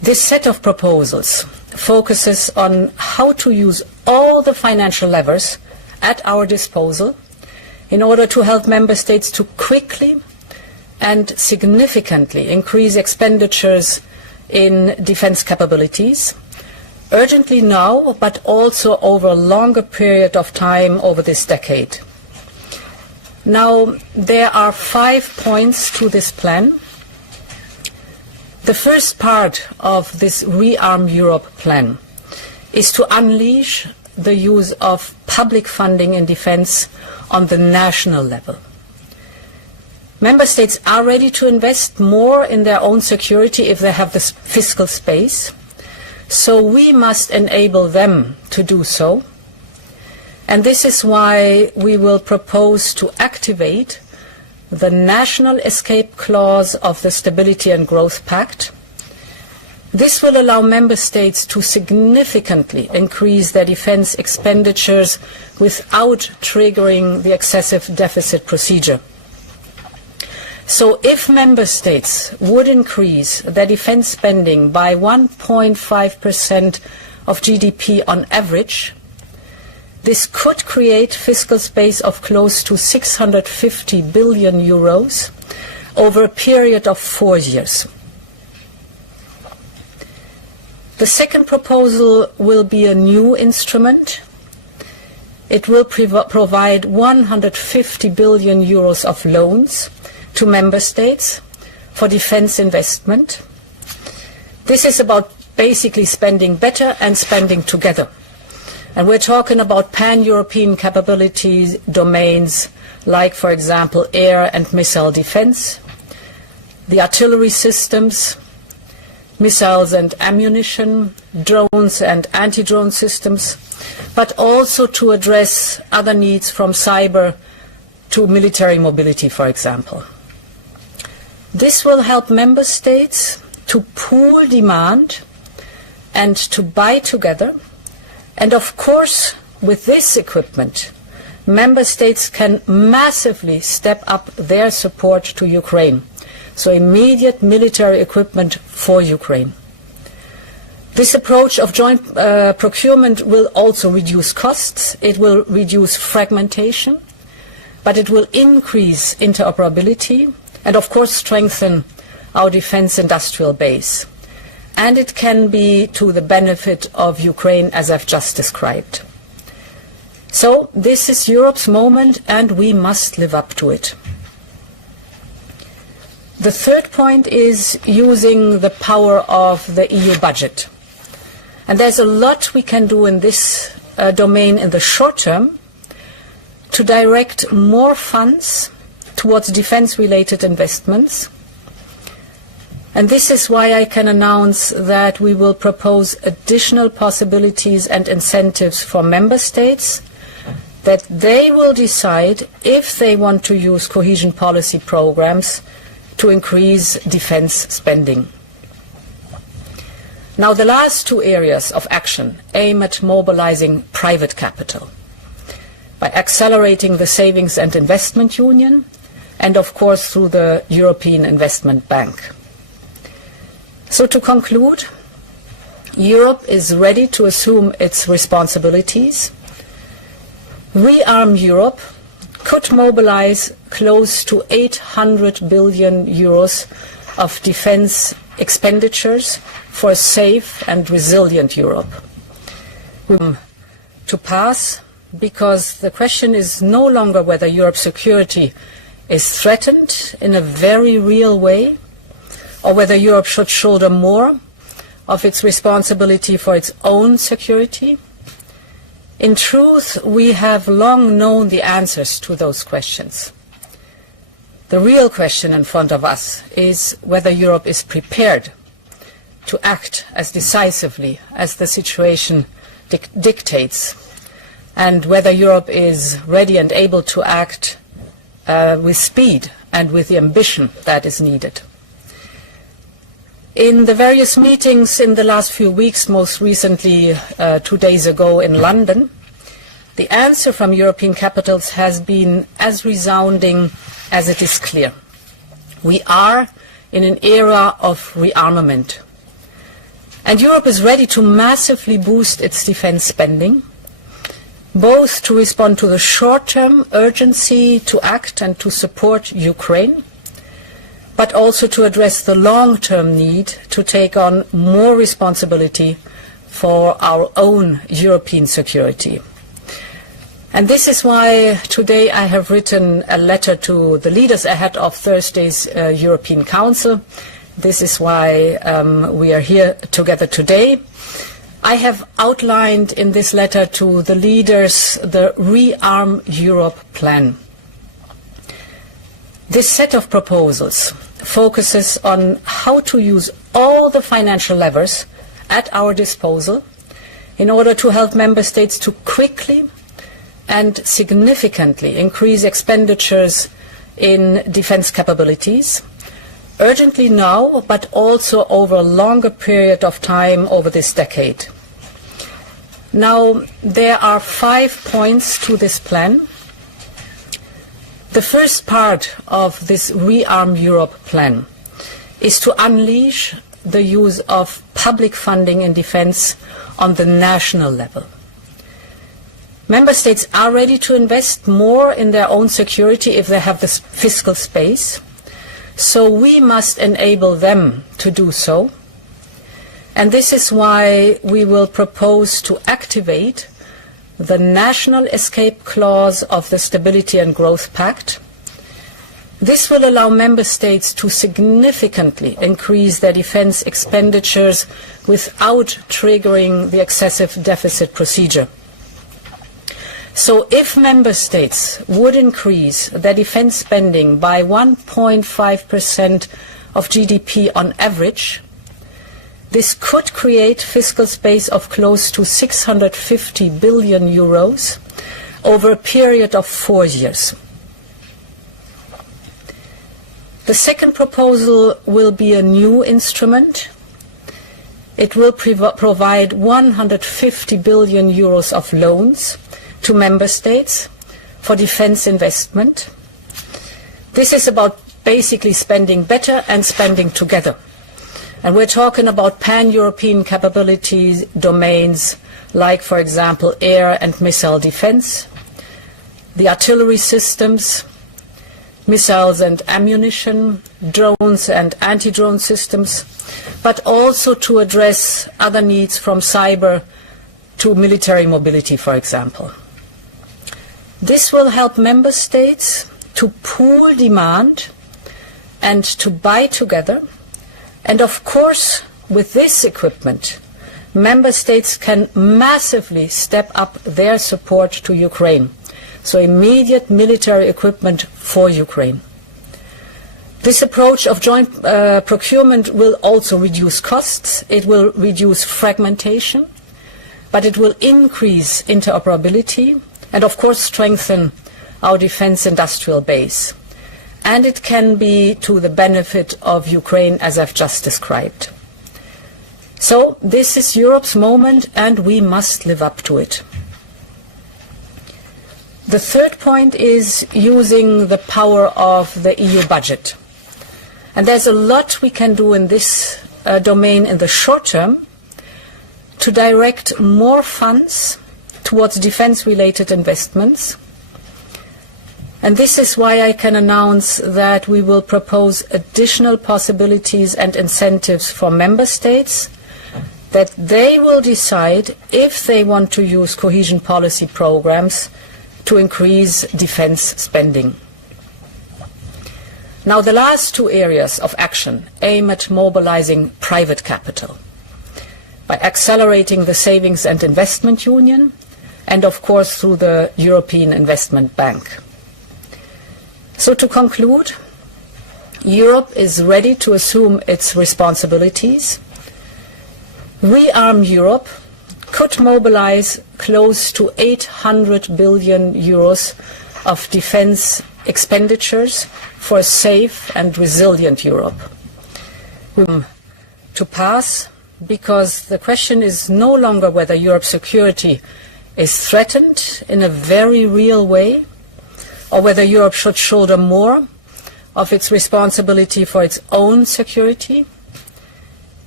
This set of proposals focuses on how to use all the financial levers at our disposal in order to help member states to quickly and significantly increase expenditures in defense capabilities, urgently now, but also over a longer period of time over this decade. Now, there are 5 points to this plan. The first part of this Rearm Europe plan is to unleash the use of public funding in defense on the national level. Member states are ready to invest more in their own security if they have the fiscal space, so we must enable them to do so. And this is why we will propose to activate the national escape clause of the Stability and Growth Pact. This will allow member states to significantly increase their defense expenditures without triggering the excessive deficit procedure. So if member states would increase their defense spending by 1.5% of GDP on average, this could create fiscal space of close to 650 billion euros over a period of 4 years. The second proposal will be a new instrument. It will provide 150 billion euros of loans to member states for defense investment. This is about basically spending better and spending together. And we're talking about pan-European capabilities domains like, for example, air and missile defense, the artillery systems, missiles and ammunition, drones and anti-drone systems, but also to address other needs from cyber to military mobility, for example. This will help member states to pool demand and to buy together. And of course, with this equipment, member states can massively step up their support to Ukraine. So immediate military equipment for Ukraine. This approach of joint procurement will also reduce costs. It will reduce fragmentation, but it will increase interoperability and, of course, strengthen our defense industrial base. And it can be to the benefit of Ukraine, as I've just described. So this is Europe's moment, and we must live up to it. The third point is using the power of the EU budget. And there's a lot we can do in this domain in the short term to direct more funds towards defense-related investments. And this is why I can announce that we will propose additional possibilities and incentives for member states, that they will decide if they want to use cohesion policy programs to increase defense spending. Now, the last 2 areas of action aim at mobilizing private capital by accelerating the Savings and Investment Union and, of course, through the European Investment Bank. So to conclude, Europe is ready to assume its responsibilities. Rearm Europe could mobilize close to 800 billion euros of defense expenditures for a safe and resilient Europe. To pass, because the question is no longer whether Europe's security is threatened in a very real way, or whether Europe should shoulder more of its responsibility for its own security. In truth, we have long known the answers to those questions. The real question in front of us is whether Europe is prepared to act as decisively as the situation dictates, and whether Europe is ready and able to act with speed and with the ambition that is needed. In the various meetings in the last few weeks, most recently 2 days ago in London, the answer from European capitals has been as resounding as it is clear. We are in an era of rearmament. And Europe is ready to massively boost its defense spending, both to respond to the short-term urgency to act and to support Ukraine, but also to address the long-term need to take on more responsibility for our own European security. And this is why today I have written a letter to the leaders ahead of Thursday's European Council. This is why we are here together today. I have outlined in this letter to the leaders the Rearm Europe plan. This set of proposals focuses on how to use all the financial levers at our disposal in order to help member states to quickly and significantly increase expenditures in defense capabilities, urgently now, but also over a longer period of time over this decade. Now, there are 5 points to this plan. The first part of this Rearm Europe plan is to unleash the use of public funding in defense on the national level. Member states are ready to invest more in their own security if they have this fiscal space, so we must enable them to do so. And this is why we will propose to activate the national escape clause of the Stability and Growth Pact. This will allow member states to significantly increase their defense expenditures without triggering the excessive deficit procedure. So if member states would increase their defense spending by 1.5% of GDP on average, this could create fiscal space of close to 650 billion euros over a period of 4 years. The second proposal will be a new instrument. It will provide 150 billion euros of loans to member states for defense investment. This is about basically spending better and spending together. And we're talking about pan-European capabilities domains like, for example, air and missile defense, the artillery systems, missiles and ammunition, drones and anti-drone systems, but also to address other needs from cyber to military mobility, for example. This will help member states to pool demand and to buy together. And of course, with this equipment, member states can massively step up their support to Ukraine. So immediate military equipment for Ukraine. This approach of joint procurement will also reduce costs. It will reduce fragmentation, but it will increase interoperability and of course strengthen our defense industrial base. And it can be to the benefit of Ukraine, as I've just described. So this is Europe's moment, and we must live up to it. The third point is using the power of the EU budget. And there's a lot we can do in this domain in the short term to direct more funds towards defense-related investments. And this is why I can announce that we will propose additional possibilities and incentives for member states, that they will decide if they want to use cohesion policy programs to increase defense spending. Now, the last 2 areas of action aim at mobilizing private capital by accelerating the Savings and Investment Union and, of course, through the European Investment Bank. So to conclude, Europe is ready to assume its responsibilities. Rearm Europe could mobilize close to 800 billion euros of defense expenditures for a safe and resilient Europe. To pass, because the question is no longer whether Europe's security is threatened in a very real way, or whether Europe should shoulder more of its responsibility for its own security.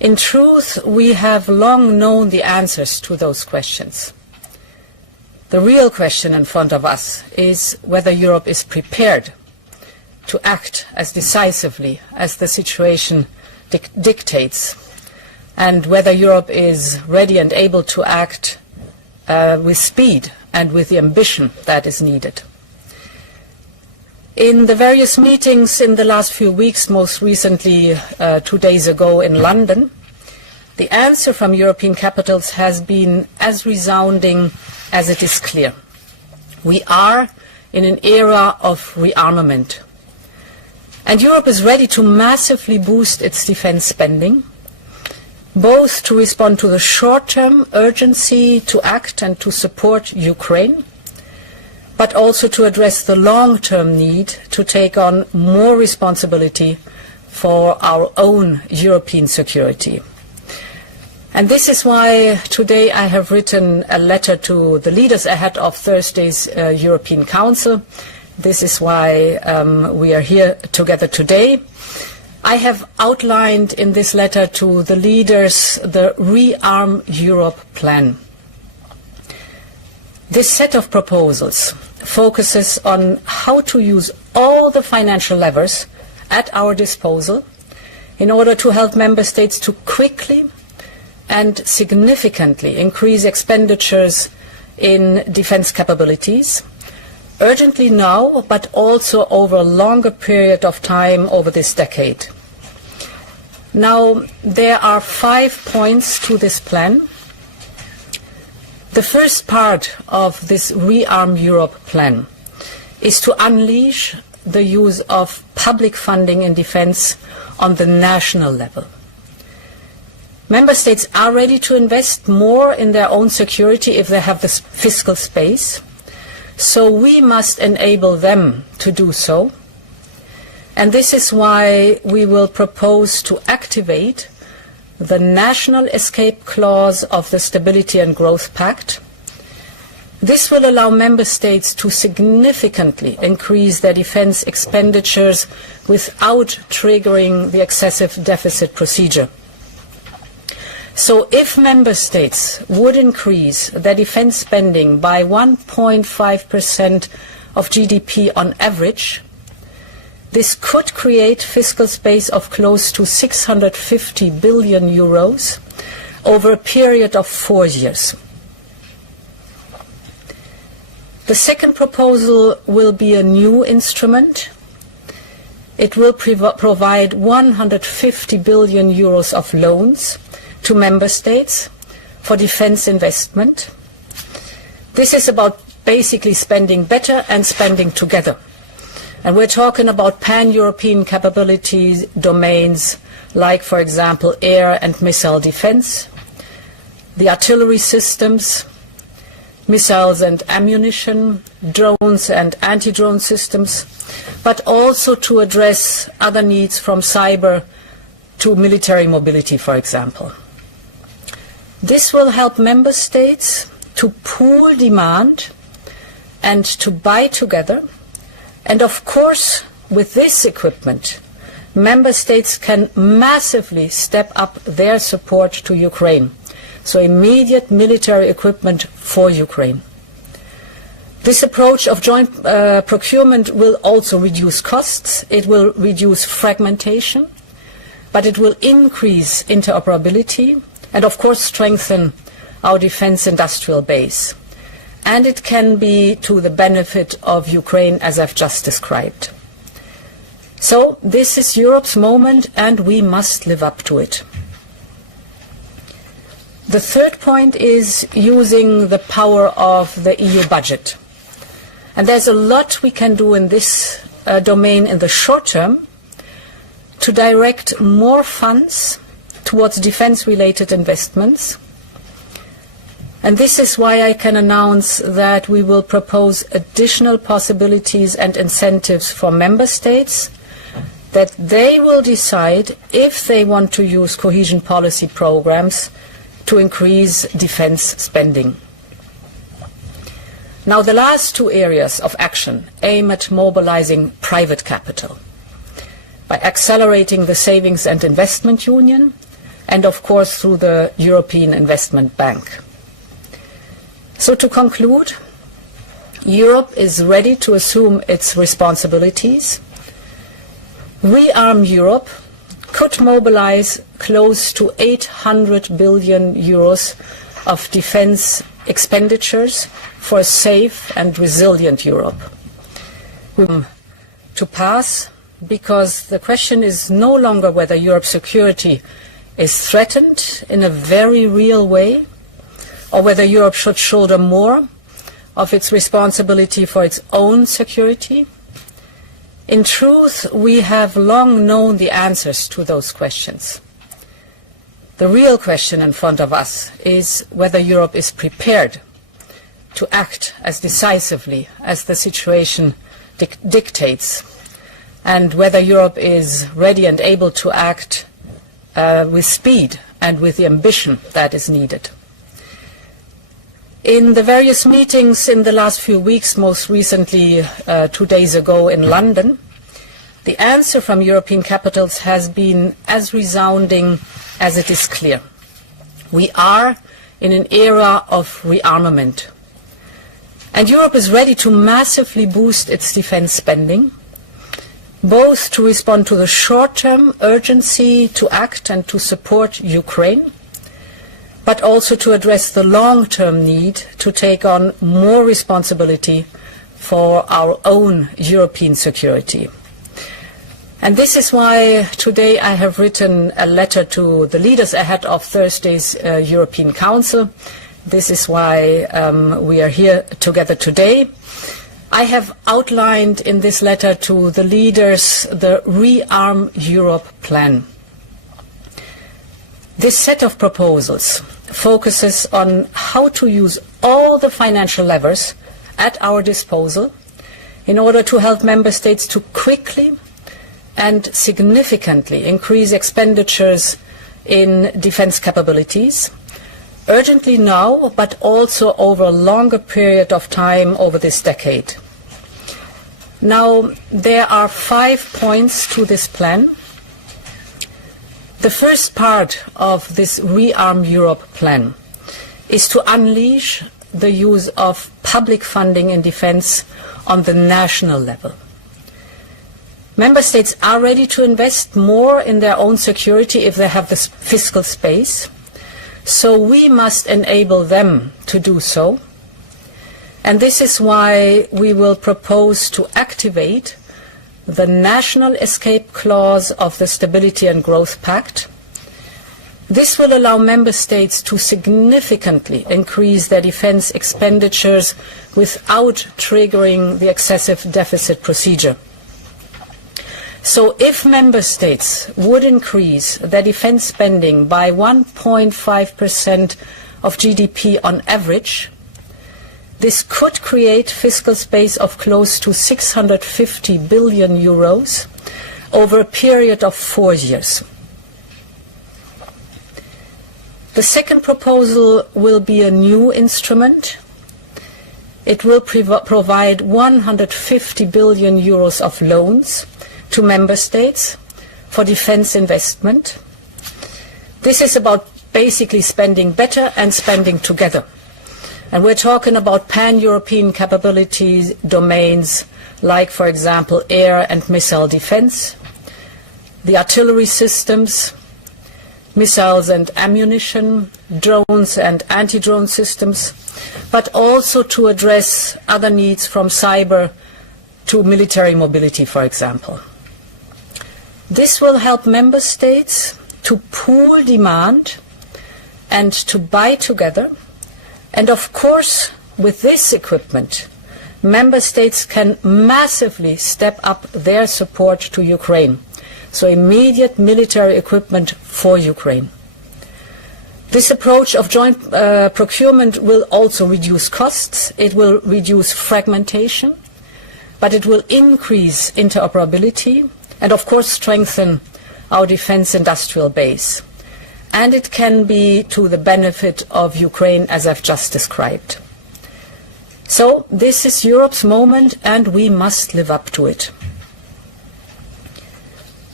In truth, we have long known the answers to those questions. The real question in front of us is whether Europe is prepared to act as decisively as the situation dictates, and whether Europe is ready and able to act with speed and with the ambition that is needed. In the various meetings in the last few weeks, most recently 2 days ago in London, the answer from European capitals has been as resounding as it is clear. We are in an era of rearmament, and Europe is ready to massively boost its defense spending, both to respond to the short-term urgency to act and to support Ukraine, but also to address the long-term need to take on more responsibility for our own European security. And this is why today I have written a letter to the leaders ahead of Thursday's European Council. This is why we are here together today. I have outlined in this letter to the leaders the Rearm Europe plan. This set of proposals focuses on how to use all the financial levers at our disposal in order to help member states to quickly and significantly increase expenditures in defense capabilities, urgently now, but also over a longer period of time over this decade. Now, there are 5 points to this plan. The first part of this Rearm Europe plan is to unleash the use of public funding in defense on the national level. Member states are ready to invest more in their own security if they have the fiscal space, so we must enable them to do so. And this is why we will propose to activate the national escape clause of the Stability and Growth Pact. This will allow member states to significantly increase their defense expenditures without triggering the excessive deficit procedure. So if member states would increase their defense spending by 1.5% of GDP on average, this could create fiscal space of close to 650 billion euros over a period of 4 years. The second proposal will be a new instrument. It will provide 150 billion euros of loans to member states for defense investment. This is about basically spending better and spending together. And we're talking about pan-European capabilities domains like, for example, air and missile defense, the artillery systems, missiles and ammunition, drones and anti-drone systems, but also to address other needs from cyber to military mobility, for example. This will help member states to pool demand and to buy together. And of course, with this equipment, member states can massively step up their support to Ukraine. So immediate military equipment for Ukraine. This approach of joint procurement will also reduce costs. It will reduce fragmentation, but it will increase interoperability and, of course, strengthen our defense industrial base. And it can be to the benefit of Ukraine, as I've just described. So this is Europe's moment, and we must live up to it. The third point is using the power of the EU budget. And there's a lot we can do in this domain in the short term to direct more funds towards defense-related investments. And this is why I can announce that we will propose additional possibilities and incentives for member states, that they will decide if they want to use cohesion policy programs to increase defense spending. Now, the last 2 areas of action aim at mobilizing private capital by accelerating the savings and investment union and of course through the European Investment Bank. So to conclude, Europe is ready to assume its responsibilities. Rearm Europe could mobilize close to 800 billion euros of defense expenditures for a safe and resilient Europe. To pass, because the question is no longer whether Europe's security is threatened in a very real way, or whether Europe should shoulder more of its responsibility for its own security. In truth, we have long known the answers to those questions. The real question in front of us is whether Europe is prepared to act as decisively as the situation dictates, and whether Europe is ready and able to act with speed and with the ambition that is needed. In the various meetings in the last few weeks, most recently 2 days ago in London, the answer from European capitals has been as resounding as it is clear. We are in an era of rearmament. And Europe is ready to massively boost its defense spending, both to respond to the short-term urgency to act and to support Ukraine, but also to address the long-term need to take on more responsibility for our own European security. And this is why today I have written a letter to the leaders ahead of Thursday's European Council. This is why we are here together today. I have outlined in this letter to the leaders the Rearm Europe plan. This set of proposals focuses on how to use all the financial levers at our disposal in order to help member states to quickly and significantly increase expenditures in defense capabilities, urgently now, but also over a longer period of time over this decade. Now, there are 5 points to this plan. The first part of this Rearm Europe plan is to unleash the use of public funding in defense on the national level. Member states are ready to invest more in their own security if they have the fiscal space, so we must enable them to do so. And this is why we will propose to activate the national escape clause of the Stability and Growth Pact. This will allow member states to significantly increase their defense expenditures without triggering the excessive deficit procedure. So if member states would increase their defense spending by 1.5% of GDP on average, this could create fiscal space of close to 650 billion euros over a period of 4 years. The second proposal will be a new instrument. It will provide 150 billion euros of loans to member states for defense investment. This is about basically spending better and spending together. And we're talking about pan-European capability domains like, for example, air and missile defense, the artillery systems, missiles and ammunition, drones and anti-drone systems, but also to address other needs from cyber to military mobility, for example. This will help member states to pool demand and to buy together. And of course, with this equipment, member states can massively step up their support to Ukraine. So immediate military equipment for Ukraine. This approach of joint procurement will also reduce costs. It will reduce fragmentation, but it will increase interoperability and, of course, strengthen our defense industrial base. And it can be to the benefit of Ukraine, as I've just described. So this is Europe's moment, and we must live up to it.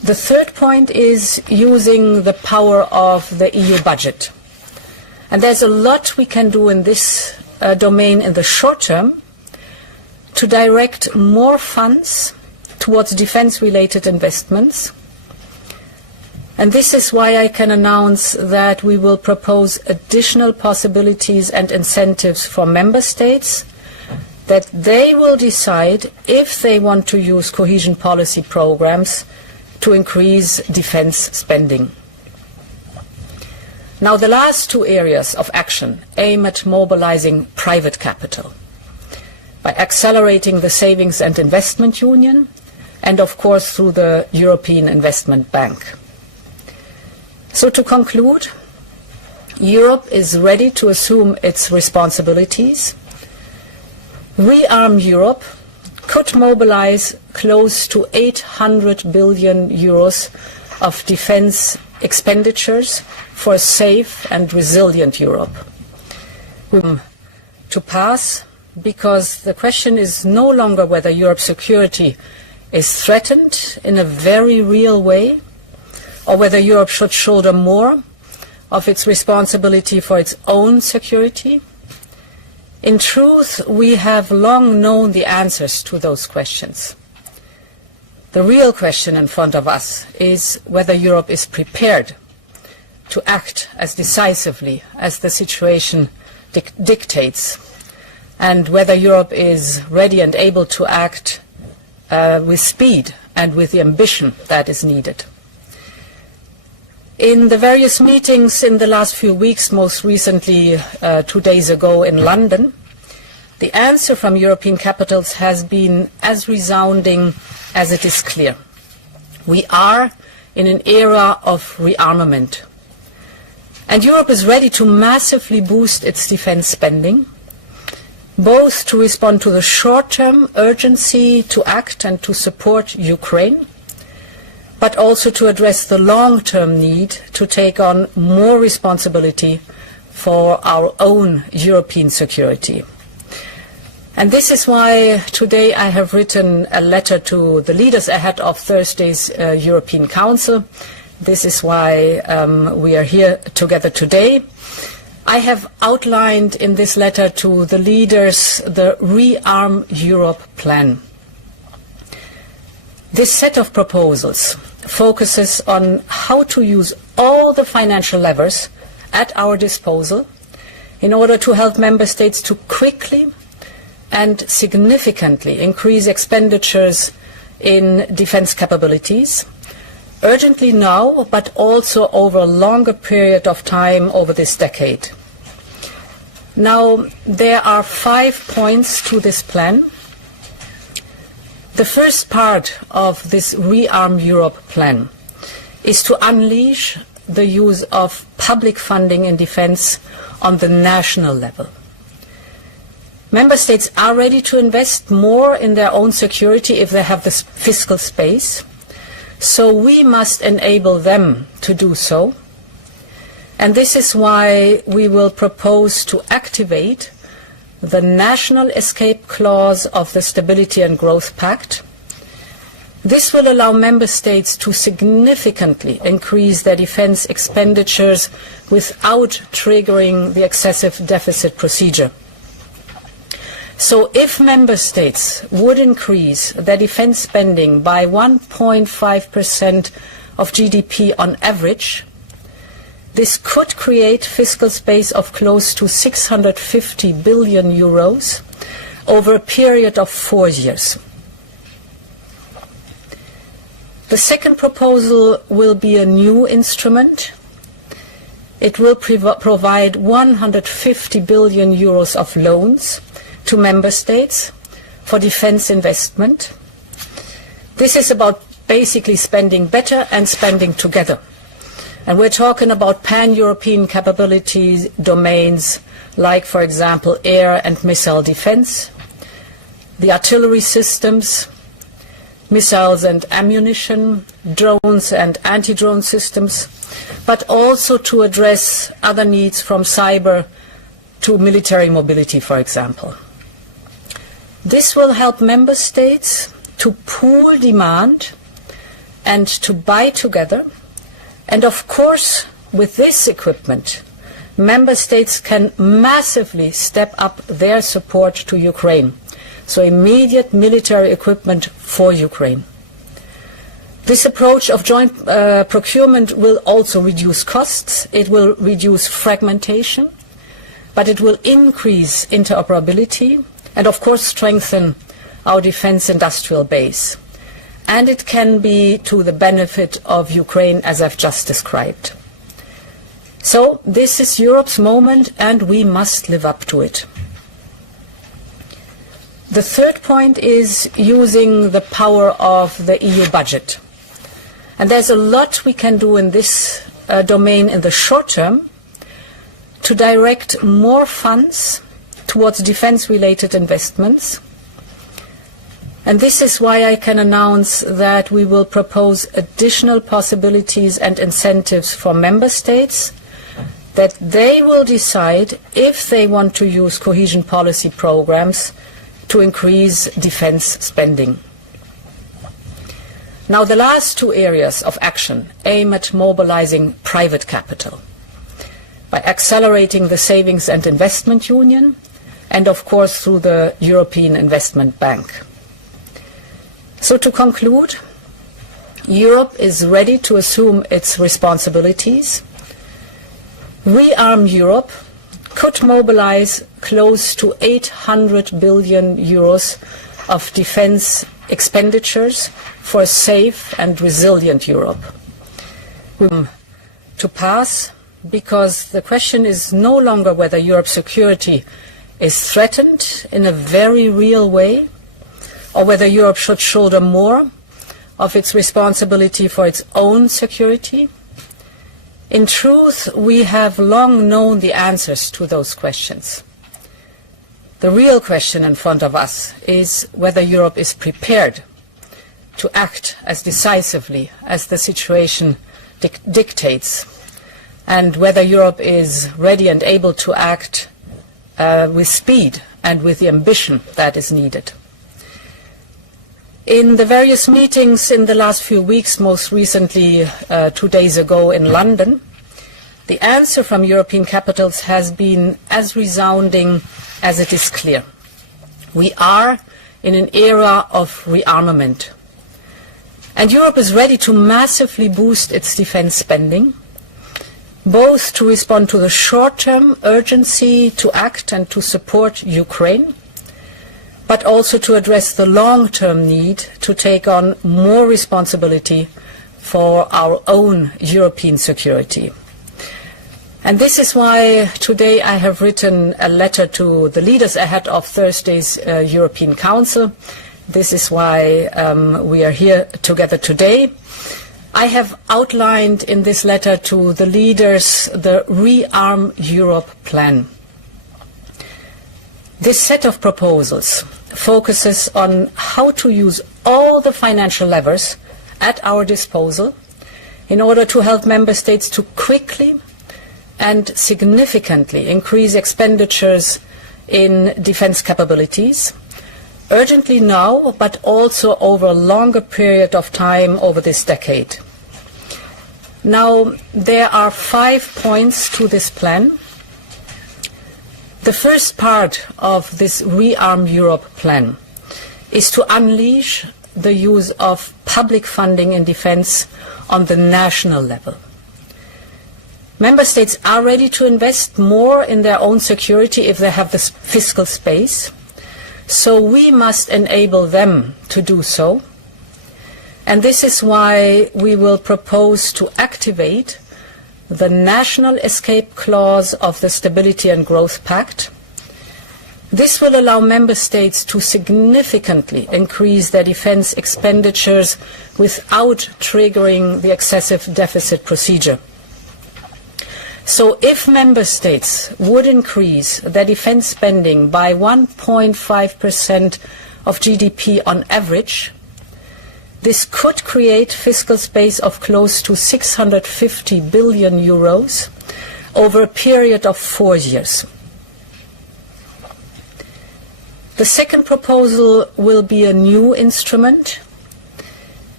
The third point is using the power of the EU budget. And there's a lot we can do in this domain in the short term to direct more funds towards defense-related investments. And this is why I can announce that we will propose additional possibilities and incentives for member states, that they will decide if they want to use cohesion policy programs to increase defense spending. Now, the last two areas of action aim at mobilizing private capital by accelerating the Savings and Investment Union and, of course, through the European Investment Bank. So to conclude, Europe is ready to assume its responsibilities. Rearm Europe could mobilize close to 800 billion euros of defense expenditures for a safe and resilient Europe. To pass, because the question is no longer whether Europe's security is threatened in a very real way, or whether Europe should shoulder more of its responsibility for its own security. In truth, we have long known the answers to those questions. The real question in front of us is whether Europe is prepared to act as decisively as the situation dictates, and whether Europe is ready and able to act with speed and with the ambition that is needed. In the various meetings in the last few weeks, most recently 2 days ago in London, the answer from European capitals has been as resounding as it is clear. We are in an era of rearmament. And Europe is ready to massively boost its defense spending, both to respond to the short-term urgency to act and to support Ukraine, but also to address the long-term need to take on more responsibility for our own European security. And this is why today I have written a letter to the leaders ahead of Thursday's European Council. This is why we are here together today. I have outlined in this letter to the leaders the Rearm Europe plan. This set of proposals focuses on how to use all the financial levers at our disposal in order to help member states to quickly and significantly increase expenditures in defense capabilities, urgently now, but also over a longer period of time over this decade. Now, there are 5 points to this plan. The first part of this Rearm Europe plan is to unleash the use of public funding in defense on the national level. Member states are ready to invest more in their own security if they have this fiscal space, so we must enable them to do so. And this is why we will propose to activate the national escape clause of the Stability and Growth Pact. This will allow member states to significantly increase their defense expenditures without triggering the excessive deficit procedure. So if member states would increase their defense spending by 1.5% of GDP on average, this could create fiscal space of close to 650 billion euros over a period of 4 years. The second proposal will be a new instrument. It will provide 150 billion euros of loans to member states for defense investment. This is about basically spending better and spending together. And we're talking about pan-European capabilities domains like, for example, air and missile defense, the artillery systems, missiles and ammunition, drones and anti-drone systems, but also to address other needs from cyber to military mobility, for example. This will help member states to pool demand and to buy together. And of course, with this equipment, member states can massively step up their support to Ukraine. So immediate military equipment for Ukraine. This approach of joint procurement will also reduce costs, it will reduce fragmentation, but it will increase interoperability and of course strengthen our defense industrial base. And it can be to the benefit of Ukraine, as I've just described. So this is Europe's moment and we must live up to it. The third point is using the power of the EU budget. And there's a lot we can do in this domain in the short term to direct more funds towards defense-related investments. And this is why I can announce that we will propose additional possibilities and incentives for member states, that they will decide if they want to use cohesion policy programs to increase defense spending. Now, the last two areas of action aim at mobilizing private capital by accelerating the Savings and Investment Union and, of course, through the European Investment Bank. So to conclude, Europe is ready to assume its responsibilities. Rearm Europe could mobilize close to 800 billion euros of defense expenditures for a safe and resilient Europe. To pass, because the question is no longer whether Europe's security is threatened in a very real way, or whether Europe should shoulder more of its responsibility for its own security. In truth, we have long known the answers to those questions. The real question in front of us is whether Europe is prepared to act as decisively as the situation dictates, and whether Europe is ready and able to act with speed and with the ambition that is needed. In the various meetings in the last few weeks, most recently 2 days ago in London, the answer from European capitals has been as resounding as it is clear. We are in an era of rearmament. And Europe is ready to massively boost its defense spending, both to respond to the short-term urgency to act and to support Ukraine, but also to address the long-term need to take on more responsibility for our own European security. And this is why today I have written a letter to the leaders ahead of Thursday's European Council. This is why we are here together today. I have outlined in this letter to the leaders the Rearm Europe plan. This set of proposals focuses on how to use all the financial levers at our disposal in order to help member states to quickly and significantly increase expenditures in defense capabilities, urgently now, but also over a longer period of time over this decade. Now, there are 5 points to this plan. The first part of this Rearm Europe plan is to unleash the use of public funding in defense on the national level. Member states are ready to invest more in their own security if they have the fiscal space, so we must enable them to do so. And this is why we will propose to activate the national escape clause of the Stability and Growth Pact. This will allow member states to significantly increase their defense expenditures without triggering the excessive deficit procedure. So if member states would increase their defense spending by 1.5% of GDP on average, this could create fiscal space of close to 650 billion euros over a period of 4 years. The second proposal will be a new instrument.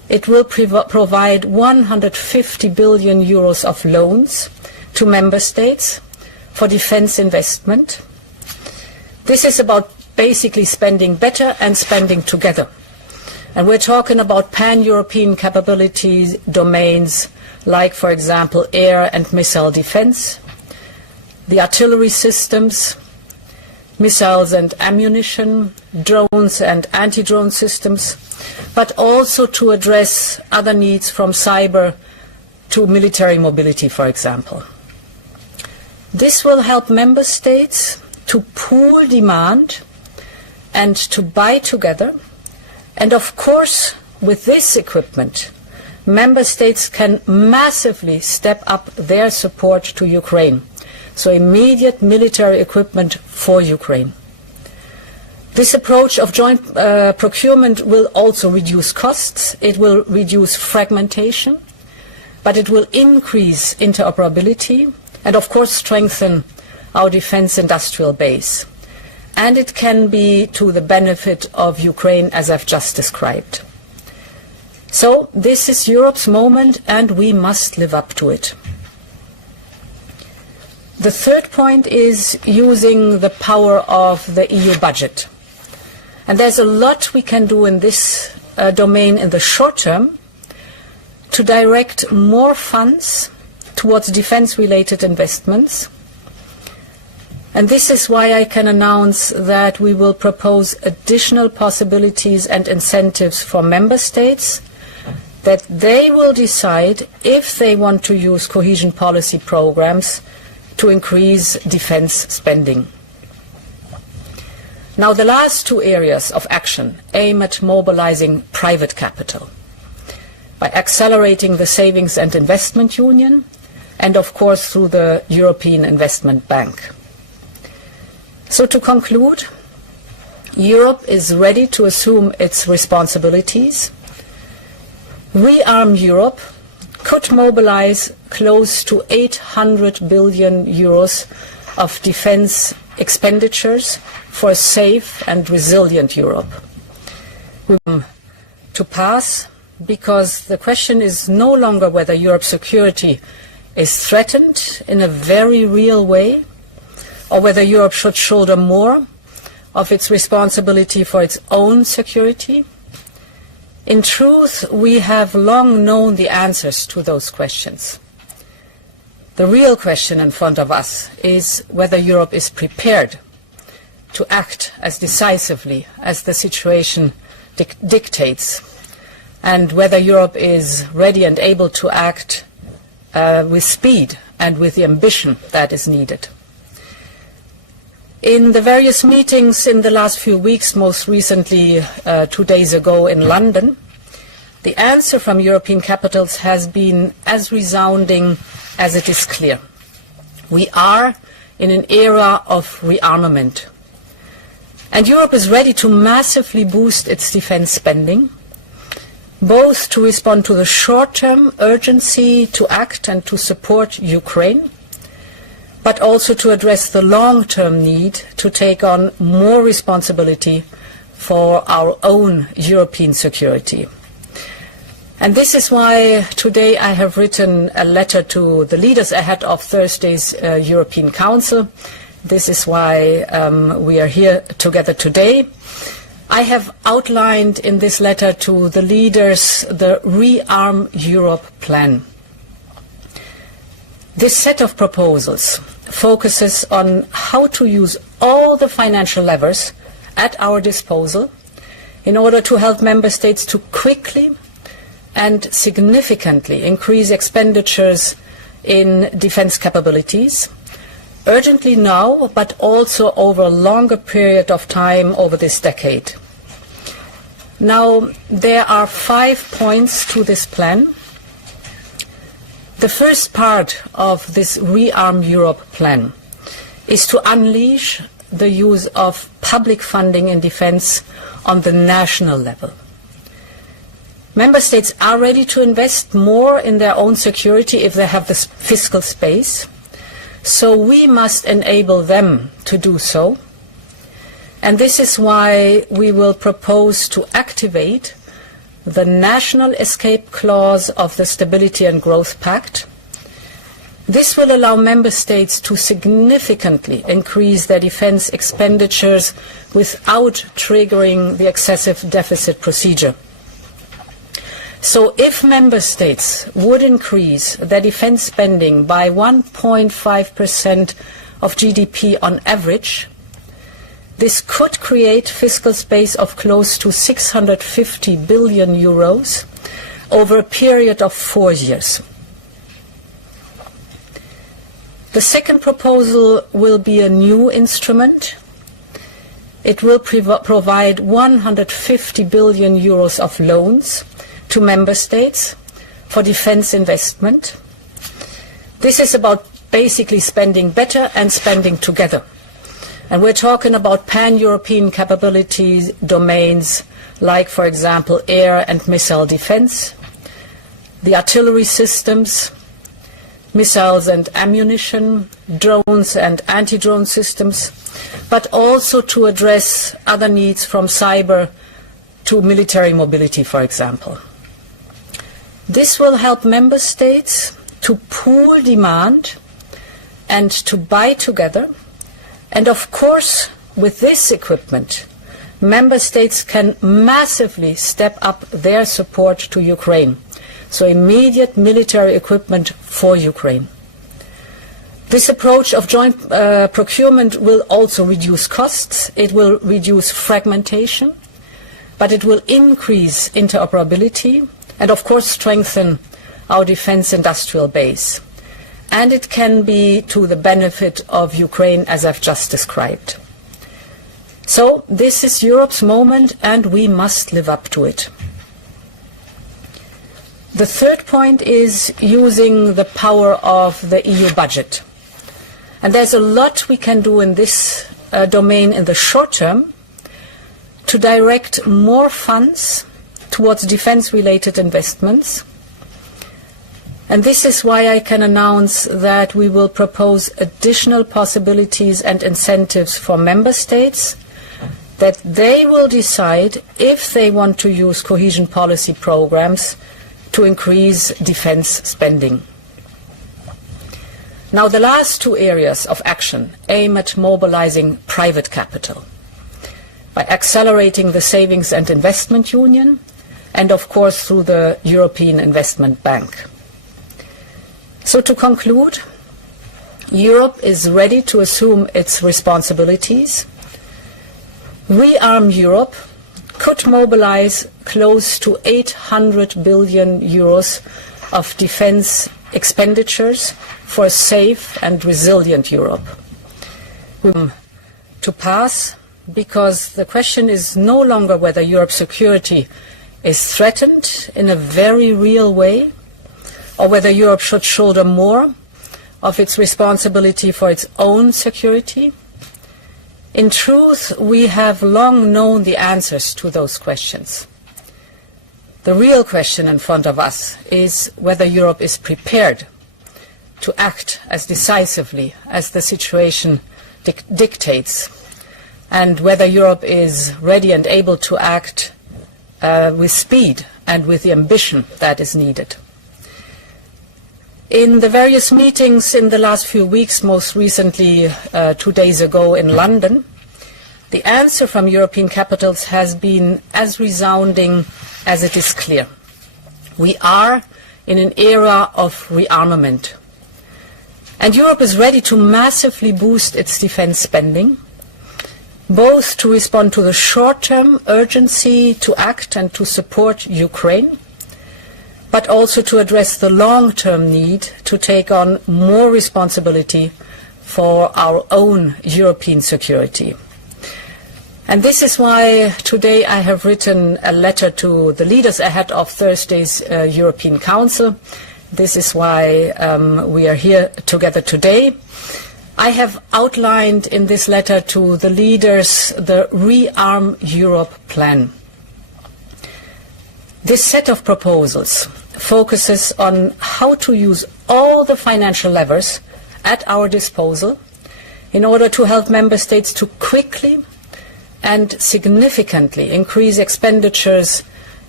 It will provide 150 billion euros of loans to member states for defense investment. This is about basically spending better and spending together. And we're talking about pan-European capabilities domains like, for example, air and missile defense, the artillery systems, missiles and ammunition, drones and anti-drone systems, but also to address other needs from cyber to military mobility, for example. This will help member states to pool demand and to buy together. And of course, with this equipment, member states can massively step up their support to Ukraine. So immediate military equipment for Ukraine. This approach of joint procurement will also reduce costs, it will reduce fragmentation, but it will increase interoperability and of course strengthen our defense industrial base. And it can be to the benefit of Ukraine, as I've just described. So this is Europe's moment and we must live up to it. The third point is using the power of the EU budget. And there's a lot we can do in this domain in the short term to direct more funds towards defense-related investments. And this is why I can announce that we will propose additional possibilities and incentives for member states, that they will decide if they want to use cohesion policy programs to increase defense spending. Now, the last two areas of action aim at mobilizing private capital by accelerating the savings and investment union and, of course, through the European Investment Bank. So to conclude, Europe is ready to assume its responsibilities. Rearm Europe could mobilize close to 800 billion euros of defense expenditures for a safe and resilient Europe. To pass, because the question is no longer whether Europe's security is threatened in a very real way, or whether Europe should shoulder more of its responsibility for its own security. In truth, we have long known the answers to those questions. The real question in front of us is whether Europe is prepared to act as decisively as the situation dictates, and whether Europe is ready and able to act with speed and with the ambition that is needed. In the various meetings in the last few weeks, most recently 2 days ago in London, the answer from European capitals has been as resounding as it is clear. We are in an era of rearmament. And Europe is ready to massively boost its defense spending, both to respond to the short-term urgency to act and to support Ukraine, but also to address the long-term need to take on more responsibility for our own European security. And this is why today I have written a letter to the leaders ahead of Thursday's European Council. This is why we are here together today. I have outlined in this letter to the leaders the Rearm Europe plan. This set of proposals focuses on how to use all the financial levers at our disposal in order to help member states to quickly and significantly increase expenditures in defense capabilities, urgently now, but also over a longer period of time over this decade. Now, there are 5 points to this plan. The first part of this Rearm Europe plan is to unleash the use of public funding in defense on the national level. Member states are ready to invest more in their own security if they have the fiscal space, so we must enable them to do so. And this is why we will propose to activate the national escape clause of the Stability and Growth Pact. This will allow member states to significantly increase their defense expenditures without triggering the excessive deficit procedure. So if member states would increase their defense spending by 1.5% of GDP on average, this could create fiscal space of close to 650 billion euros over a period of 4 years. The second proposal will be a new instrument. It will provide 150 billion euros of loans to member states for defense investment. This is about basically spending better and spending together. And we're talking about pan-European capabilities domains like, for example, air and missile defense, the artillery systems, missiles and ammunition, drones and anti-drone systems, but also to address other needs from cyber to military mobility, for example. This will help member states to pool demand and to buy together. And of course, with this equipment, member states can massively step up their support to Ukraine. So immediate military equipment for Ukraine. This approach of joint procurement will also reduce costs. It will reduce fragmentation, but it will increase interoperability and, of course, strengthen our defense industrial base. And it can be to the benefit of Ukraine, as I've just described. So this is Europe's moment, and we must live up to it. The third point is using the power of the EU budget. And there's a lot we can do in this domain in the short term to direct more funds towards defense-related investments. And this is why I can announce that we will propose additional possibilities and incentives for member states, that they will decide if they want to use cohesion policy programs to increase defense spending. Now, the last two areas of action aim at mobilizing private capital by accelerating the savings and investment union and, of course, through the European Investment Bank. So to conclude, Europe is ready to assume its responsibilities. Rearm Europe could mobilize close to 800 billion euros of defense expenditures for a safe and resilient Europe. To pass, because the question is no longer whether Europe's security is threatened in a very real way, or whether Europe should shoulder more of its responsibility for its own security. In truth, we have long known the answers to those questions. The real question in front of us is whether Europe is prepared to act as decisively as the situation dictates, and whether Europe is ready and able to act with speed and with the ambition that is needed. In the various meetings in the last few weeks, most recently 2 days ago in London, the answer from European capitals has been as resounding as it is clear. We are in an era of rearmament. And Europe is ready to massively boost its defense spending, both to respond to the short-term urgency to act and to support Ukraine, but also to address the long-term need to take on more responsibility for our own European security. And this is why today I have written a letter to the leaders ahead of Thursday's European Council. This is why we are here together today. I have outlined in this letter to the leaders the Rearm Europe plan. This set of proposals focuses on how to use all the financial levers at our disposal in order to help member states to quickly and significantly increase expenditures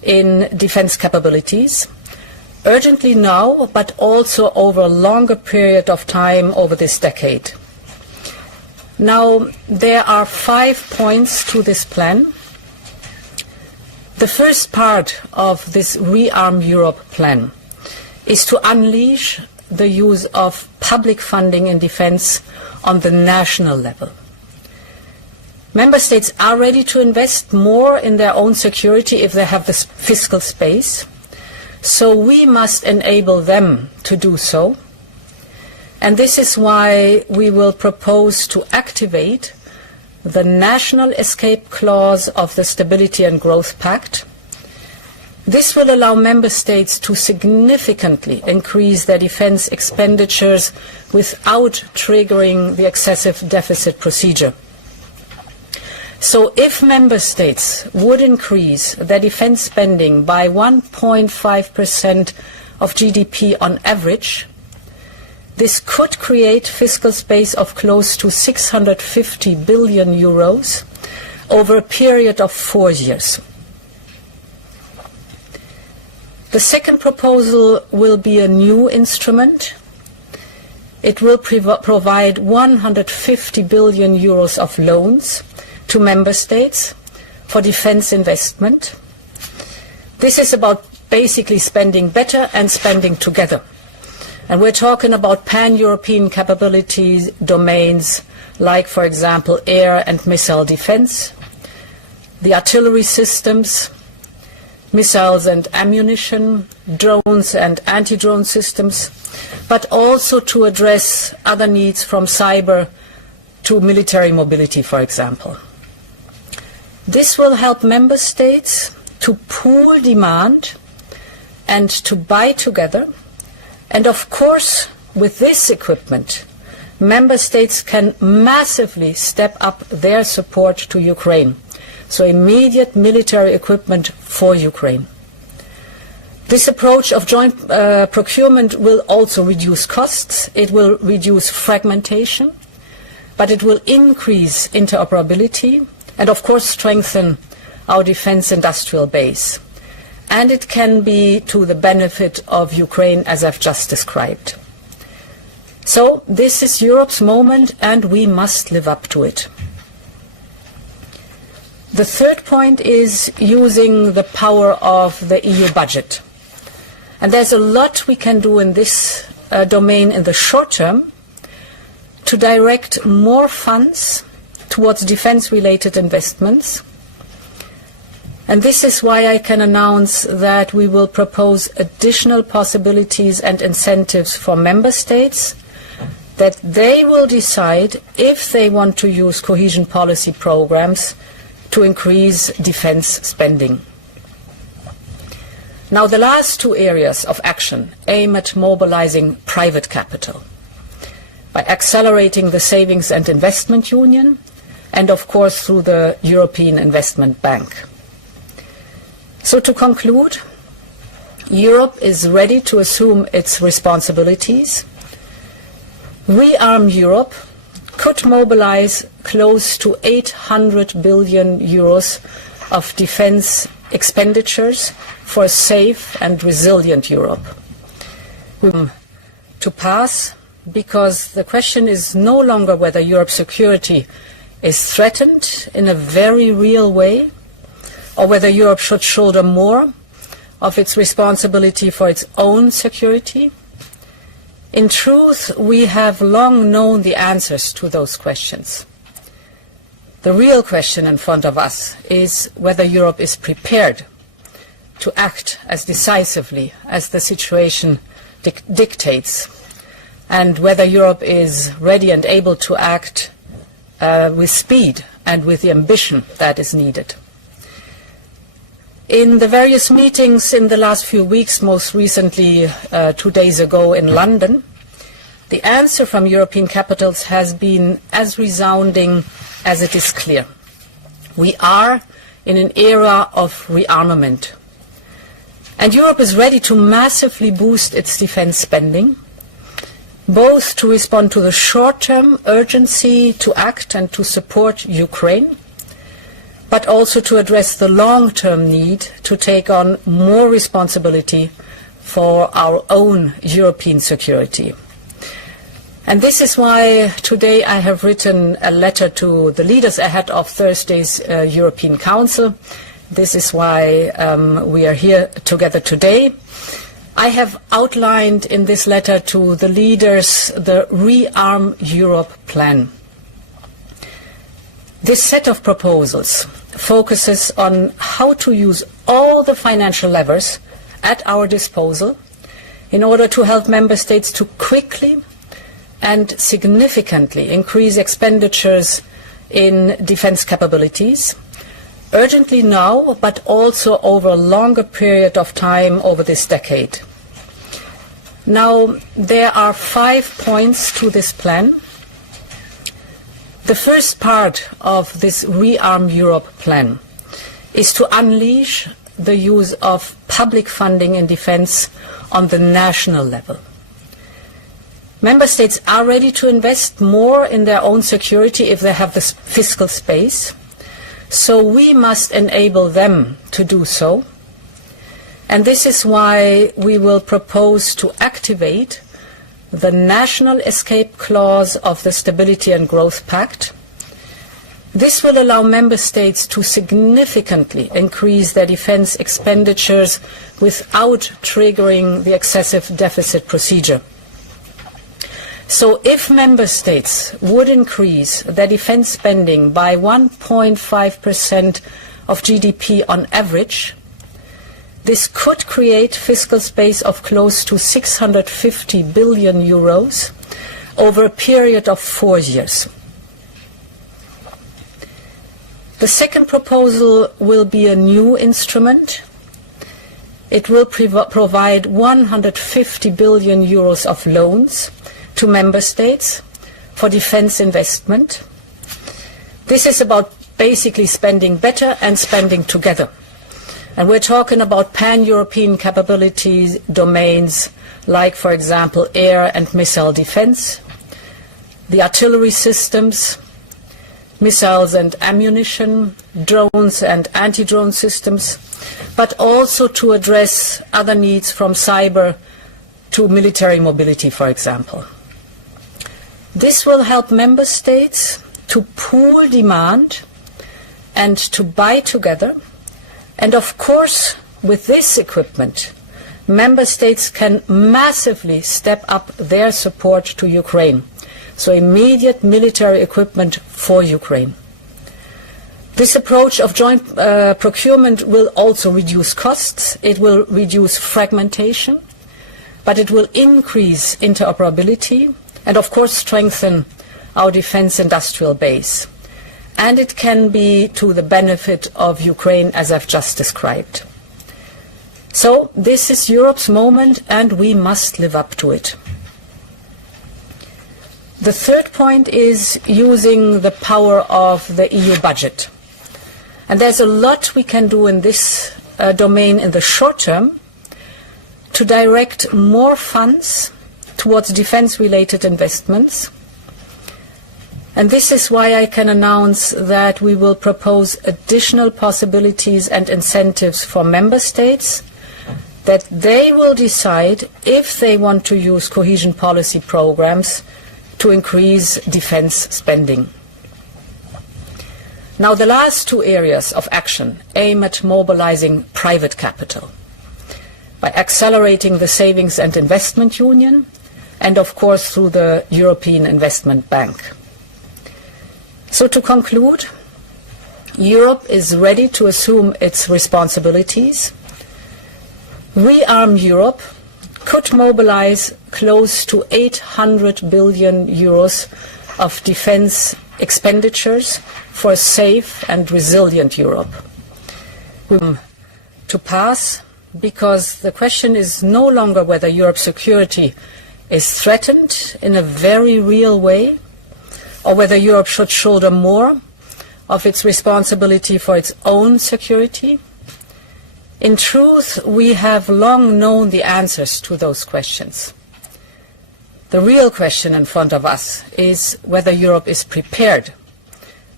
in defense capabilities, urgently now, but also over a longer period of time over this decade. Now, there are 5 points to this plan. The first part of this Rearm Europe plan is to unleash the use of public funding in defense on the national level. Member states are ready to invest more in their own security if they have the fiscal space, so we must enable them to do so. And this is why we will propose to activate the national escape clause of the Stability and Growth Pact. This will allow member states to significantly increase their defense expenditures without triggering the excessive deficit procedure. So if member states would increase their defense spending by 1.5% of GDP on average, this could create fiscal space of close to 650 billion euros over a period of 4 years. The second proposal will be a new instrument. It will provide 150 billion euros of loans to member states for defense investment. This is about basically spending better and spending together. And we're talking about pan-European capabilities domains like, for example, air and missile defense, the artillery systems, missiles and ammunition, drones and anti-drone systems, but also to address other needs from cyber to military mobility, for example. This will help member states to pool demand and to buy together. And of course, with this equipment, member states can massively step up their support to Ukraine. So immediate military equipment for Ukraine. This approach of joint procurement will also reduce costs. It will reduce fragmentation, but it will increase interoperability and, of course, strengthen our defense industrial base. And it can be to the benefit of Ukraine, as I've just described. So this is Europe's moment, and we must live up to it. The third point is using the power of the EU budget. And there's a lot we can do in this domain in the short term to direct more funds towards defense-related investments. And this is why I can announce that we will propose additional possibilities and incentives for member states, that they will decide if they want to use cohesion policy programs to increase defense spending. Now, the last 2 areas of action aim at mobilizing private capital by accelerating the Savings and Investment Union and, of course, through the European Investment Bank. So to conclude, Europe is ready to assume its responsibilities. Rearm Europe could mobilize close to 800 billion euros of defense expenditures for a safe and resilient Europe. To pass, because the question is no longer whether Europe's security is threatened in a very real way, or whether Europe should shoulder more of its responsibility for its own security. In truth, we have long known the answers to those questions. The real question in front of us is whether Europe is prepared to act as decisively as the situation dictates, and whether Europe is ready and able to act with speed and with the ambition that is needed. In the various meetings in the last few weeks, most recently 2 days ago in London, the answer from European capitals has been as resounding as it is clear. We are in an era of rearmament. And Europe is ready to massively boost its defense spending, both to respond to the short-term urgency to act and to support Ukraine, but also to address the long-term need to take on more responsibility for our own European security. And this is why today I have written a letter to the leaders ahead of Thursday's European Council. This is why we are here together today. I have outlined in this letter to the leaders the Rearm Europe plan. This set of proposals focuses on how to use all the financial levers at our disposal in order to help member states to quickly and significantly increase expenditures in defense capabilities, urgently now, but also over a longer period of time over this decade. Now, there are 5 points to this plan. The first part of this Rearm Europe plan is to unleash the use of public funding in defense on the national level. Member states are ready to invest more in their own security if they have the fiscal space. So we must enable them to do so. And this is why we will propose to activate the national escape clause of the Stability and Growth Pact. This will allow member states to significantly increase their defense expenditures without triggering the excessive deficit procedure. So if member states would increase their defense spending by 1.5% of GDP on average, this could create fiscal space of close to 650 billion euros over a period of 4 years. The second proposal will be a new instrument. It will provide 150 billion euros of loans to member states for defense investment. This is about basically spending better and spending together. And we're talking about pan-European capabilities domains like, for example, air and missile defense, the artillery systems, missiles and ammunition, drones and anti-drone systems, but also to address other needs from cyber to military mobility, for example. This will help member states to pool demand and to buy together. And of course, with this equipment, member states can massively step up their support to Ukraine. So immediate military equipment for Ukraine. This approach of joint procurement will also reduce costs. It will reduce fragmentation, but it will increase interoperability and of course strengthen our defense industrial base. And it can be to the benefit of Ukraine, as I've just described. So this is Europe's moment and we must live up to it. The third point is using the power of the EU budget. And there's a lot we can do in this domain in the short term to direct more funds towards defense-related investments. And this is why I can announce that we will propose additional possibilities and incentives for member states, that they will decide if they want to use cohesion policy programs to increase defense spending. Now, the last 2 areas of action aim at mobilizing private capital by accelerating the savings and investment union and, of course, through the European Investment Bank. So to conclude, Europe is ready to assume its responsibilities. Rearm Europe could mobilize close to 800 billion euros of defense expenditures for a safe and resilient Europe. To pass, because the question is no longer whether Europe's security is threatened in a very real way, or whether Europe should shoulder more of its responsibility for its own security. In truth, we have long known the answers to those questions. The real question in front of us is whether Europe is prepared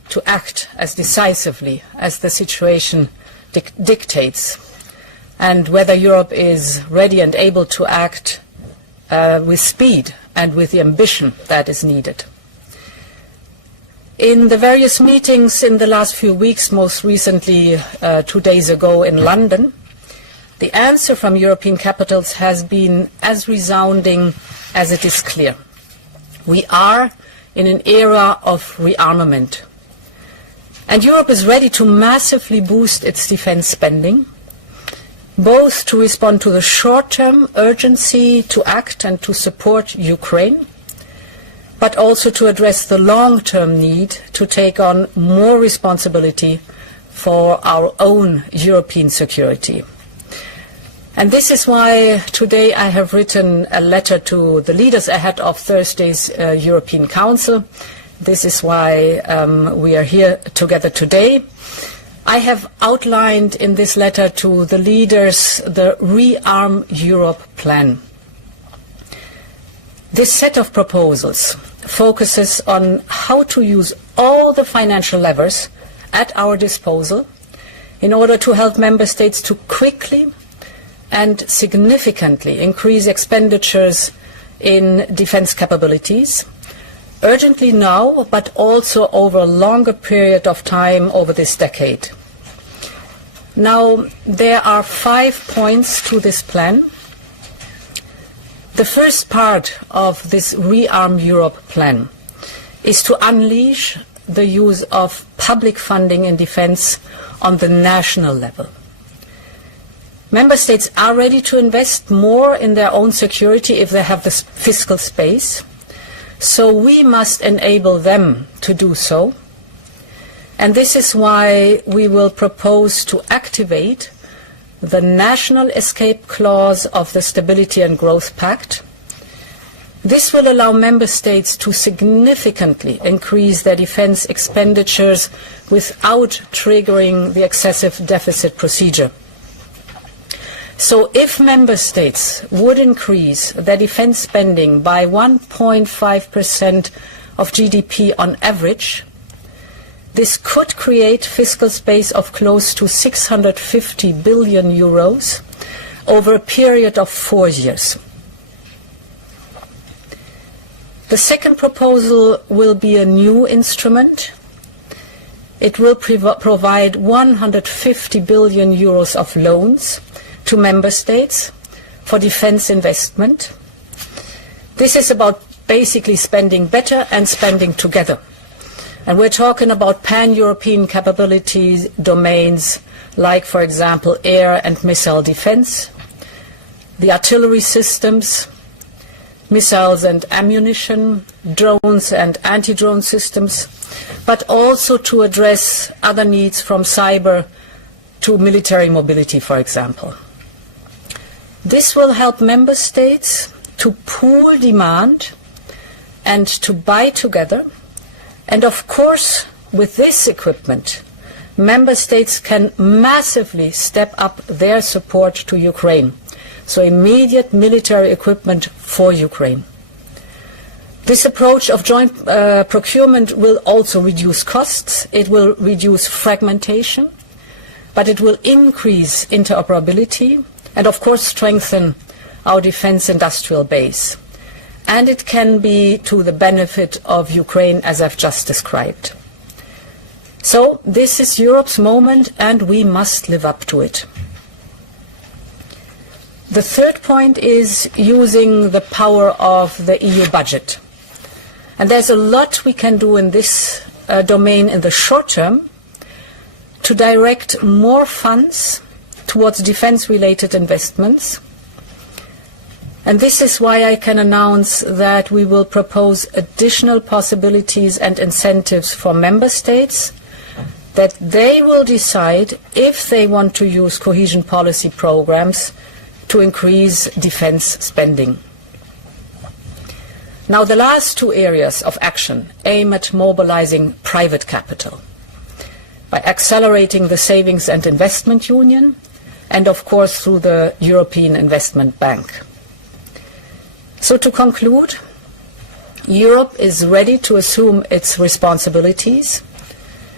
to act as decisively as the situation dictates, and whether Europe is ready and able to act with speed and with the ambition that is needed. In the various meetings in the last few weeks, most recently 2 days ago in London, the answer from European capitals has been as resounding as it is clear. We are in an era of rearmament, and Europe is ready to massively boost its defense spending, both to respond to the short-term urgency to act and to support Ukraine, but also to address the long-term need to take on more responsibility for our own European security. And this is why today I have written a letter to the leaders ahead of Thursday's European Council. This is why we are here together today. I have outlined in this letter to the leaders the Rearm Europe plan. This set of proposals focuses on how to use all the financial levers at our disposal in order to help member states to quickly and significantly increase expenditures in defense capabilities, urgently now, but also over a longer period of time over this decade. Now, there are 5 points to this plan. The first part of this Rearm Europe plan is to unleash the use of public funding in defense on the national level. Member states are ready to invest more in their own security if they have the fiscal space, so we must enable them to do so. And this is why we will propose to activate the national escape clause of the Stability and Growth Pact. This will allow member states to significantly increase their defense expenditures without triggering the excessive deficit procedure. So if member states would increase their defense spending by 1.5% of GDP on average, this could create fiscal space of close to 650 billion euros over a period of 4 years. The second proposal will be a new instrument. It will provide 150 billion euros of loans to member states for defense investment. This is about basically spending better and spending together. And we're talking about pan-European capabilities domains like, for example, air and missile defense, the artillery systems, missiles and ammunition, drones and anti-drone systems, but also to address other needs from cyber to military mobility, for example. This will help member states to pool demand and to buy together. And of course, with this equipment, member states can massively step up their support to Ukraine. So immediate military equipment for Ukraine. This approach of joint procurement will also reduce costs. It will reduce fragmentation, but it will increase interoperability and of course strengthen our defense industrial base. And it can be to the benefit of Ukraine, as I've just described. So this is Europe's moment, and we must live up to it. The third point is using the power of the EU budget. And there's a lot we can do in this domain in the short term to direct more funds towards defense-related investments. And this is why I can announce that we will propose additional possibilities and incentives for member states, that they will decide if they want to use cohesion policy programs to increase defense spending. Now, the last 2 areas of action aim at mobilizing private capital by accelerating the savings and investment union and, of course, through the European Investment Bank. So to conclude, Europe is ready to assume its responsibilities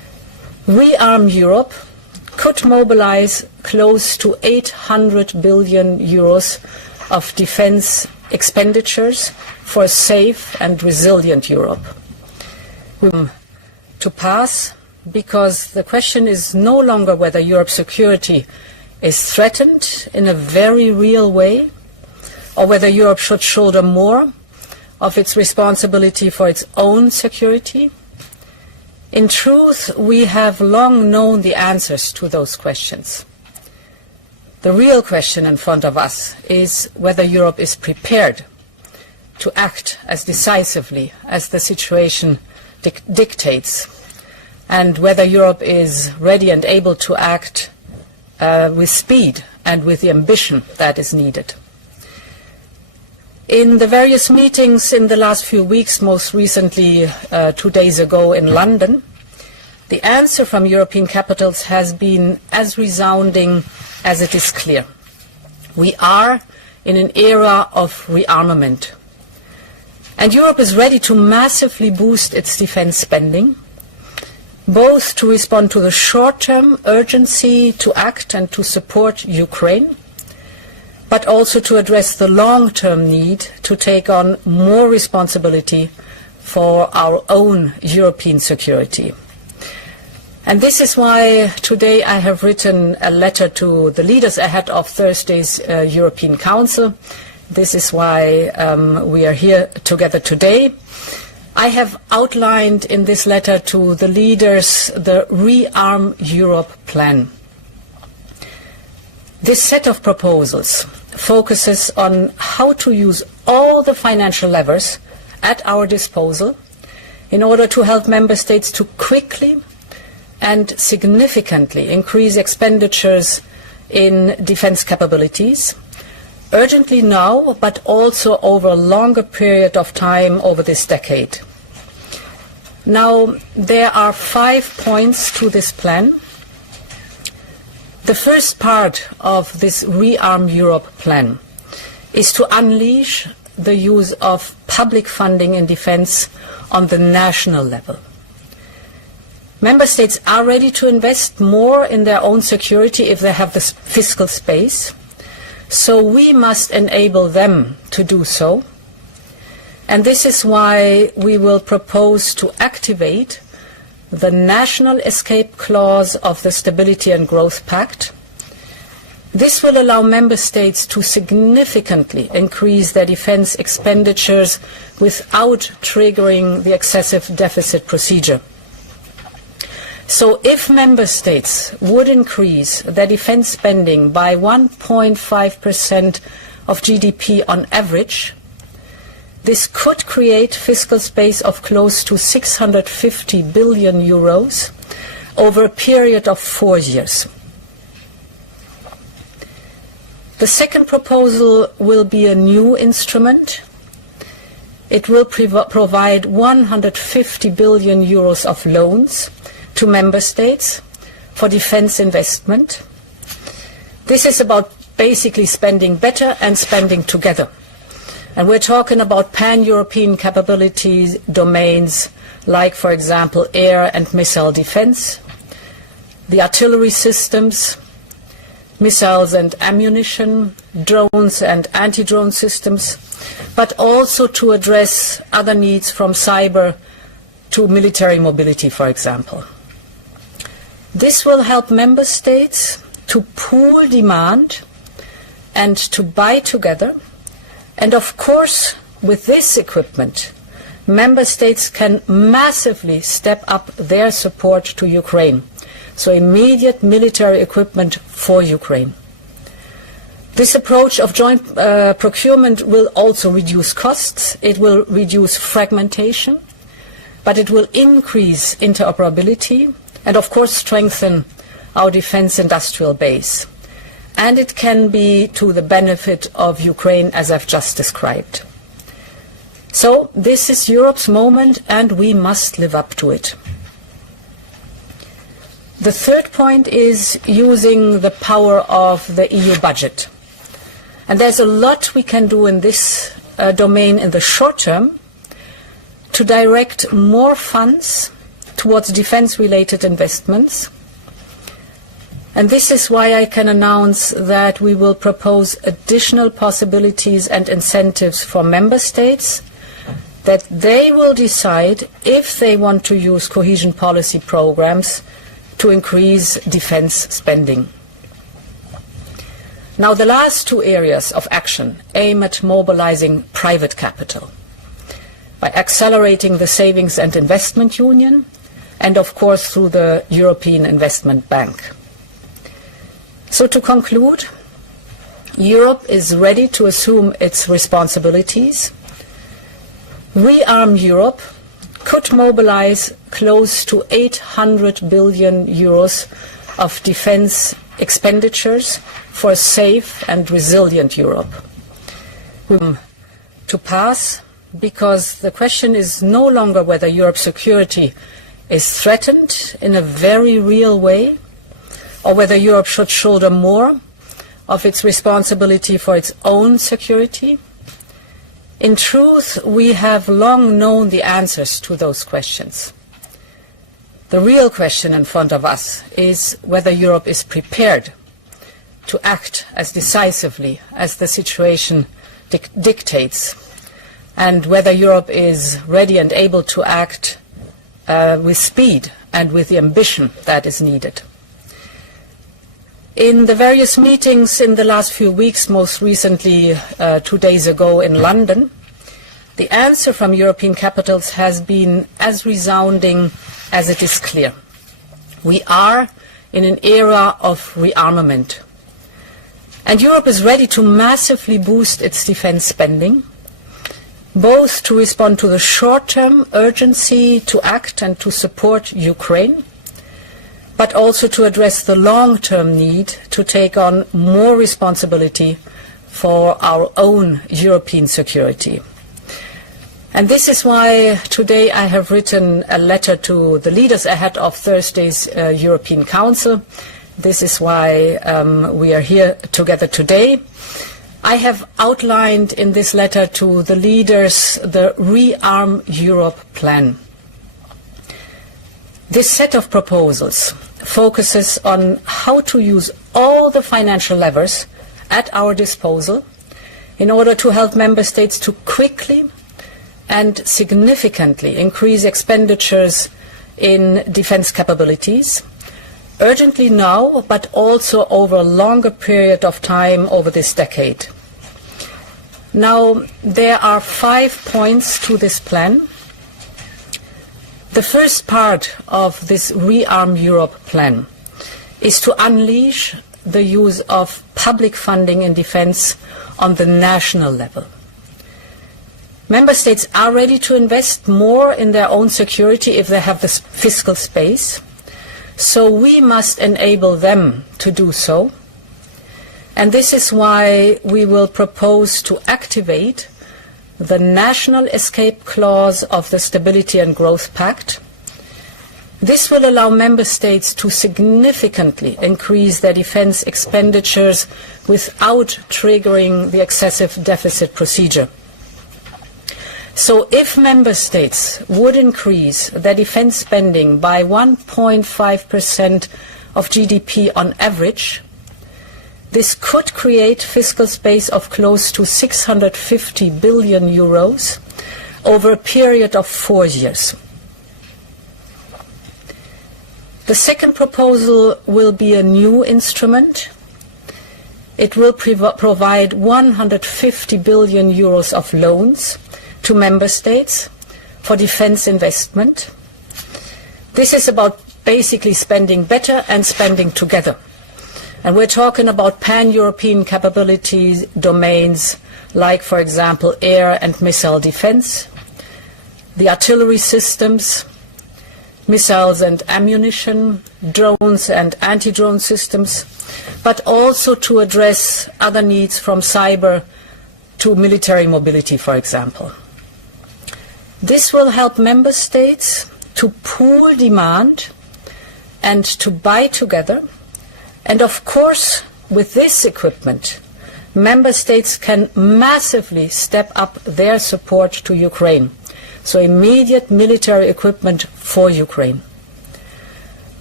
Rearm Europe could mobilize close to 800 billion euros of defense expenditures for a safe and resilient Europe. To pass, because the question is no longer whether Europe's security is threatened in a very real way, or whether Europe should shoulder more of its responsibility for its own security. In truth, we have long known the answers to those questions. The real question in front of us is whether Europe is prepared to act as decisively as the situation dictates, and whether Europe is ready and able to act with speed and with the ambition that is needed. In the various meetings in the last few weeks, most recently 2 days ago in London, the answer from European capitals has been as resounding as it is clear. We are in an era of rearmament. And Europe is ready to massively boost its defense spending, both to respond to the short-term urgency to act and to support Ukraine, but also to address the long-term need to take on more responsibility for our own European security. And this is why today I have written a letter to the leaders ahead of Thursday's European Council. This is why we are here together today. I have outlined in this letter to the leaders the Rearm Europe plan. This set of proposals focuses on how to use all the financial levers at our disposal in order to help member states to quickly and significantly increase expenditures in defense capabilities, urgently now, but also over a longer period of time over this decade. Now, there are 5 points to this plan. The first part of this Rearm Europe plan is to unleash the use of public funding in defense on the national level. Member states are ready to invest more in their own security if they have the fiscal space, so we must enable them to do so. And this is why we will propose to activate the national escape clause of the Stability and Growth Pact. This will allow member states to significantly increase their defense expenditures without triggering the excessive deficit procedure. So if member states would increase their defense spending by 1.5% of GDP on average, this could create fiscal space of close to 650 billion euros over a period of 4 years. The second proposal will be a new instrument. It will provide 150 billion euros of loans to member states for defense investment. This is about basically spending better and spending together. And we're talking about pan-European capabilities domains like, for example, air and missile defense, the artillery systems, missiles and ammunition, drones and anti-drone systems, but also to address other needs from cyber to military mobility, for example. This will help member states to pool demand and to buy together. And of course, with this equipment, member states can massively step up their support to Ukraine. So immediate military equipment for Ukraine. This approach of joint procurement will also reduce costs. It will reduce fragmentation, but it will increase interoperability and of course strengthen our defense industrial base. And it can be to the benefit of Ukraine, as I've just described. So this is Europe's moment, and we must live up to it. The third point is using the power of the EU budget. And there's a lot we can do in this domain in the short term to direct more funds towards defense-related investments. And this is why I can announce that we will propose additional possibilities and incentives for member states, that they will decide if they want to use cohesion policy programs to increase defense spending. Now, the last two areas of action aim at mobilizing private capital by accelerating the Savings and Investment Union and, of course, through the European Investment Bank. So to conclude, Europe is ready to assume its responsibilities. Rearm Europe could mobilize close to 800 billion euros of defense expenditures for a safe and resilient Europe. To pass, because the question is no longer whether Europe's security is threatened in a very real way, or whether Europe should shoulder more of its responsibility for its own security. In truth, we have long known the answers to those questions. The real question in front of us is whether Europe is prepared to act as decisively as the situation dictates, and whether Europe is ready and able to act with speed and with the ambition that is needed. In the various meetings in the last few weeks, most recently 2 days ago in London, the answer from European capitals has been as resounding as it is clear. We are in an era of rearmament. And Europe is ready to massively boost its defense spending, both to respond to the short-term urgency to act and to support Ukraine, but also to address the long-term need to take on more responsibility for our own European security. And this is why today I have written a letter to the leaders ahead of Thursday's European Council. This is why we are here together today. I have outlined in this letter to the leaders the Rearm Europe plan. This set of proposals focuses on how to use all the financial levers at our disposal in order to help member states to quickly and significantly increase expenditures in defense capabilities, urgently now, but also over a longer period of time over this decade. Now, there are 5 points to this plan. The first part of this Rearm Europe plan is to unleash the use of public funding in defense on the national level. Member states are ready to invest more in their own security if they have the fiscal space, so we must enable them to do so. And this is why we will propose to activate the national escape clause of the Stability and Growth Pact. This will allow member states to significantly increase their defense expenditures without triggering the excessive deficit procedure. So if member states would increase their defense spending by 1.5% of GDP on average, this could create fiscal space of close to 650 billion euros over a period of 4 years. The second proposal will be a new instrument. It will provide 150 billion euros of loans to member states for defense investment. This is about basically spending better and spending together. And we're talking about pan-European capabilities domains like, for example, air and missile defense, the artillery systems, missiles and ammunition, drones and anti-drone systems, but also to address other needs from cyber to military mobility, for example. This will help member states to pool demand and to buy together. And of course, with this equipment, member states can massively step up their support to Ukraine. So immediate military equipment for Ukraine.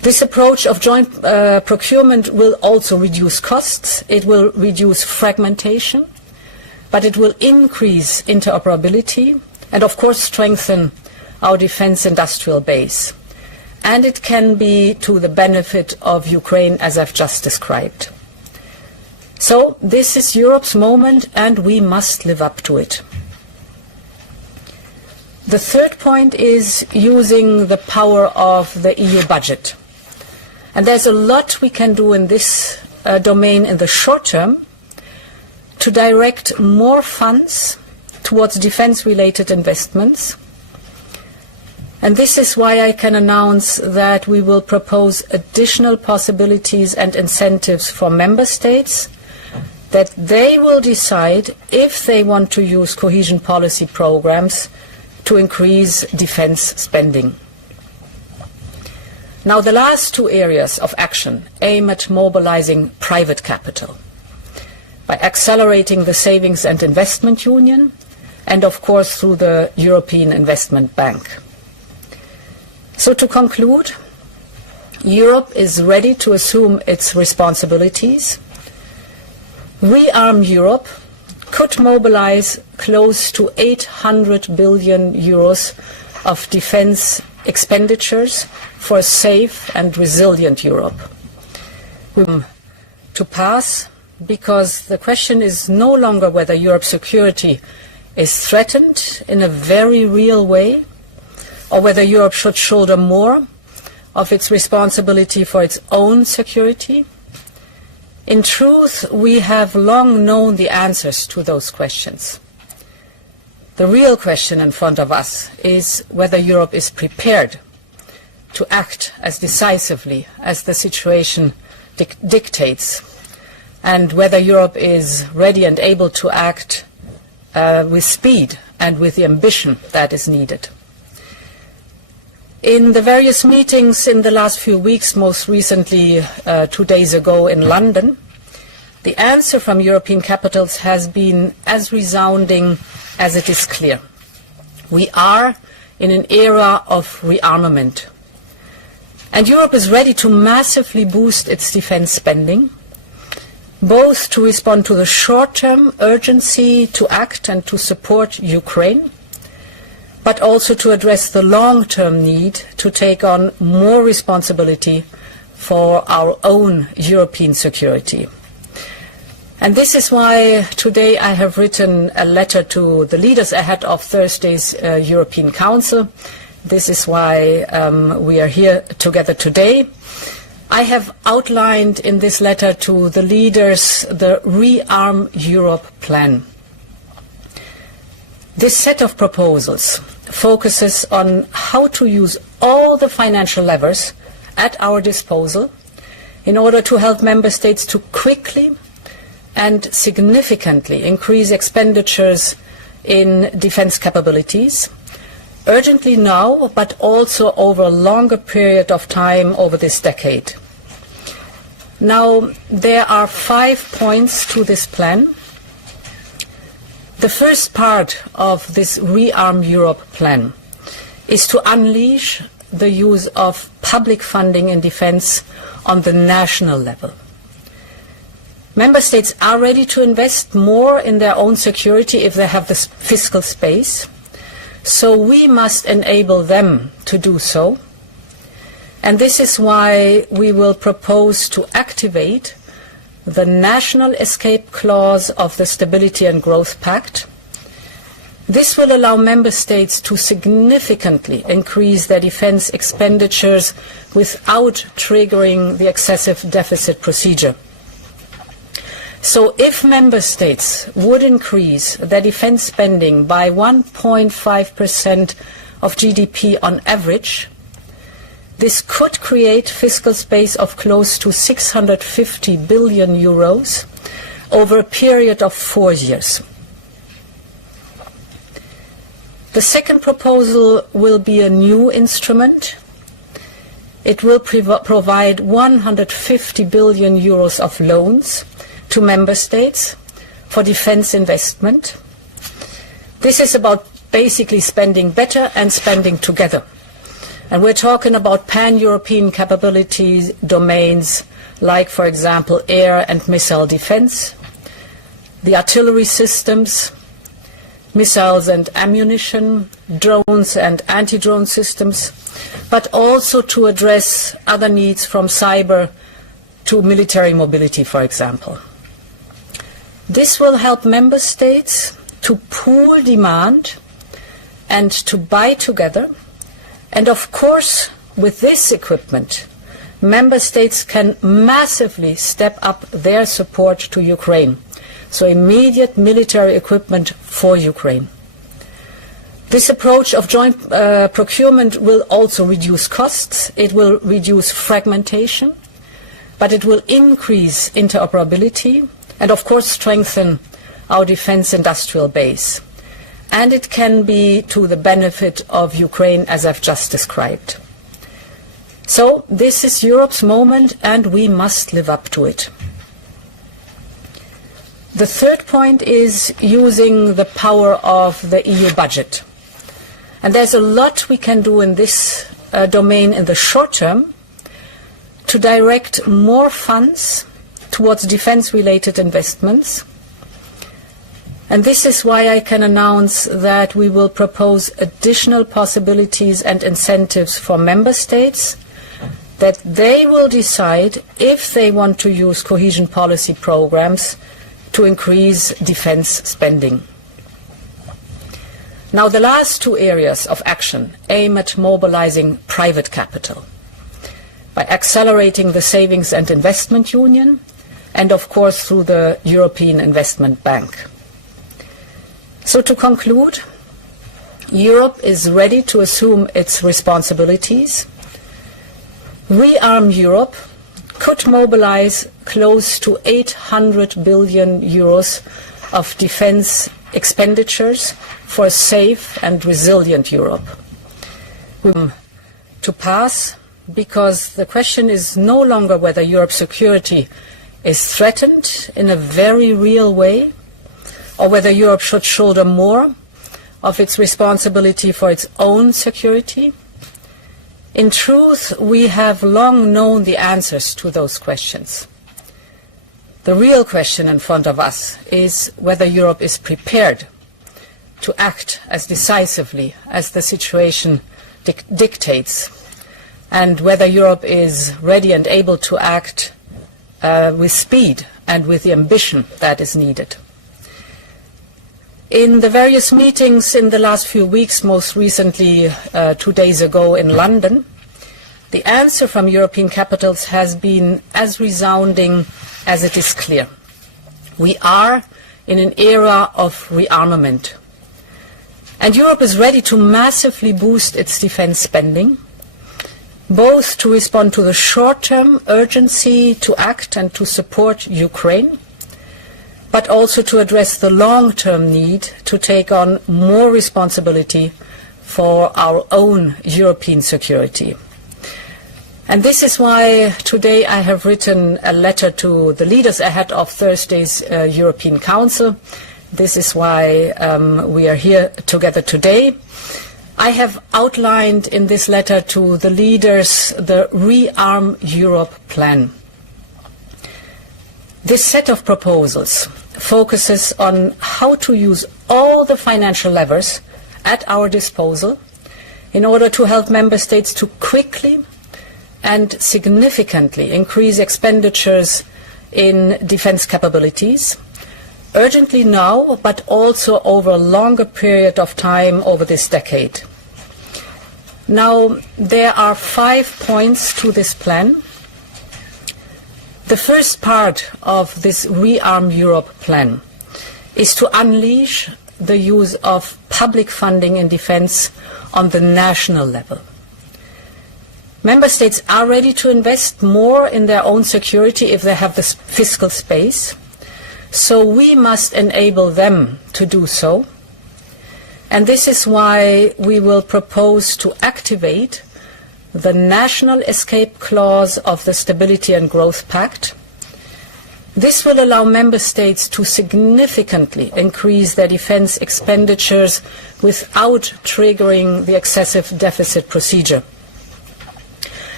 This approach of joint procurement will also reduce costs, it will reduce fragmentation, but it will increase interoperability and, of course, strengthen our defense industrial base. And it can be to the benefit of Ukraine, as I've just described. So this is Europe's moment, and we must live up to it. The third point is using the power of the EU budget. And there's a lot we can do in this domain in the short term to direct more funds towards defense-related investments. And this is why I can announce that we will propose additional possibilities and incentives for member states, that they will decide if they want to use cohesion policy programs to increase defense spending. Now, the last two areas of action aim at mobilizing private capital by accelerating the savings and investment union and, of course, through the European Investment Bank. So to conclude, Europe is ready to assume its responsibilities. Rearm Europe could mobilize close to 800 billion euros of defense expenditures for a safe and resilient Europe. To pass, because the question is no longer whether Europe's security is threatened in a very real way, or whether Europe should shoulder more of its responsibility for its own security. In truth, we have long known the answers to those questions. The real question in front of us is whether Europe is prepared to act as decisively as the situation dictates, and whether Europe is ready and able to act with speed and with the ambition that is needed. In the various meetings in the last few weeks, most recently 2 days ago in London, the answer from European capitals has been as resounding as it is clear. We are in an era of rearmament. And Europe is ready to massively boost its defense spending, both to respond to the short-term urgency to act and to support Ukraine, but also to address the long-term need to take on more responsibility for our own European security. And this is why today I have written a letter to the leaders ahead of Thursday's European Council. This is why we are here together today. I have outlined in this letter to the leaders the Rearm Europe plan. This set of proposals focuses on how to use all the financial levers at our disposal in order to help member states to quickly and significantly increase expenditures in defense capabilities, urgently now, but also over a longer period of time over this decade. Now, there are 5 points to this plan. The first part of this Rearm Europe plan is to unleash the use of public funding in defense on the national level. Member states are ready to invest more in their own security if they have the fiscal space, so we must enable them to do so. And this is why we will propose to activate the national escape clause of the Stability and Growth Pact. This will allow member states to significantly increase their defense expenditures without triggering the excessive deficit procedure. So if member states would increase their defense spending by 1.5% of GDP on average, this could create fiscal space of close to 650 billion euros over a period of 4 years. The second proposal will be a new instrument. It will provide 150 billion euros of loans to member states for defense investment. This is about basically spending better and spending together. And we're talking about pan-European capability domains like, for example, air and missile defense, the artillery systems, missiles and ammunition, drones and anti-drone systems, but also to address other needs from cyber to military mobility, for example. This will help member states to pool demand and to buy together. And of course, with this equipment, member states can massively step up their support to Ukraine. So immediate military equipment for Ukraine. This approach of joint procurement will also reduce costs, it will reduce fragmentation, but it will increase interoperability and of course strengthen our defense industrial base. And it can be to the benefit of Ukraine, as I've just described. So this is Europe's moment and we must live up to it. The third point is using the power of the EU budget. And there's a lot we can do in this domain in the short term to direct more funds towards defense-related investments. And this is why I can announce that we will propose additional possibilities and incentives for member states, that they will decide if they want to use cohesion policy programs to increase defense spending. Now, the last two areas of action aim at mobilizing private capital by accelerating the Savings and Investment Union and, of course, through the European Investment Bank. So to conclude, Europe is ready to assume its responsibilities. Rearm Europe could mobilize close to 800 billion euros of defense expenditures for a safe and resilient Europe. To pass, because the question is no longer whether Europe's security is threatened in a very real way, or whether Europe should shoulder more of its responsibility for its own security. In truth, we have long known the answers to those questions. The real question in front of us is whether Europe is prepared to act as decisively as the situation dictates, and whether Europe is ready and able to act with speed and with the ambition that is needed. In the various meetings in the last few weeks, most recently 2 days ago in London, the answer from European capitals has been as resounding as it is clear. We are in an era of rearmament. And Europe is ready to massively boost its defense spending, both to respond to the short-term urgency to act and to support Ukraine, but also to address the long-term need to take on more responsibility for our own European security. And this is why today I have written a letter to the leaders ahead of Thursday's European Council. This is why we are here together today. I have outlined in this letter to the leaders the Rearm Europe plan. This set of proposals focuses on how to use all the financial levers at our disposal in order to help member states to quickly and significantly increase expenditures in defense capabilities, urgently now, but also over a longer period of time over this decade. Now, there are 5 points to this plan. The first part of this Rearm Europe plan is to unleash the use of public funding in defense on the national level. Member states are ready to invest more in their own security if they have the fiscal space, so we must enable them to do so. And this is why we will propose to activate the national escape clause of the Stability and Growth Pact. This will allow member states to significantly increase their defense expenditures without triggering the excessive deficit procedure.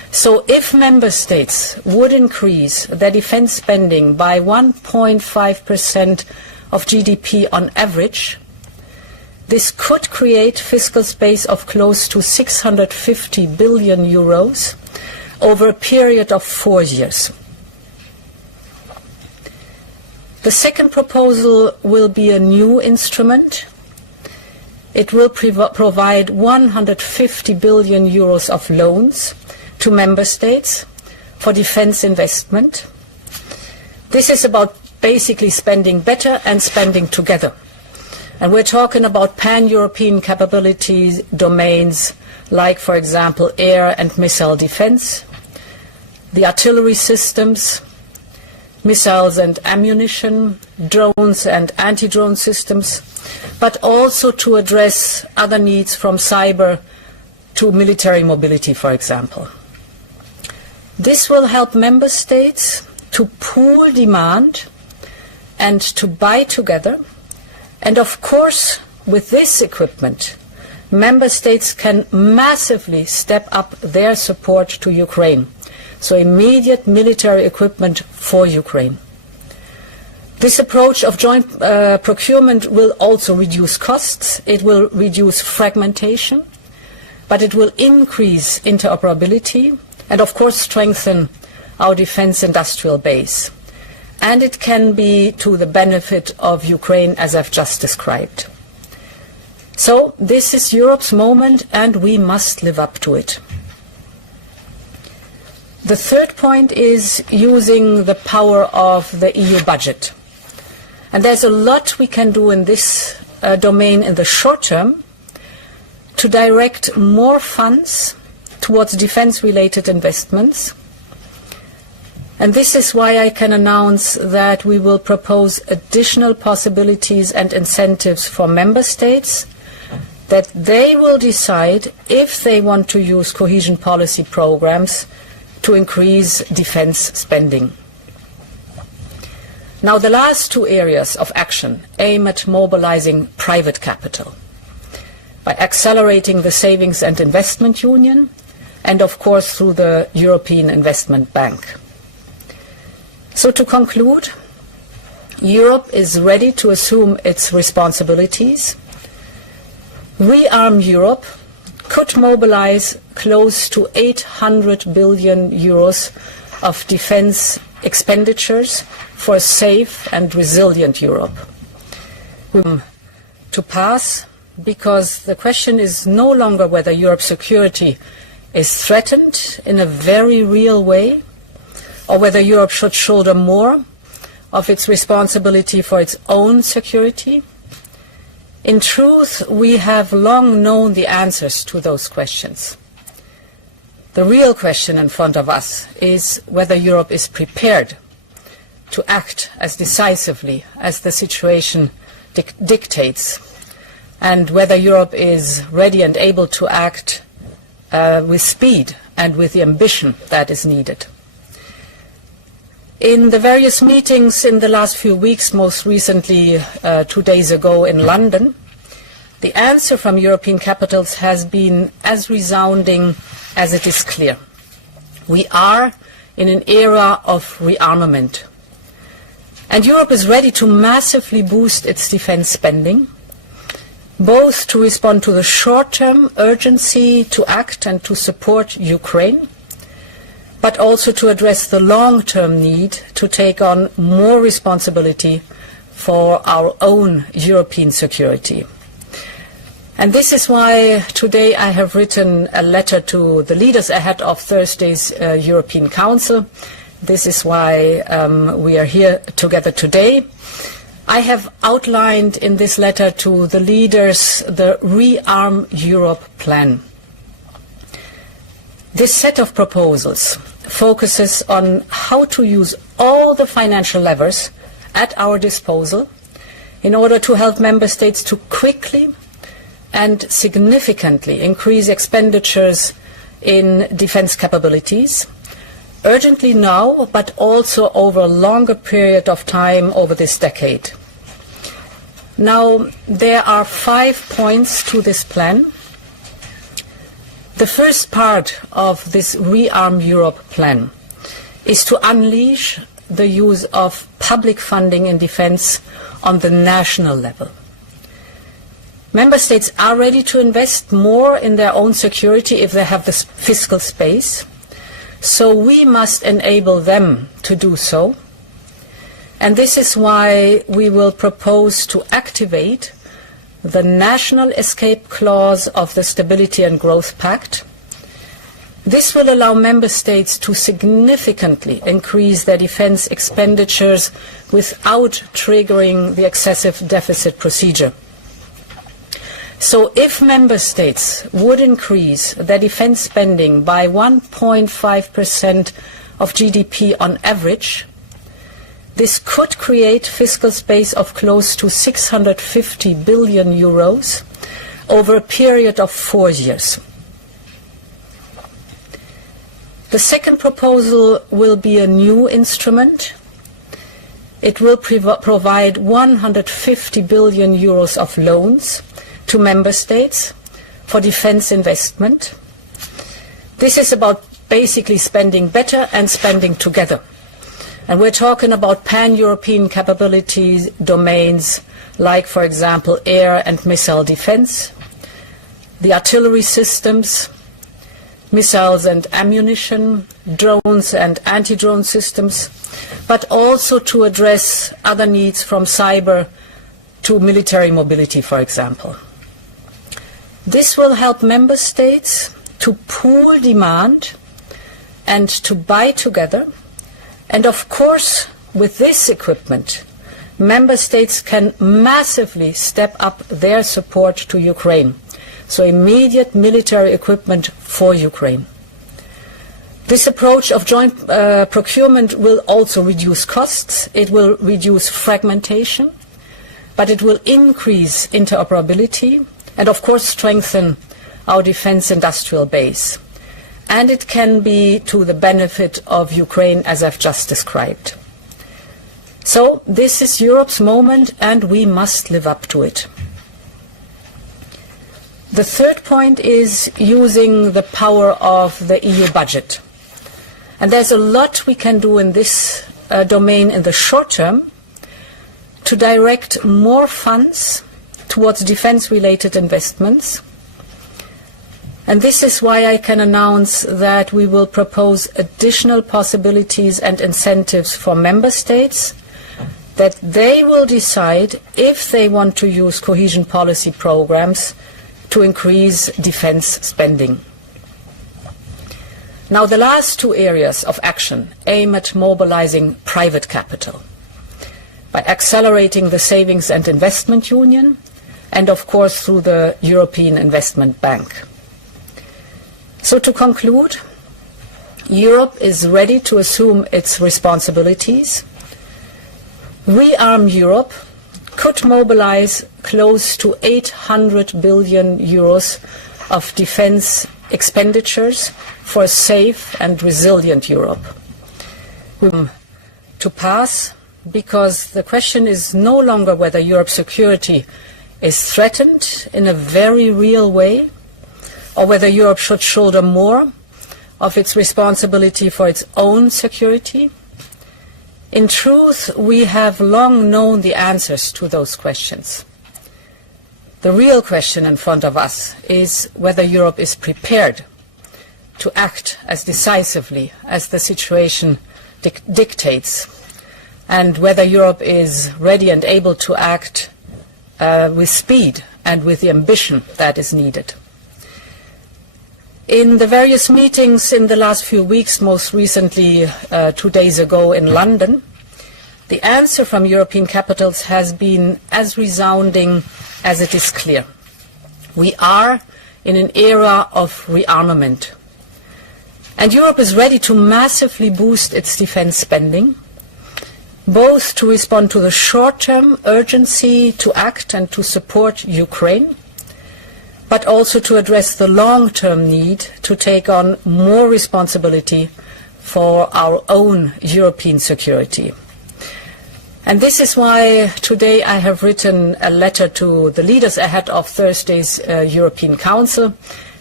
So if member states would increase their defense spending by 1.5% of GDP on average, this could create fiscal space of close to 650 billion euros over a period of 4 years. The second proposal will be a new instrument. It will provide 150 billion euros of loans to member states for defense investment. This is about basically spending better and spending together. And we're talking about pan-European capabilities domains like, for example, air and missile defense, the artillery systems, missiles and ammunition, drones and anti-drone systems, but also to address other needs from cyber to military mobility, for example. This will help member states to pool demand and to buy together. And of course, with this equipment, member states can massively step up their support to Ukraine. So immediate military equipment for Ukraine. This approach of joint procurement will also reduce costs. It will reduce fragmentation, but it will increase interoperability and, of course, strengthen our defense industrial base. And it can be to the benefit of Ukraine, as I've just described. So this is Europe's moment, and we must live up to it. The third point is using the power of the EU budget. And there's a lot we can do in this domain in the short term to direct more funds towards defense-related investments. And this is why I can announce that we will propose additional possibilities and incentives for member states, that they will decide if they want to use cohesion policy programs to increase defense spending. Now, the last two areas of action aim at mobilizing private capital by accelerating the savings and investment union and, of course, through the European Investment Bank. So to conclude, Europe is ready to assume its responsibilities. Rearm Europe could mobilize close to 800 billion euros of defense expenditures for a safe and resilient Europe. To pass, because the question is no longer whether Europe's security is threatened in a very real way, or whether Europe should shoulder more of its responsibility for its own security. In truth, we have long known the answers to those questions. The real question in front of us is whether Europe is prepared to act as decisively as the situation dictates, and whether Europe is ready and able to act with speed and with the ambition that is needed. In the various meetings in the last few weeks, most recently 2 days ago in London, the answer from European capitals has been as resounding as it is clear. We are in an era of rearmament. And Europe is ready to massively boost its defense spending, both to respond to the short-term urgency to act and to support Ukraine, but also to address the long-term need to take on more responsibility for our own European security. And this is why today I have written a letter to the leaders ahead of Thursday's European Council. This is why we are here together today. I have outlined in this letter to the leaders the Rearm Europe plan. This set of proposals focuses on how to use all the financial levers at our disposal in order to help member states to quickly and significantly increase expenditures in defense capabilities, urgently now, but also over a longer period of time over this decade. Now, there are 5 points to this plan. The first part of this Rearm Europe plan is to unleash the use of public funding in defense on the national level. Member States are ready to invest more in their own security if they have the fiscal space, so we must enable them to do so. And this is why we will propose to activate the national escape clause of the Stability and Growth Pact. This will allow member states to significantly increase their defense expenditures without triggering the excessive deficit procedure. So if member states would increase their defense spending by 1.5% of GDP on average, this could create fiscal space of close to 650 billion euros over a period of 4 years. The second proposal will be a new instrument. It will provide 150 billion euros of loans to member states for defense investment. This is about basically spending better and spending together. And we're talking about pan-European capabilities domains like, for example, air and missile defense, the artillery systems, missiles and ammunition, drones and anti-drone systems, but also to address other needs from cyber to military mobility, for example. This will help member states to pool demand and to buy together. And of course, with this equipment, member states can massively step up their support to Ukraine. So immediate military equipment for Ukraine. This approach of joint procurement will also reduce costs. It will reduce fragmentation, but it will increase interoperability and, of course, strengthen our defense industrial base. And it can be to the benefit of Ukraine, as I've just described. So this is Europe's moment, and we must live up to it. The third point is using the power of the EU budget. And there's a lot we can do in this domain in the short term to direct more funds towards defense-related investments. And this is why I can announce that we will propose additional possibilities and incentives for member states, that they will decide if they want to use cohesion policy programs to increase defense spending. Now, the last two areas of action aim at mobilizing private capital by accelerating the Savings and Investment Union and, of course, through the European Investment Bank. So to conclude, Europe is ready to assume its responsibilities. Rearm Europe could mobilize close to 800 billion euros of defense expenditures for a safe and resilient Europe. To pass, because the question is no longer whether Europe's security is threatened in a very real way, or whether Europe should shoulder more of its responsibility for its own security. In truth, we have long known the answers to those questions. The real question in front of us is whether Europe is prepared to act as decisively as the situation dictates, and whether Europe is ready and able to act with speed and with the ambition that is needed. In the various meetings in the last few weeks, most recently 2 days ago in London, the answer from European capitals has been as resounding as it is clear. We are in an era of rearmament. And Europe is ready to massively boost its defense spending, both to respond to the short-term urgency to act and to support Ukraine, but also to address the long-term need to take on more responsibility for our own European security. And this is why today I have written a letter to the leaders ahead of Thursday's European Council,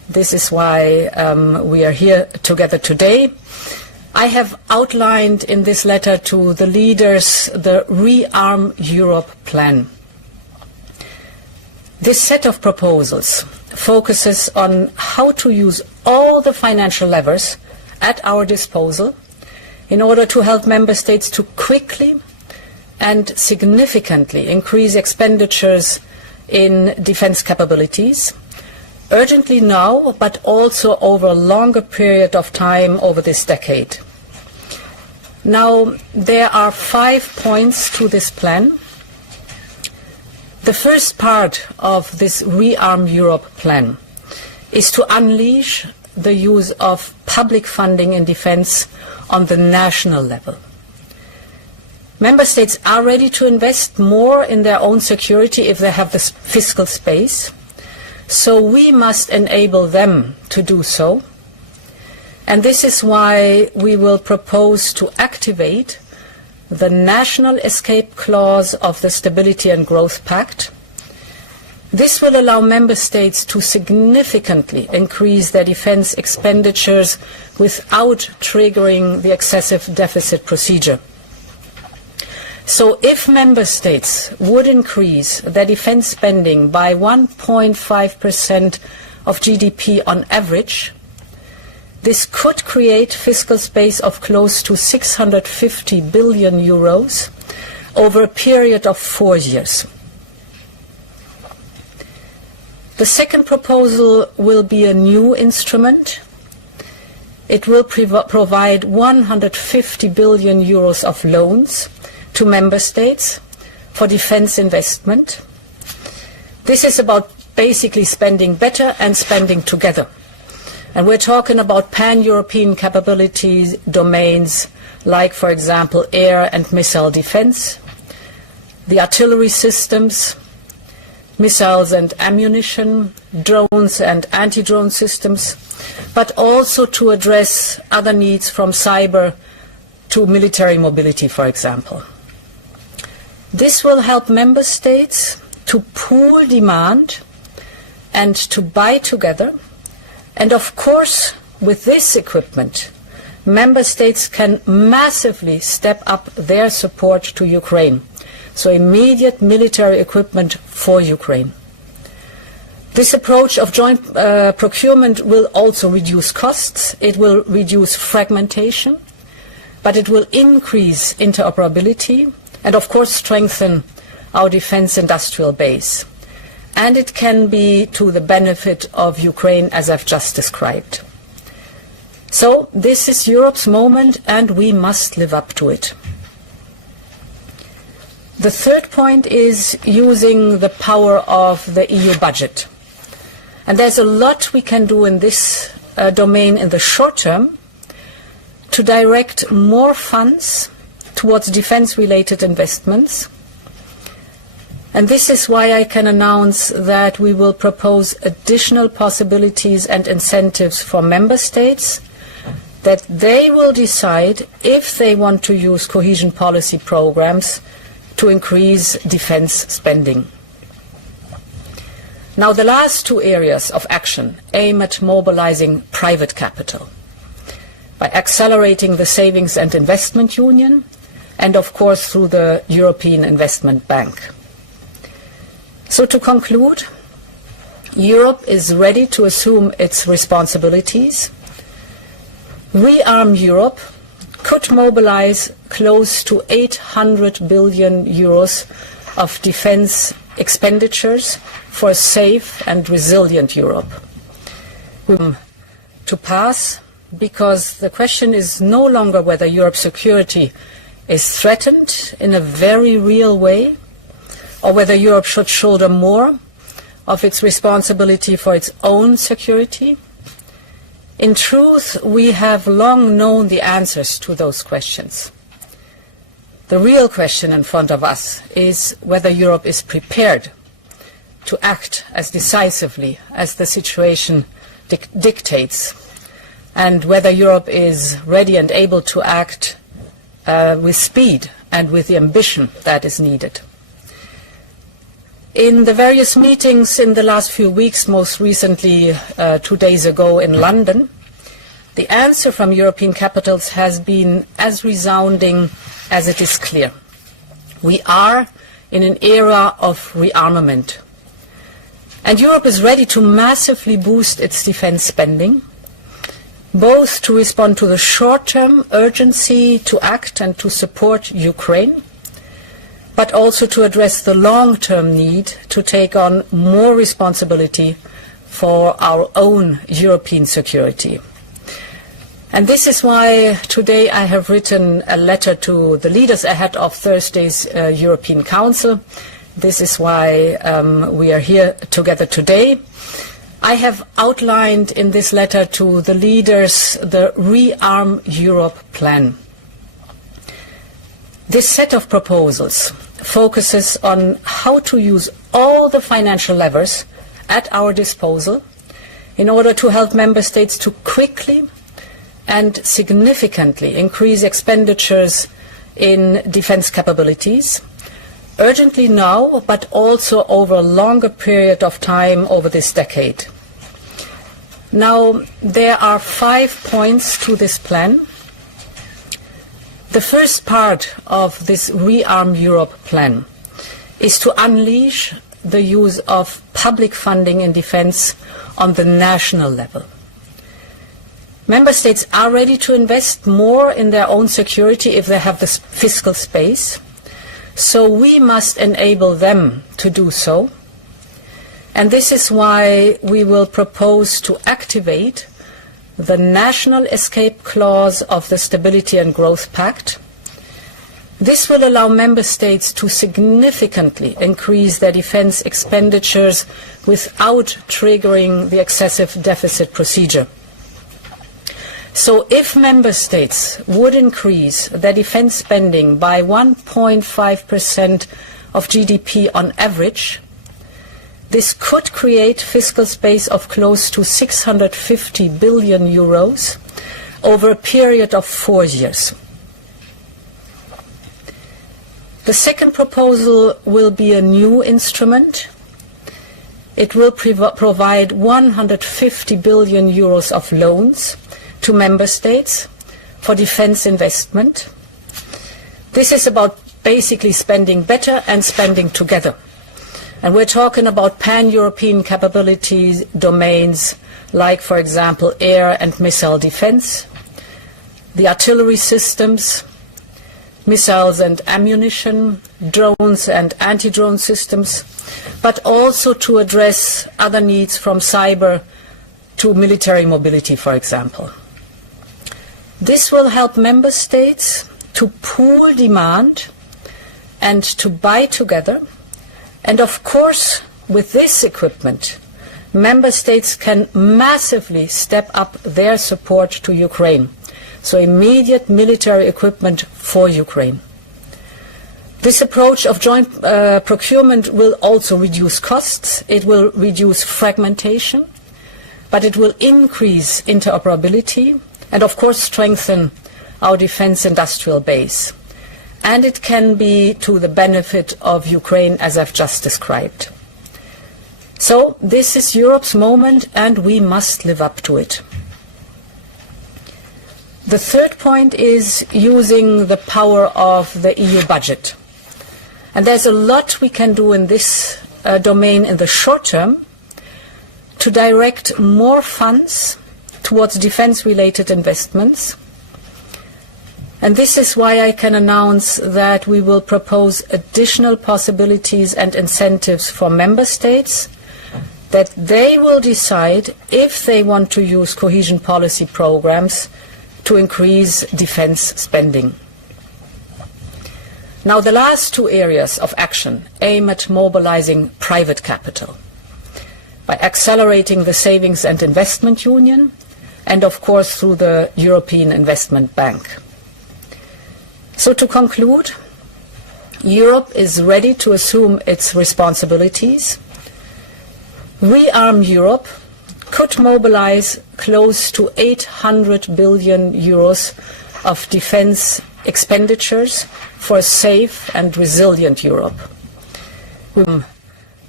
This is why we are here together today. I have outlined in this letter to the leaders the Rearm Europe plan. This set of proposals focuses on how to use all the financial levers at our disposal in order to help member states to quickly and significantly increase expenditures in defense capabilities, urgently now, but also over a longer period of time over this decade. Now, there are 5 points to this plan. The first part of this Rearm Europe plan is to unleash the use of public funding in defense on the national level. Member states are ready to invest more in their own security if they have the fiscal space, so we must enable them to do so. And this is why we will propose to activate the national escape clause of the Stability and Growth Pact. This will allow member states to significantly increase their defense expenditures without triggering the excessive deficit procedure. So if member states would increase their defense spending by 1.5% of GDP on average, this could create fiscal space of close to 650 billion euros over a period of 4 years. The second proposal will be a new instrument. It will provide 150 billion euros of loans to member states for defense investment. This is about basically spending better and spending together. And we're talking about pan-European capabilities domains like, for example, air and missile defense, the artillery systems, missiles and ammunition, drones and anti-drone systems, but also to address other needs from cyber to military mobility, for example. This will help member states to pool demand and to buy together. And of course, with this equipment, member states can massively step up their support to Ukraine. So immediate military equipment for Ukraine. This approach of joint procurement will also reduce costs. It will reduce fragmentation, but it will increase interoperability and, of course, strengthen our defense industrial base. And it can be to the benefit of Ukraine, as I've just described. So this is Europe's moment, and we must live up to it. The third point is using the power of the EU budget. And there's a lot we can do in this domain in the short term to direct more funds towards defense-related investments. And this is why I can announce that we will propose additional possibilities and incentives for member states, that they will decide if they want to use cohesion policy programs to increase defense spending. Now, the last 2 areas of action aim at mobilizing private capital by accelerating the savings and investment union and, of course, through the European Investment Bank. So to conclude, Europe is ready to assume its responsibilities. Rearm Europe could mobilize close to 800 billion euros of defense expenditures for a safe and resilient Europe. To pass, because the question is no longer whether Europe's security is threatened in a very real way, or whether Europe should shoulder more of its responsibility for its own security. In truth, we have long known the answers to those questions. The real question in front of us is whether Europe is prepared to act as decisively as the situation dictates, and whether Europe is ready and able to act with speed and with the ambition that is needed. In the various meetings in the last few weeks, most recently 2 days ago in London, the answer from European capitals has been as resounding as it is clear. We are in an era of rearmament. And Europe is ready to massively boost its defense spending, both to respond to the short-term urgency to act and to support Ukraine, but also to address the long-term need to take on more responsibility for our own European security. And this is why today I have written a letter to the leaders ahead of Thursday's European Council. This is why we are here together today. I have outlined in this letter to the leaders the Rearm Europe plan. This set of proposals focuses on how to use all the financial levers at our disposal in order to help member states to quickly and significantly increase expenditures in defense capabilities, urgently now, but also over a longer period of time over this decade. Now, there are 5 points to this plan. The first part of this Rearm Europe plan is to unleash the use of public funding in defense on the national level. Member states are ready to invest more in their own security if they have the fiscal space, so we must enable them to do so. And this is why we will propose to activate the national escape clause of the Stability and Growth Pact. This will allow member states to significantly increase their defense expenditures without triggering the excessive deficit procedure. So if member states would increase their defense spending by 1.5% of GDP on average, this could create fiscal space of close to 650 billion euros over a period of 4 years. The second proposal will be a new instrument. It will provide 150 billion euros of loans to member states for defense investment. This is about basically spending better and spending together. And we're talking about pan-European capabilities domains like, for example, air and missile defense, the artillery systems, missiles and ammunition, drones and anti-drone systems, but also to address other needs from cyber to military mobility, for example. This will help member states to pool demand and to buy together. And of course, with this equipment, member states can massively step up their support to Ukraine. So immediate military equipment for Ukraine. This approach of joint procurement will also reduce costs. It will reduce fragmentation, but it will increase interoperability and, of course, strengthen our defense industrial base. And it can be to the benefit of Ukraine, as I've just described. So this is Europe's moment, and we must live up to it. The third point is using the power of the EU budget. And there's a lot we can do in this domain in the short term to direct more funds towards defense-related investments. And this is why I can announce that we will propose additional possibilities and incentives for member states, that they will decide if they want to use cohesion policy programs to increase defense spending. Now, the last 2 areas of action aim at mobilizing private capital by accelerating the Savings and Investment Union and, of course, through the European Investment Bank. So to conclude, Europe is ready to assume its responsibilities. Rearm Europe could mobilize close to 800 billion euros of defense expenditures for a safe and resilient Europe.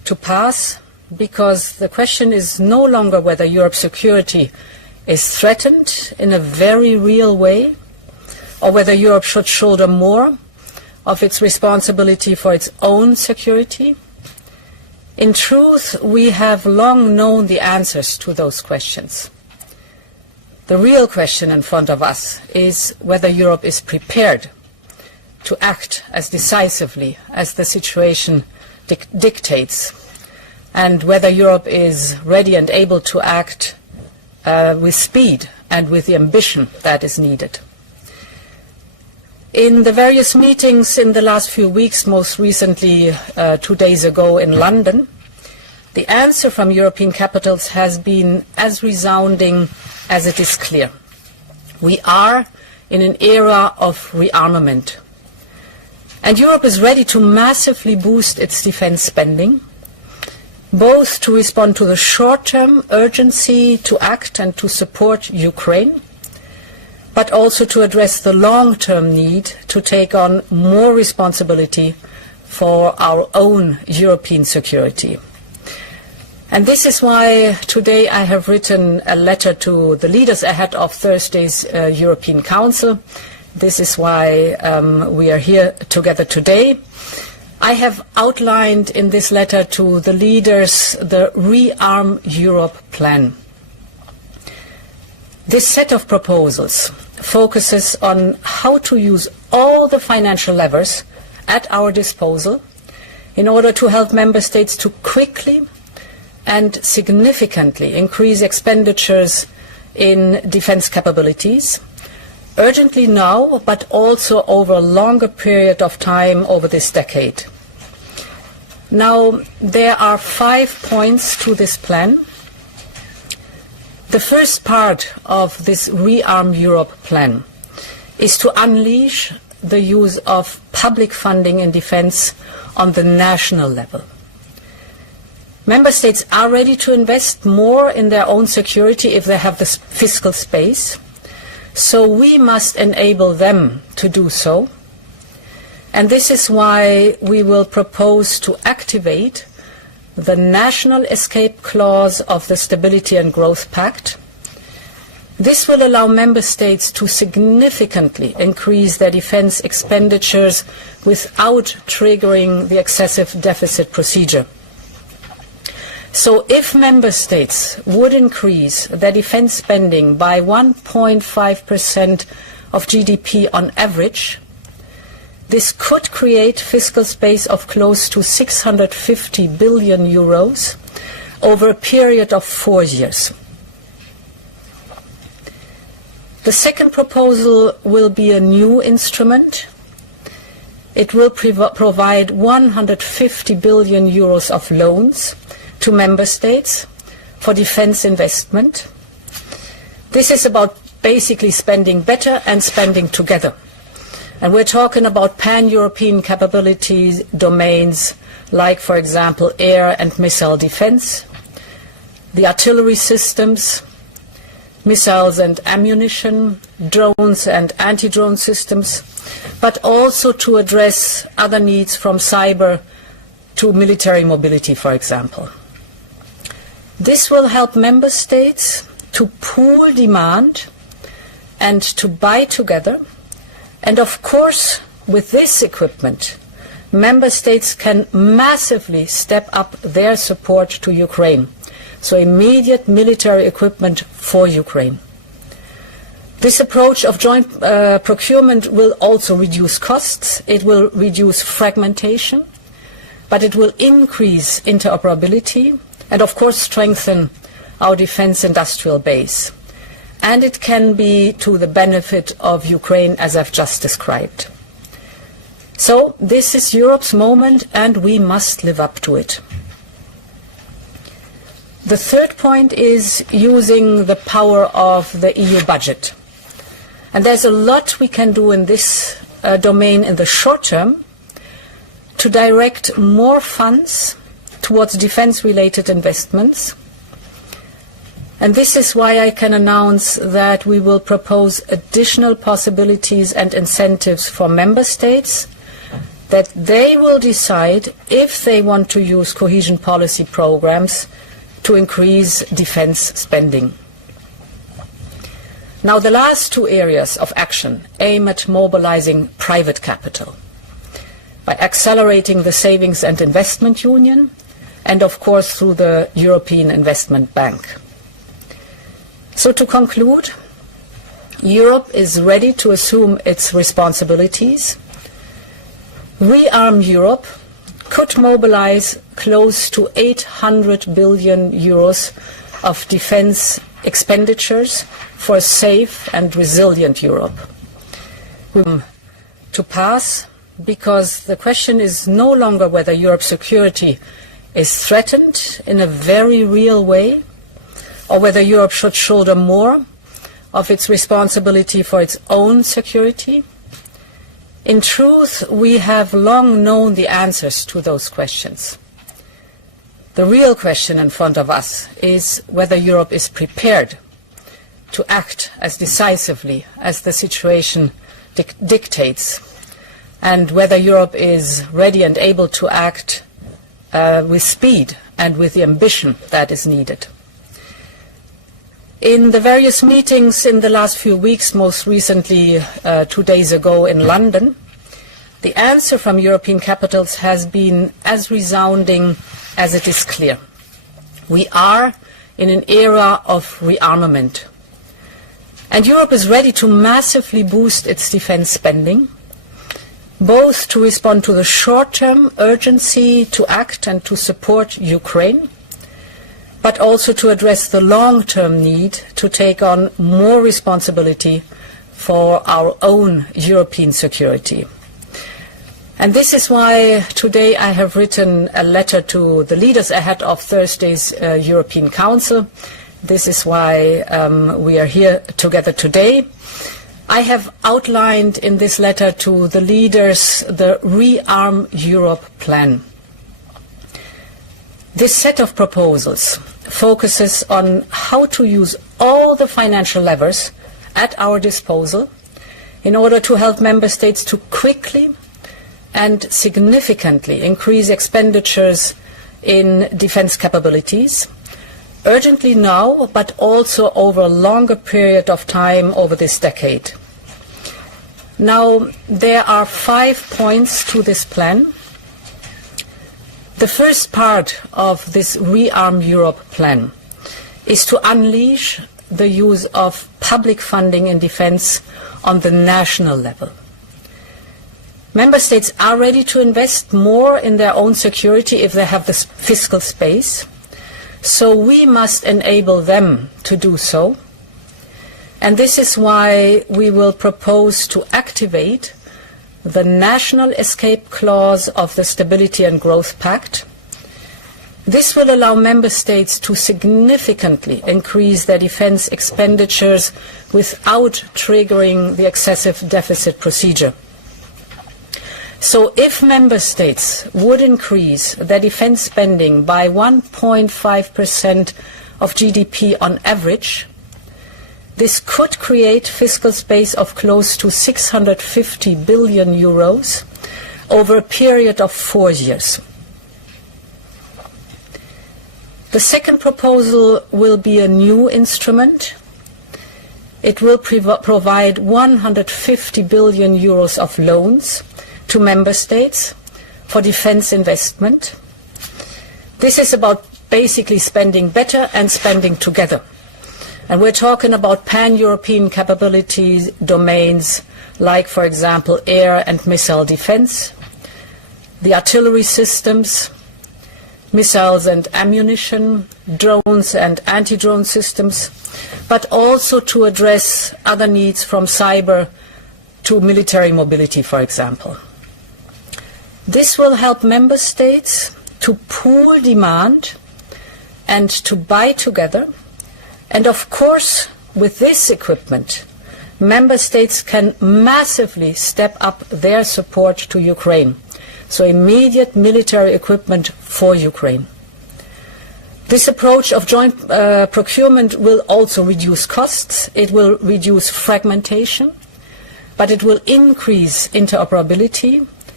to pass because the question is no longer whether Europe's security is threatened in a very real way or whether Europe should shoulder more of its responsibility for its own security. In truth, we have long known the answers to those questions. The real question in front of us is whether Europe is prepared to act as decisively as the situation dictates, and whether Europe is ready and able to act with speed and with the ambition that is needed. In the various meetings in the last few weeks, most recently 2 days ago in London, the answer from European capitals has been as resounding as it is clear. We are in an era of rearmament. And Europe is ready to massively boost its defense spending, both to respond to the short-term urgency to act and to support Ukraine, but also to address the long-term need to take on more responsibility for our own European security. And this is why today I have written a letter to the leaders ahead of Thursday's European Council. This is why we are here together today. I have outlined in this letter to the leaders the Rearm Europe plan. This set of proposals focuses on how to use all the financial levers at our disposal in order to help member states to quickly and significantly increase expenditures in defense capabilities, urgently now, but also over a longer period of time over this decade. Now, there are 5 points to this plan. The first part of this Rearm Europe plan is to unleash the use of public funding in defense on the national level. Member states are ready to invest more in their own security if they have the fiscal space. So we must enable them to do so. And this is why we will propose to activate the national escape clause of the Stability and Growth Pact. This will allow member states to significantly increase their defense expenditures without triggering the excessive deficit procedure. So if member states would increase their defense spending by 1.5% of GDP on average, this could create fiscal space of close to 650 billion euros over a period of 4 years. The second proposal will be a new instrument. It will provide 150 billion euros of loans to member states for defense investment. This is about basically spending better and spending together. And we're talking about pan-European capabilities domains like, for example, air and missile defense, the artillery systems, missiles and ammunition, drones and anti-drone systems, but also to address other needs from cyber to military mobility, for example. This will help member states to pool demand and to buy together. And of course, with this equipment, member states can massively step up their support to Ukraine. So immediate military equipment for Ukraine. This approach of joint procurement will also reduce costs. It will reduce fragmentation, but it will increase interoperability and of course strengthen our defense industrial base. And it can be to the benefit of Ukraine, as I've just described. So this is Europe's moment and we must live up to it. The third point is using the power of the EU budget. And there's a lot we can do in this domain in the short term to direct more funds towards defense-related investments. And this is why I can announce that we will propose additional possibilities and incentives for member states that they will decide if they want to use cohesion policy programs to increase defense spending. Now, the last two areas of action aim at mobilizing private capital by accelerating the savings and investment union and, of course, through the European Investment Bank. So to conclude, Europe is ready to assume its responsibilities. Rearm Europe could mobilize close to 800 billion euros of defense expenditures for a safe and resilient Europe. To pass, because the question is no longer whether Europe's security is threatened in a very real way, or whether Europe should shoulder more of its responsibility for its own security. In truth, we have long known the answers to those questions. The real question in front of us is whether Europe is prepared to act as decisively as the situation dictates, and whether Europe is ready and able to act with speed and with the ambition that is needed. In the various meetings in the last few weeks, most recently 2 days ago in London, the answer from European capitals has been as resounding as it is clear. We are in an era of rearmament. And Europe is ready to massively boost its defense spending, both to respond to the short-term urgency to act and to support Ukraine, but also to address the long-term need to take on more responsibility for our own European security. And this is why today I have written a letter to the leaders ahead of Thursday's European Council. This is why we are here together today. I have outlined in this letter to the leaders the Rearm Europe plan. This set of proposals focuses on how to use all the financial levers at our disposal in order to help member states to quickly and significantly increase expenditures in defense capabilities, urgently now, but also over a longer period of time over this decade. Now, there are 5 points to this plan. The first part of this Rearm Europe plan is to unleash the use of public funding in defense on the national level. Member states are ready to invest more in their own security if they have the fiscal space, so we must enable them to do so. And this is why we will propose to activate the national escape clause of the Stability and Growth Pact. This will allow member states to significantly increase their defense expenditures without triggering the excessive deficit procedure. So if member states would increase their defense spending by 1.5% of GDP on average, this could create fiscal space of close to 650 billion euros over a period of 4 years. The second proposal will be a new instrument. It will provide 150 billion euros of loans to member states for defense investment. This is about basically spending better and spending together. And we're talking about pan-European capabilities domains like, for example, air and missile defense, the artillery systems, missiles and ammunition, drones and anti-drone systems, but also to address other needs from cyber to military mobility, for example. This will help member states to pool demand and to buy together. And of course, with this equipment, member states can massively step up their support to Ukraine. So immediate military equipment for Ukraine. This approach of joint procurement will also reduce costs. It will reduce fragmentation, but it will increase interoperability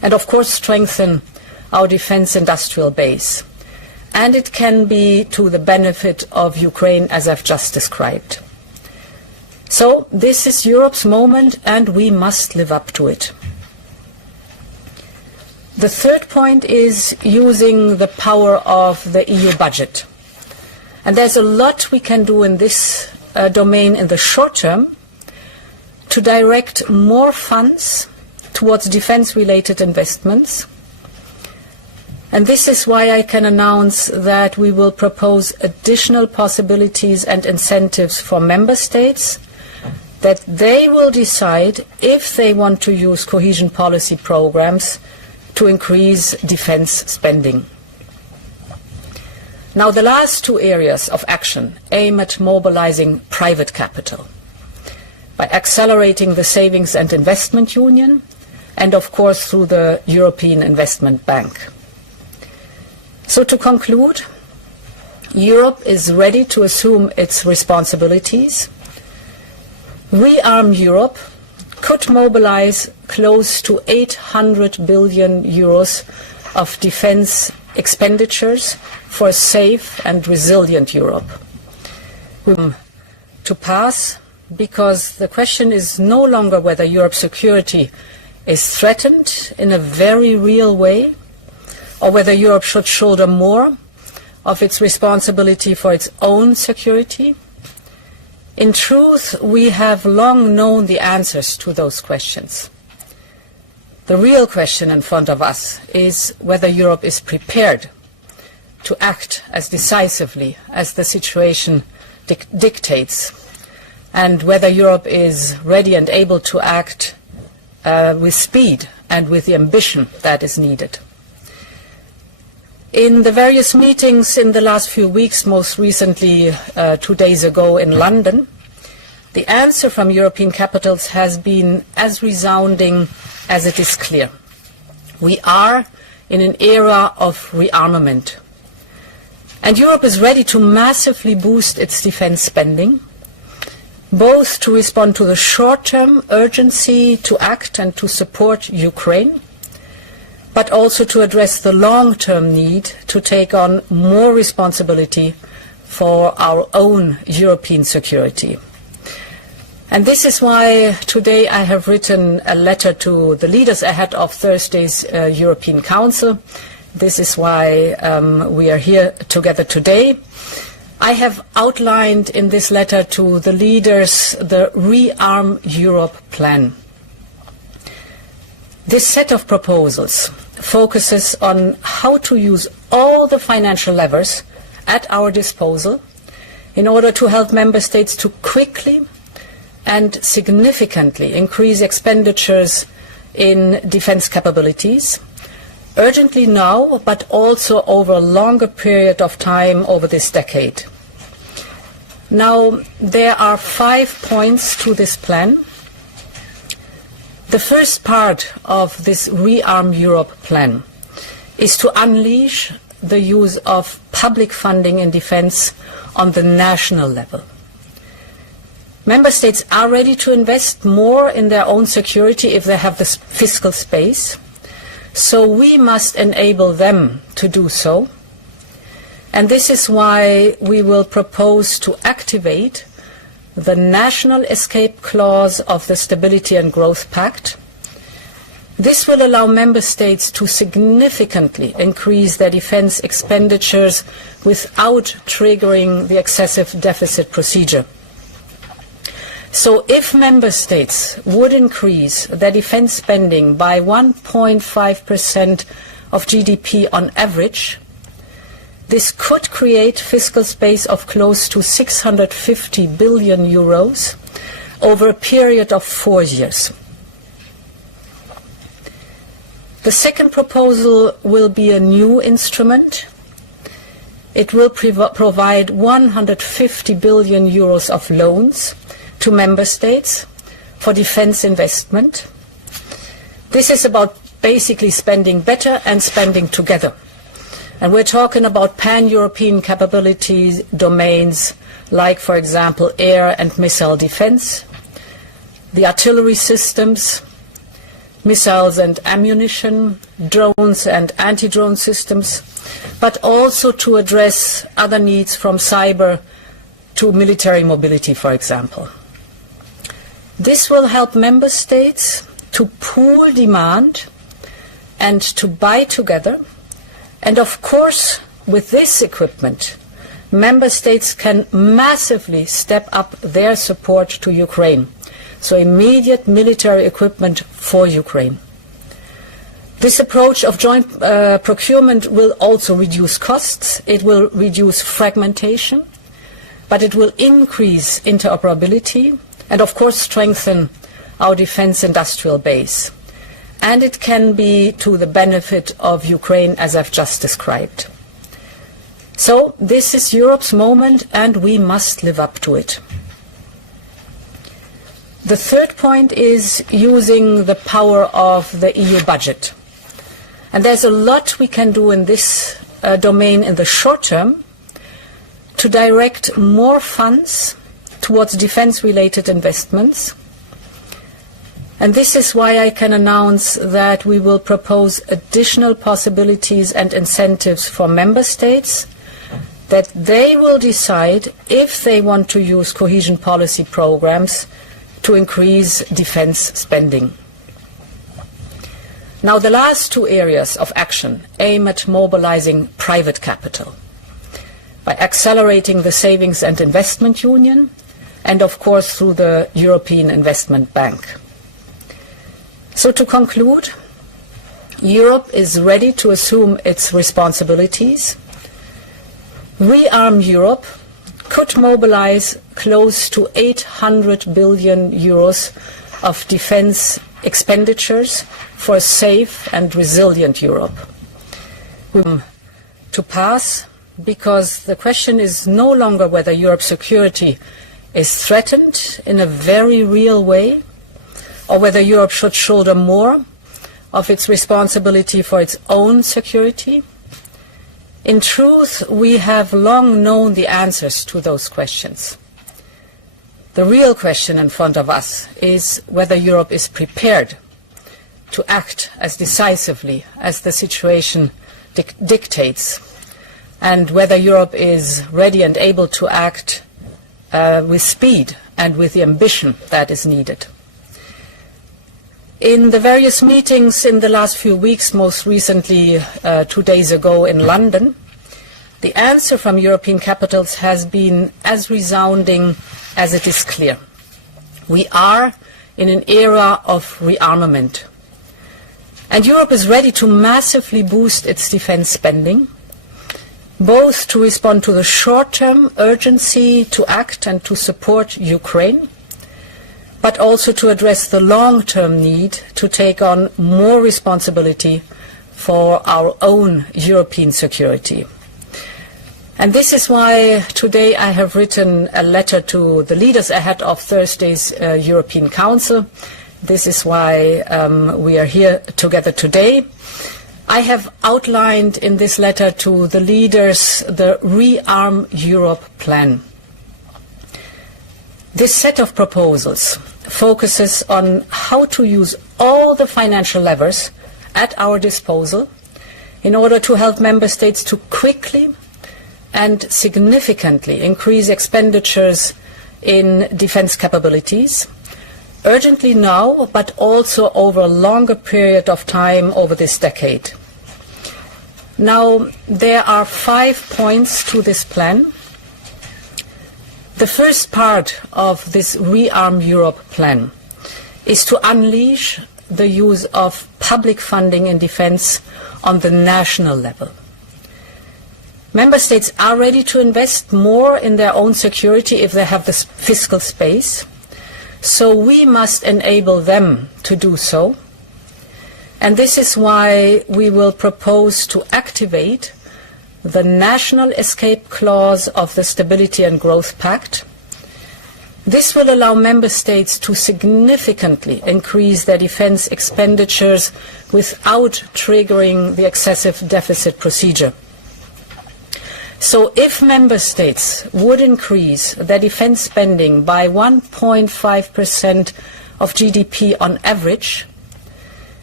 and of course strengthen our defense industrial base. And it can be to the benefit of Ukraine, as I've just described. So this is Europe's moment, and we must live up to it. The third point is using the power of the EU budget. And there's a lot we can do in this domain in the short term to direct more funds towards defense-related investments. And this is why I can announce that we will propose additional possibilities and incentives for member states, that they will decide if they want to use cohesion policy programs to increase defense spending. Now, the last two areas of action aim at mobilizing private capital by accelerating the savings and investment union, and of course through the European Investment Bank. So to conclude, Europe is ready to assume its responsibilities. Rearm Europe could mobilize close to 800 billion euros of defense expenditures for a safe and resilient Europe. To pass, because the question is no longer whether Europe's security is threatened in a very real way, or whether Europe should shoulder more of its responsibility for its own security. In truth, we have long known the answers to those questions. The real question in front of us is whether Europe is prepared to act as decisively as the situation dictates, and whether Europe is ready and able to act with speed and with the ambition that is needed. In the various meetings in the last few weeks, most recently 2 days ago in London, the answer from European capitals has been as resounding as it is clear. We are in an era of rearmament. And Europe is ready to massively boost its defense spending, both to respond to the short-term urgency to act and to support Ukraine, but also to address the long-term need to take on more responsibility for our own European security. And this is why today I have written a letter to the leaders ahead of Thursday's European Council. This is why we are here together today. I have outlined in this letter to the leaders the Rearm Europe plan. This set of proposals focuses on how to use all the financial levers at our disposal in order to help member states to quickly and significantly increase expenditures in defense capabilities, urgently now, but also over a longer period of time over this decade. Now, there are 5 points to this plan. The first part of this Rearm Europe plan is to unleash the use of public funding in defense on the national level. Member states are ready to invest more in their own security if they have the fiscal space, so we must enable them to do so. And this is why we will propose to activate the national escape clause of the Stability and Growth Pact. This will allow member states to significantly increase their defense expenditures without triggering the excessive deficit procedure. So if member states would increase their defense spending by 1.5% of GDP on average, this could create fiscal space of close to 650 billion euros over a period of 4 years. The second proposal will be a new instrument. It will provide 150 billion euros of loans to member states for defense investment. This is about basically spending better and spending together. And we're talking about pan-European capabilities domains like, for example, air and missile defense, the artillery systems, missiles and ammunition, drones and anti-drone systems, but also to address other needs from cyber to military mobility, for example. This will help member states to pool demand and to buy together. And of course, with this equipment, member states can massively step up their support to Ukraine. So immediate military equipment for Ukraine. This approach of joint procurement will also reduce costs, it will reduce fragmentation, but it will increase interoperability and of course strengthen our defense industrial base. And it can be to the benefit of Ukraine, as I've just described. So this is Europe's moment and we must live up to it. The third point is using the power of the EU budget. And there's a lot we can do in this domain in the short term to direct more funds towards defense-related investments. And this is why I can announce that we will propose additional possibilities and incentives for member states, that they will decide if they want to use cohesion policy programs to increase defense spending. Now, the last two areas of action aim at mobilizing private capital by accelerating the savings and investment union and, of course, through the European Investment Bank. So to conclude, Europe is ready to assume its responsibilities. Rearm Europe could mobilize close to 800 billion euros of defense expenditures for a safe and resilient Europe. To pass, because the question is no longer whether Europe's security is threatened in a very real way, or whether Europe should shoulder more of its responsibility for its own security. In truth, we have long known the answers to those questions. The real question in front of us is whether Europe is prepared to act as decisively as the situation dictates, and whether Europe is ready and able to act with speed and with the ambition that is needed. In the various meetings in the last few weeks, most recently 2 days ago in London, the answer from European capitals has been as resounding as it is clear. We are in an era of rearmament. And Europe is ready to massively boost its defense spending, both to respond to the short-term urgency to act and to support Ukraine, but also to address the long-term need to take on more responsibility for our own European security. And this is why today I have written a letter to the leaders ahead of Thursday's European Council. This is why we are here together today. I have outlined in this letter to the leaders the Rearm Europe plan. This set of proposals focuses on how to use all the financial levers at our disposal in order to help member states to quickly and significantly increase expenditures in defense capabilities, urgently now, but also over a longer period of time over this decade. Now, there are 5 points to this plan. The first part of this Rearm Europe plan is to unleash the use of public funding in defense on the national level. Member states are ready to invest more in their own security if they have the fiscal space, so we must enable them to do so. And this is why we will propose to activate the national escape clause of the Stability and Growth Pact. This will allow member states to significantly increase their defense expenditures without triggering the excessive deficit procedure. So if member states would increase their defense spending by 1.5% of GDP on average,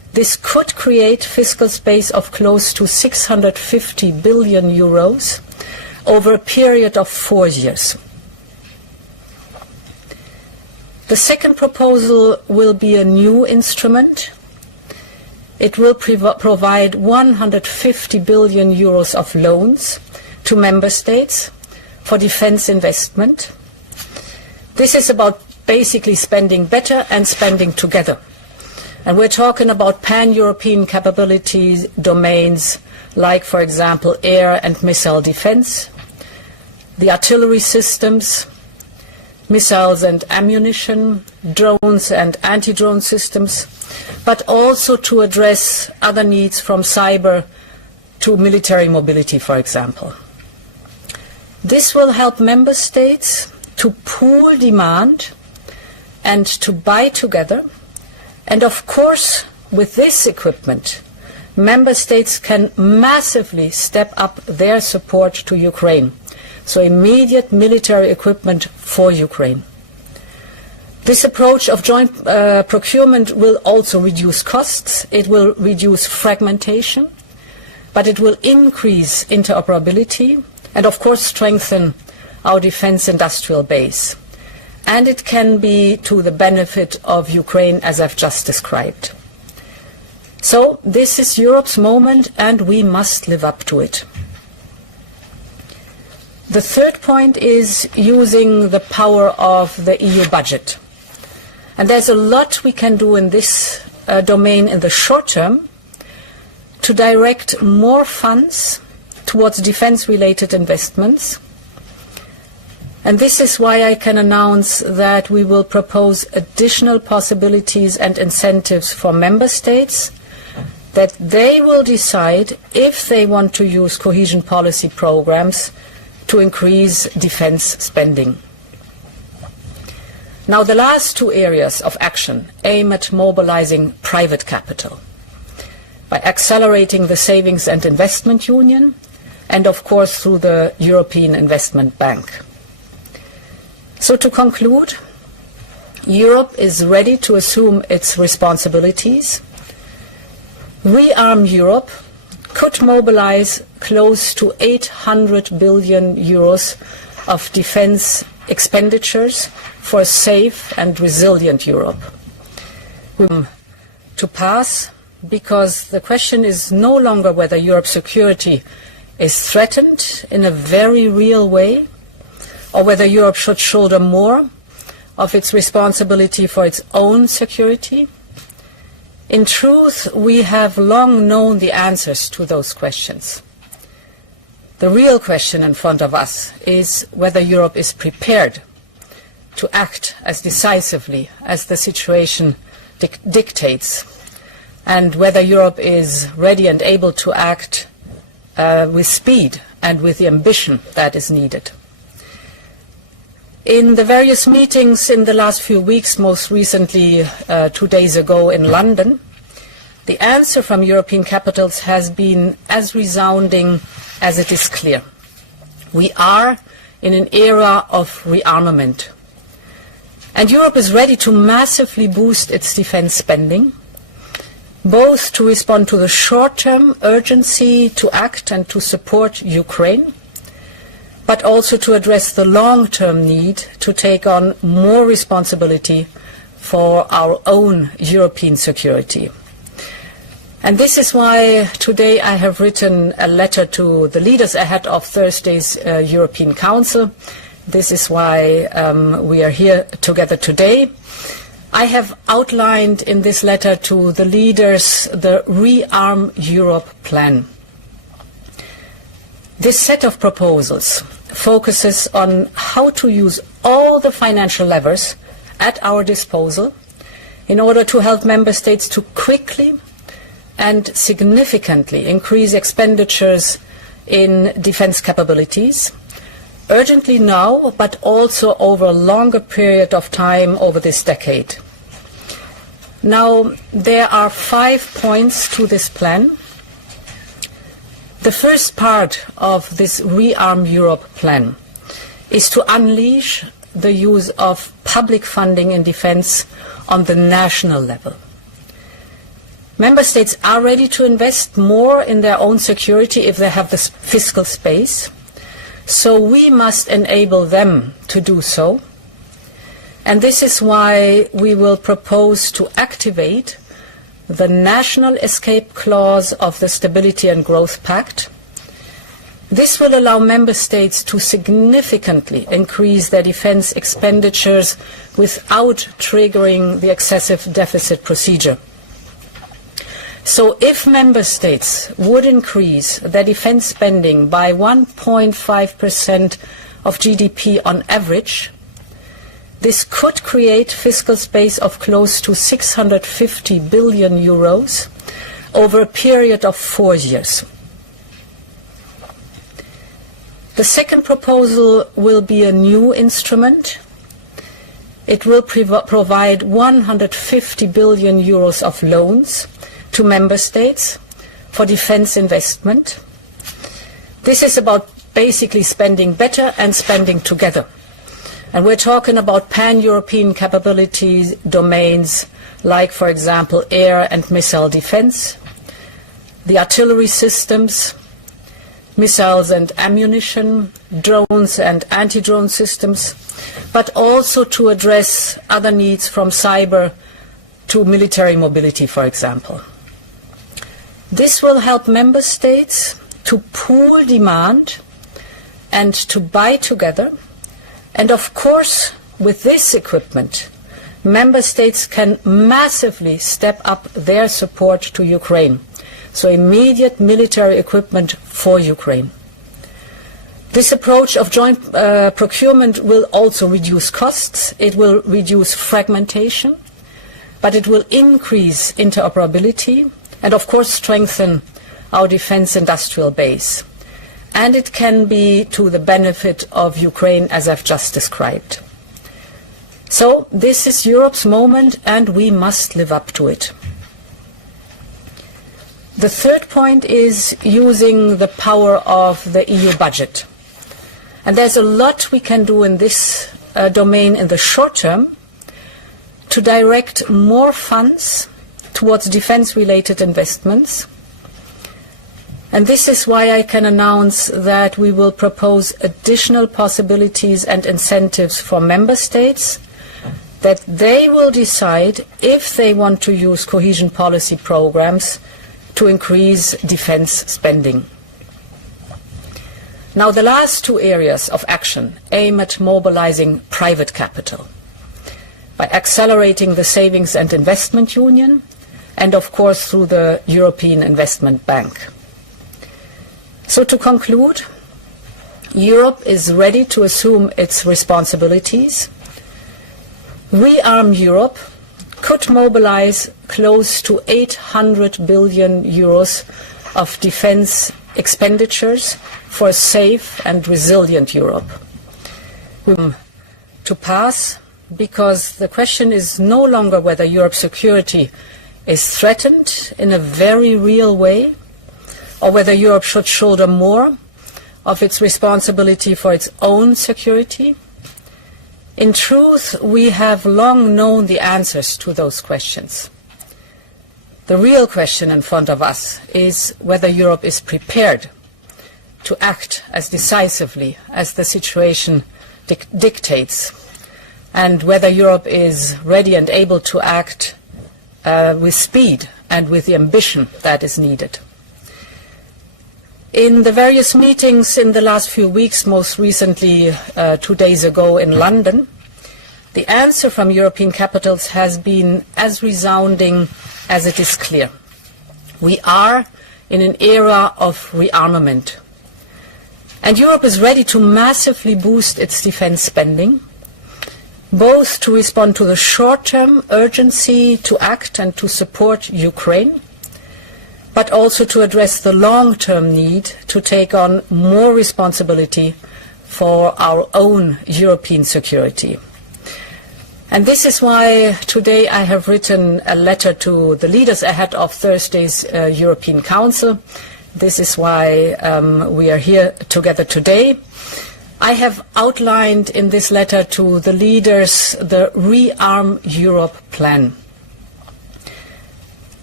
This could create fiscal space of close to 650 billion euros over a period of 4 years. The second proposal will be a new instrument. It will provide 150 billion euros of loans to member states for defense investment. This is about basically spending better and spending together. And we're talking about pan-European capabilities domains like, for example, air and missile defense, the artillery systems, missiles and ammunition, drones and anti-drone systems, but also to address other needs from cyber to military mobility, for example. This will help member states to pool demand and to buy together. And of course, with this equipment, member states can massively step up their support to Ukraine. So immediate military equipment for Ukraine. This approach of joint procurement will also reduce costs, it will reduce fragmentation, but it will increase interoperability and of course strengthen our defense industrial base. And it can be to the benefit of Ukraine, as I've just described. So this is Europe's moment and we must live up to it. The third point is using the power of the EU budget. And there's a lot we can do in this domain in the short term to direct more funds towards defense-related investments. And this is why I can announce that we will propose additional possibilities and incentives for member states that they will decide if they want to use cohesion policy programs to increase defense spending. Now, the last two areas of action aim at mobilizing private capital by accelerating the savings and investment union and, of course, through the European Investment Bank. So to conclude, Europe is ready to assume its responsibilities. Rearm Europe could mobilize close to 800 billion euros of defense expenditures for a safe and resilient Europe. To pass, because the question is no longer whether Europe's security is threatened in a very real way, or whether Europe should shoulder more of its responsibility for its own security. In truth, we have long known the answers to those questions. The real question in front of us is whether Europe is prepared to act as decisively as the situation dictates, and whether Europe is ready and able to act with speed and with the ambition that is needed. In the various meetings in the last few weeks, most recently 2 days ago in London, the answer from European capitals has been as resounding as it is clear. We are in an era of rearmament. And Europe is ready to massively boost its defense spending, both to respond to the short-term urgency to act and to support Ukraine, but also to address the long-term need to take on more responsibility for our own European security. And this is why today I have written a letter to the leaders ahead of Thursday's European Council. This is why we are here together today. I have outlined in this letter to the leaders the Rearm Europe plan. This set of proposals focuses on how to use all the financial levers at our disposal in order to help member states to quickly and significantly increase expenditures in defense capabilities, urgently now, but also over a longer period of time over this decade. Now, there are 5 points to this plan. The first part of this Rearm Europe plan is to unleash the use of public funding in defense on the national level. Member States are ready to invest more in their own security if they have the fiscal space. So we must enable them to do so. And this is why we will propose to activate the national escape clause of the Stability and Growth Pact. This will allow member states to significantly increase their defense expenditures without triggering the excessive deficit procedure. So if member states would increase their defense spending by 1.5% of GDP on average, this could create fiscal space of close to 650 billion euros over a period of 4 years. The second proposal will be a new instrument. It will provide 150 billion euros of loans to member states for defense investment. This is about basically spending better and spending together. And we're talking about pan-European capabilities domains like, for example, air and missile defense, the artillery systems, missiles and ammunition, drones and anti-drone systems, but also to address other needs from cyber to military mobility, for example. This will help member states to pool demand and to buy together. And of course, with this equipment, member states can massively step up their support to Ukraine. So immediate military equipment for Ukraine. This approach of joint procurement will also reduce costs. It will reduce fragmentation, but it will increase interoperability and, of course, strengthen our defense industrial base. And it can be to the benefit of Ukraine, as I've just described. So this is Europe's moment, and we must live up to it. The third point is using the power of the EU budget. And there's a lot we can do in this domain in the short term to direct more funds towards defense-related investments. And this is why I can announce that we will propose additional possibilities and incentives for member states, that they will decide if they want to use cohesion policy programs to increase defense spending. Now, the last two areas of action aim at mobilizing private capital by accelerating the Savings and Investment Union and, of course, through the European Investment Bank. So to conclude, Europe is ready to assume its responsibilities. Rearm Europe could mobilize close to 800 billion euros of defense expenditures for a safe and resilient Europe. To pass, because the question is no longer whether Europe's security is threatened in a very real way, or whether Europe should shoulder more of its responsibility for its own security. In truth, we have long known the answers to those questions. The real question in front of us is whether Europe is prepared to act as decisively as the situation dictates, and whether Europe is ready and able to act with speed and with the ambition that is needed. In the various meetings in the last few weeks, most recently 2 days ago in London, the answer from European capitals has been as resounding as it is clear. We are in an era of rearmament. And Europe is ready to massively boost its defense spending, both to respond to the short-term urgency to act and to support Ukraine, but also to address the long-term need to take on more responsibility for our own European security. And this is why today I have written a letter to the leaders ahead of Thursday's European Council. This is why we are here together today. I have outlined in this letter to the leaders the Rearm Europe plan.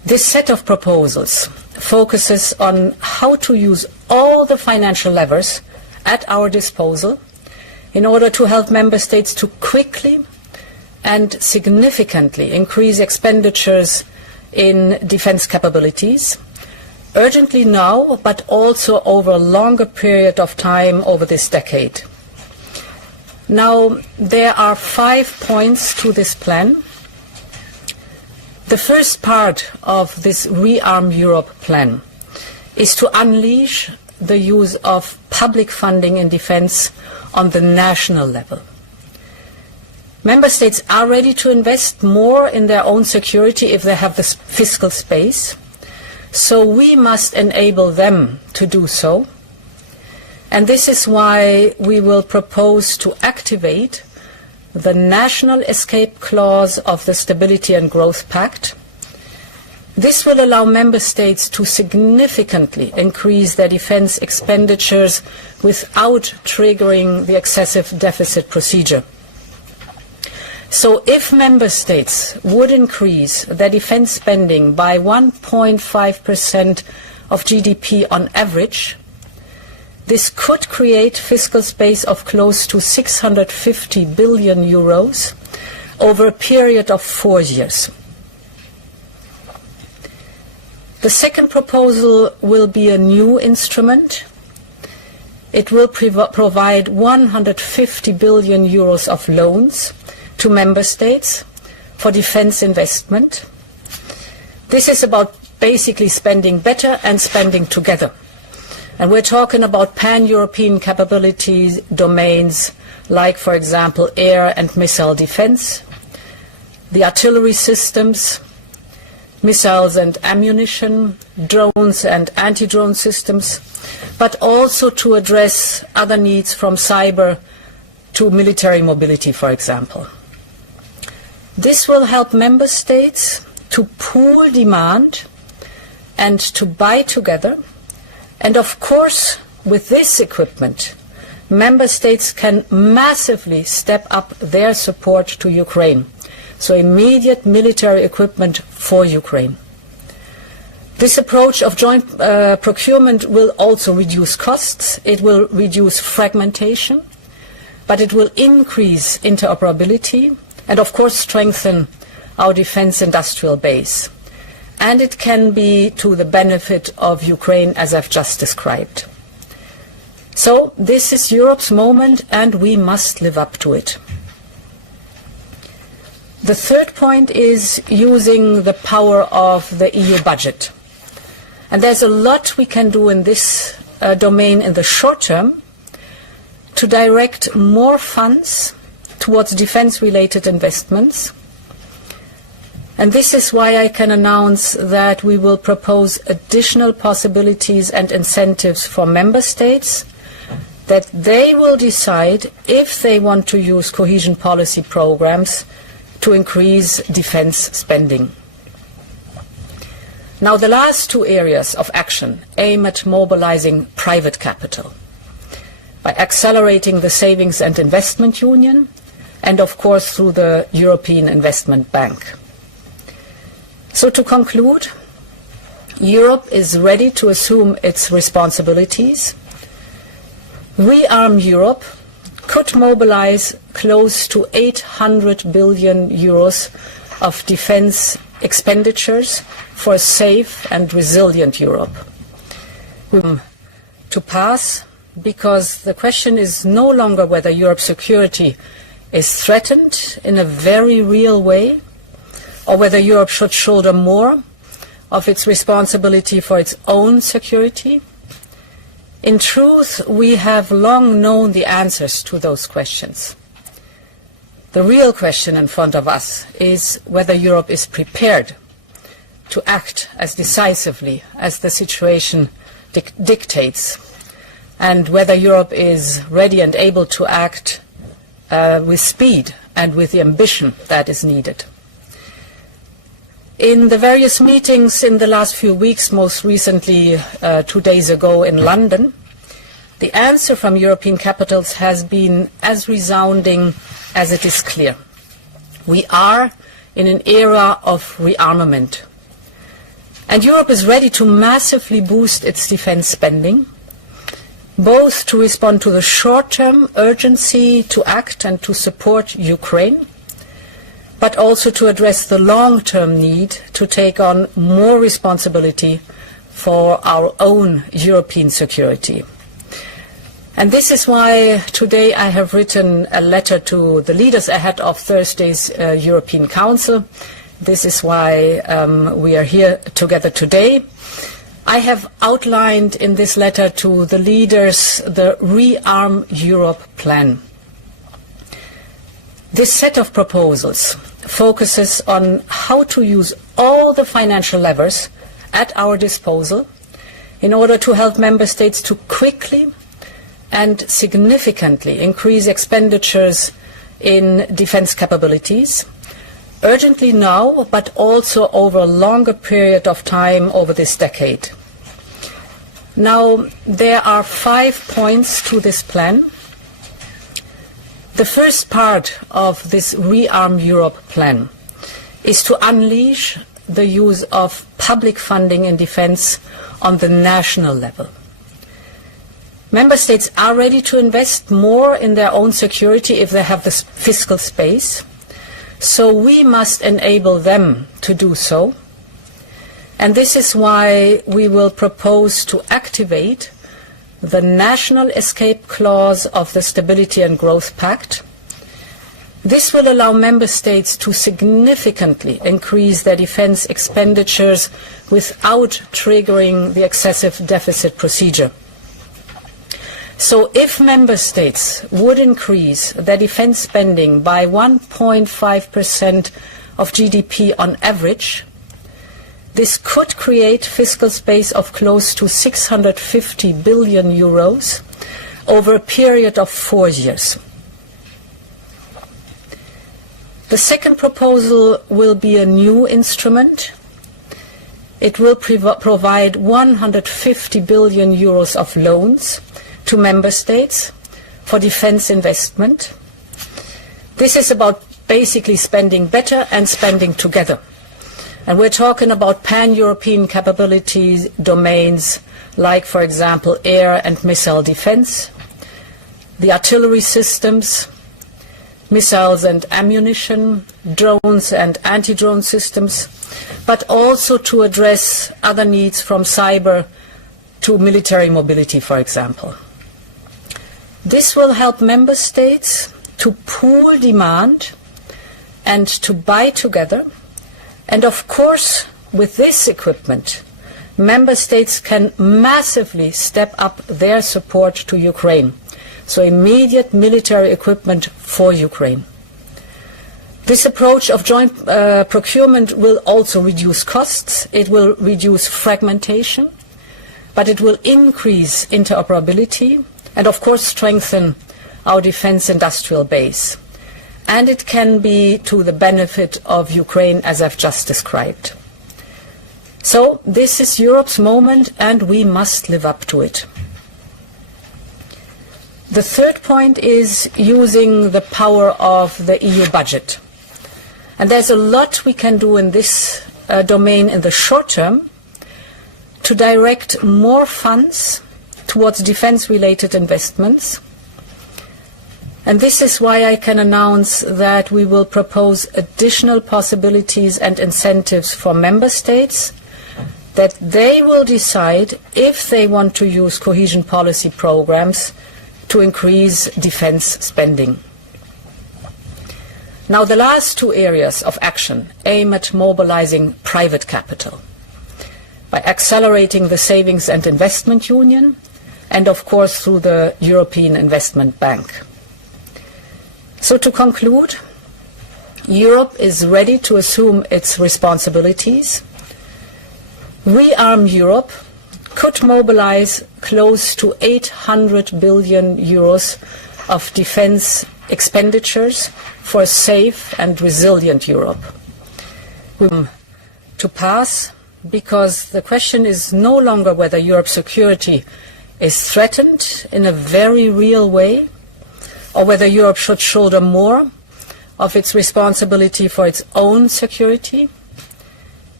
This set of proposals focuses on how to use all the financial levers at our disposal in order to help member states to quickly and significantly increase expenditures in defense capabilities, urgently now, but also over a longer period of time over this decade. Now, there are 5 points to this plan. The first part of this Rearm Europe plan is to unleash the use of public funding in defense on the national level. Member states are ready to invest more in their own security if they have the fiscal space, so we must enable them to do so. And this is why we will propose to activate the national escape clause of the Stability and Growth Pact. This will allow member states to significantly increase their defense expenditures without triggering the excessive deficit procedure. So if member states would increase their defense spending by 1.5% of GDP on average, this could create fiscal space of close to 650 billion euros over a period of 4 years. The second proposal will be a new instrument. It will provide 150 billion euros of loans to member states for defense investment. This is about basically spending better and spending together. And we're talking about pan-European capabilities domains like, for example, air and missile defense, the artillery systems, missiles and ammunition, drones and anti-drone systems, but also to address other needs from cyber to military mobility, for example. This will help member states to pool demand and to buy together. And of course, with this equipment, member states can massively step up their support to Ukraine. So immediate military equipment for Ukraine. This approach of joint procurement will also reduce costs. It will reduce fragmentation, but it will increase interoperability and of course strengthen our defense industrial base. And it can be to the benefit of Ukraine, as I've just described. So this is Europe's moment, and we must live up to it. The third point is using the power of the EU budget. And there's a lot we can do in this domain in the short term to direct more funds towards defense-related investments. And this is why I can announce that we will propose additional possibilities and incentives for member states, that they will decide if they want to use cohesion policy programs to increase defense spending. Now, the last 2 areas of action aim at mobilizing private capital by accelerating the savings and investment union and, of course, through the European Investment Bank. So to conclude, Europe is ready to assume its responsibilities. Rearm Europe could mobilize close to 800 billion euros of defense expenditures for a safe and resilient Europe. To pass, because the question is no longer whether Europe's security is threatened in a very real way, or whether Europe should shoulder more of its responsibility for its own security. In truth, we have long known the answers to those questions. The real question in front of us is whether Europe is prepared to act as decisively as the situation dictates, and whether Europe is ready and able to act with speed and with the ambition that is needed. In the various meetings in the last few weeks, most recently 2 days ago in London, the answer from European capitals has been as resounding as it is clear. We are in an era of rearmament. And Europe is ready to massively boost its defense spending, both to respond to the short-term urgency to act and to support Ukraine, but also to address the long-term need to take on more responsibility for our own European security. And this is why today I have written a letter to the leaders ahead of Thursday's European Council. This is why we are here together today. I have outlined in this letter to the leaders the Rearm Europe plan. This set of proposals focuses on how to use all the financial levers at our disposal in order to help member states to quickly and significantly increase expenditures in defense capabilities, urgently now, but also over a longer period of time over this decade. Now, there are 5 points to this plan. The first part of this Rearm Europe plan is to unleash the use of public funding in defense on the national level. Member states are ready to invest more in their own security if they have the fiscal space, so we must enable them to do so. And this is why we will propose to activate the national escape clause of the Stability and Growth Pact. This will allow member states to significantly increase their defense expenditures without triggering the excessive deficit procedure. So if member states would increase their defense spending by 1.5% of GDP on average, this could create fiscal space of close to 650 billion euros over a period of 4 years. The second proposal will be a new instrument. It will provide 150 billion euros of loans to member states for defense investment. This is about basically spending better and spending together. And we're talking about pan-European capabilities domains like, for example, air and missile defense, the artillery systems, missiles and ammunition, drones and anti-drone systems, but also to address other needs from cyber to military mobility, for example. This will help member states to pool demand and to buy together. And of course, with this equipment, member states can massively step up their support to Ukraine. So immediate military equipment for Ukraine. This approach of joint procurement will also reduce costs. It will reduce fragmentation, but it will increase interoperability and of course strengthen our defense industrial base. And it can be to the benefit of Ukraine, as I've just described. So this is Europe's moment, and we must live up to it. The third point is using the power of the EU budget. And there's a lot we can do in this domain in the short term to direct more funds towards defense-related investments. And this is why I can announce that we will propose additional possibilities and incentives for member states, that they will decide if they want to use cohesion policy programs to increase defense spending. Now, the last 2 areas of action aim at mobilizing private capital by accelerating the Savings and Investment Union and, of course, through the European Investment Bank. So to conclude, Europe is ready to assume its responsibilities. Rearm Europe could mobilize close to 800 billion euros of defense expenditures for a safe and resilient Europe. To pass, because the question is no longer whether Europe's security is threatened in a very real way, or whether Europe should shoulder more of its responsibility for its own security.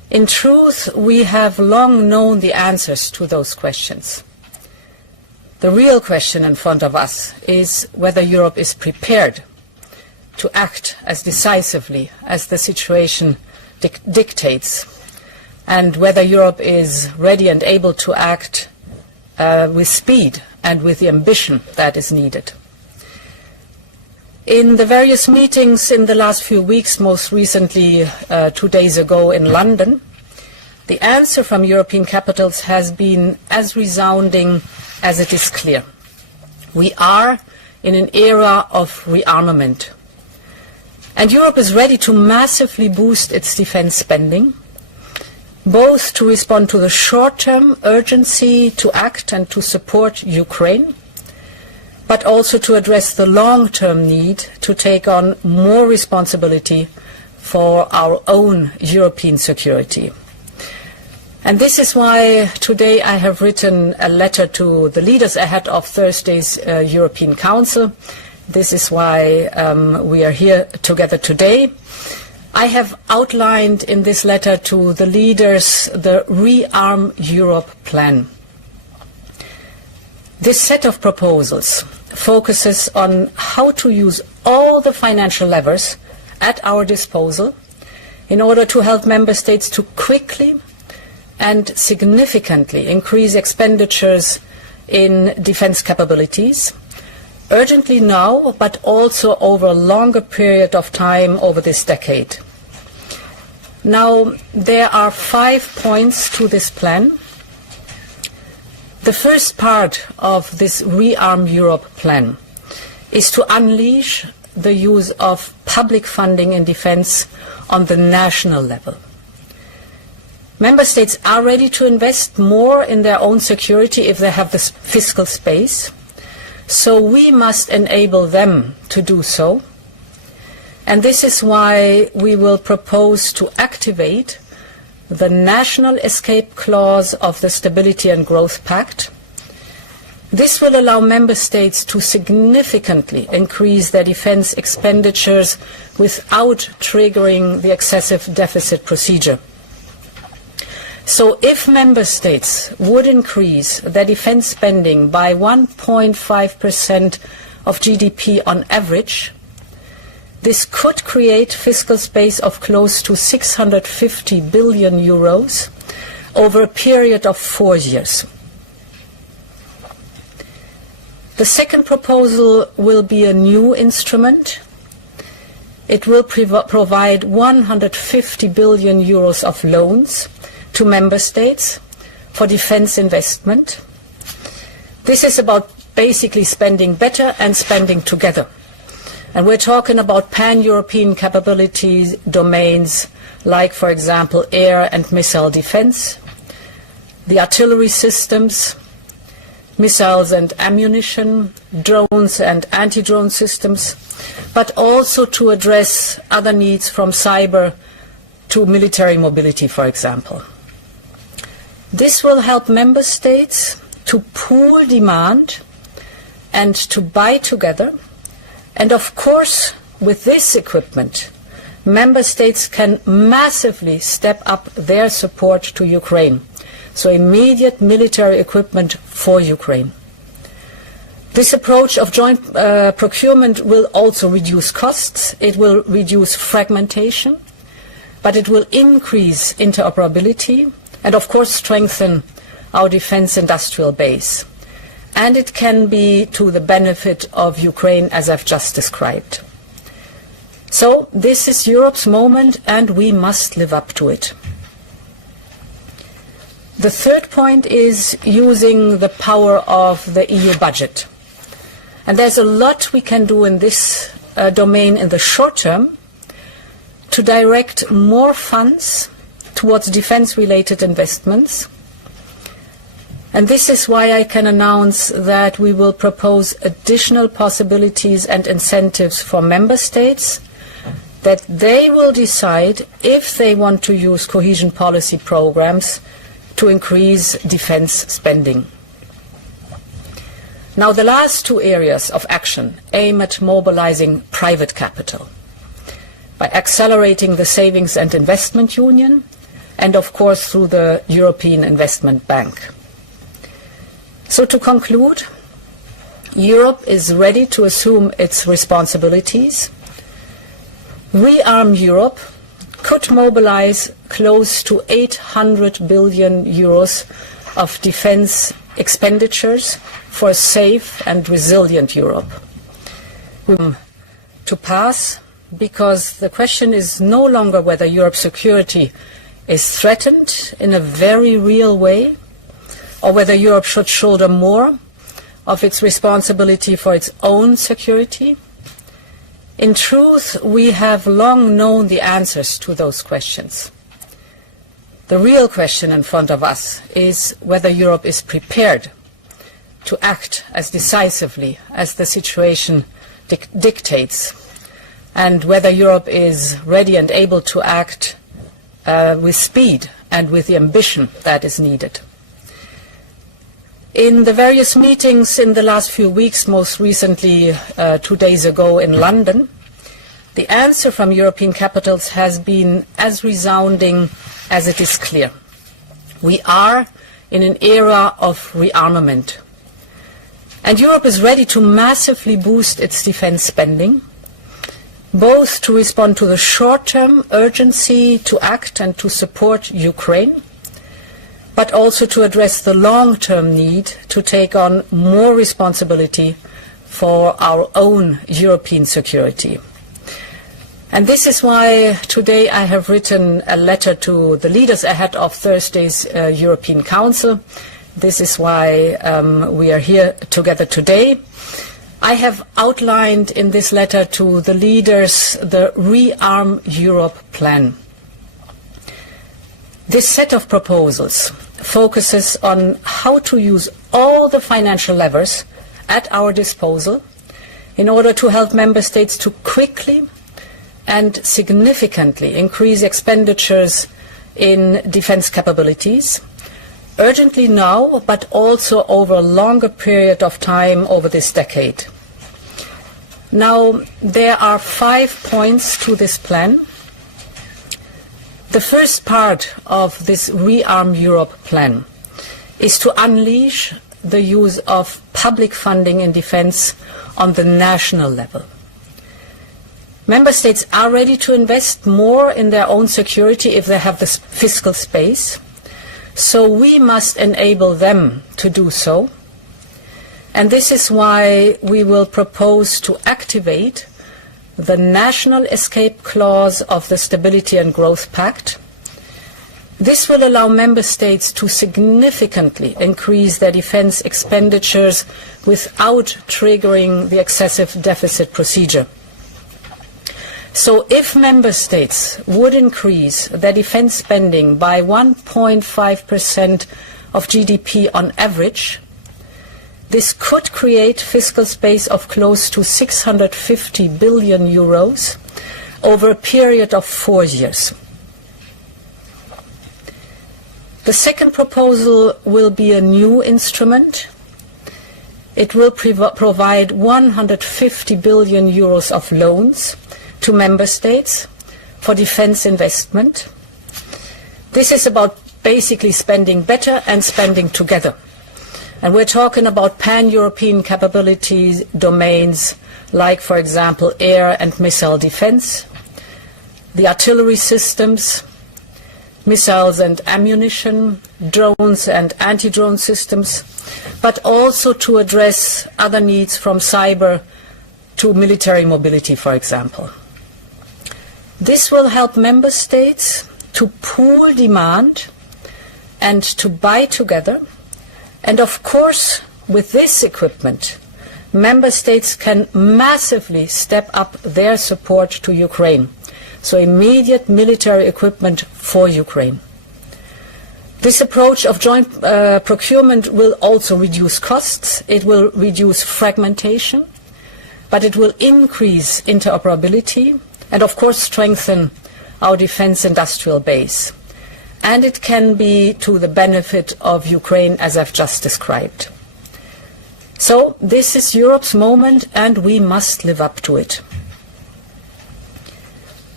In truth, we have long known the answers to those questions. The real question in front of us is whether Europe is prepared to act as decisively as the situation dictates, and whether Europe is ready and able to act with speed and with the ambition that is needed. In the various meetings in the last few weeks, most recently 2 days ago in London, the answer from European capitals has been as resounding as it is clear. We are in an era of rearmament. And Europe is ready to massively boost its defense spending, both to respond to the short-term urgency to act and to support Ukraine, but also to address the long-term need to take on more responsibility for our own European security. And this is why today I have written a letter to the leaders ahead of Thursday's European Council. This is why we are here together today. I have outlined in this letter to the leaders the Rearm Europe plan. This set of proposals focuses on how to use all the financial levers at our disposal in order to help member states to quickly and significantly increase expenditures in defense capabilities, urgently now, but also over a longer period of time over this decade. Now, there are 5 points to this plan. The first part of this Rearm Europe plan is to unleash the use of public funding in defense on the national level. Member states are ready to invest more in their own security if they have the fiscal space, so we must enable them to do so. And this is why we will propose to activate the national escape clause of the Stability and Growth Pact. This will allow member states to significantly increase their defense expenditures without triggering the excessive deficit procedure. So if member states would increase their defense spending by 1.5% of GDP on average, this could create fiscal space of close to 650 billion euros over a period of 4 years. The second proposal will be a new instrument. It will provide 150 billion euros of loans to member states for defense investment. This is about basically spending better and spending together. And we're talking about pan-European capabilities domains like, for example, air and missile defense, the artillery systems, missiles and ammunition, drones and anti-drone systems, but also to address other needs from cyber to military mobility, for example. This will help member states to pool demand and to buy together. And of course, with this equipment, member states can massively step up their support to Ukraine. So immediate military equipment for Ukraine. This approach of joint procurement will also reduce costs. It will reduce fragmentation, but it will increase interoperability and, of course, strengthen our defense industrial base. And it can be to the benefit of Ukraine, as I've just described. So this is Europe's moment, and we must live up to it. The third point is using the power of the EU budget. And there's a lot we can do in this domain in the short term to direct more funds towards defense-related investments. And this is why I can announce that we will propose additional possibilities and incentives for member states, that they will decide if they want to use cohesion policy programs to increase defense spending. Now, the last 2 areas of action aim at mobilizing private capital by accelerating the savings and investment union and of course through the European Investment Bank. So to conclude, Europe is ready to assume its responsibilities. Rearm Europe could mobilize close to 800 billion euros of defense expenditures for a safe and resilient Europe. To pass, because the question is no longer whether Europe's security is threatened in a very real way, or whether Europe should shoulder more of its responsibility for its own security. In truth, we have long known the answers to those questions. The real question in front of us is whether Europe is prepared to act as decisively as the situation dictates, and whether Europe is ready and able to act with speed and with the ambition that is needed. In the various meetings in the last few weeks, most recently 2 days ago in London, the answer from European capitals has been as resounding as it is clear. We are in an era of rearmament. And Europe is ready to massively boost its defense spending, both to respond to the short-term urgency to act and to support Ukraine, but also to address the long-term need to take on more responsibility for our own European security. And this is why today I have written a letter to the leaders ahead of Thursday's European Council. This is why we are here together today. I have outlined in this letter to the leaders the Rearm Europe plan. This set of proposals focuses on how to use all the financial levers at our disposal in order to help member states to quickly and significantly increase expenditures in defense capabilities, urgently now, but also over a longer period of time over this decade. Now, there are 5 points to this plan. The first part of this Rearm Europe plan is to unleash the use of public funding in defense on the national level. Member states are ready to invest more in their own security if they have the fiscal space, so we must enable them to do so. And this is why we will propose to activate the national escape clause of the Stability and Growth Pact. This will allow member states to significantly increase their defense expenditures without triggering the excessive deficit procedure. So if member states would increase their defense spending by 1.5% of GDP on average, this could create fiscal space of close to 650 billion euros over a period of 4 years. The second proposal will be a new instrument. It will provide 150 billion euros of loans to member states for defense investment. This is about basically spending better and spending together. And we're talking about pan-European capabilities domains like, for example, air and missile defense, the artillery systems, missiles and ammunition, drones and anti-drone systems, but also to address other needs from cyber to military mobility, for example. This will help member states to pool demand and to buy together. And of course, with this equipment, member states can massively step up their support to Ukraine. So immediate military equipment for Ukraine. This approach of joint procurement will also reduce costs. It will reduce fragmentation, but it will increase interoperability and, of course, strengthen our defense industrial base. And it can be to the benefit of Ukraine, as I've just described. So this is Europe's moment, and we must live up to it.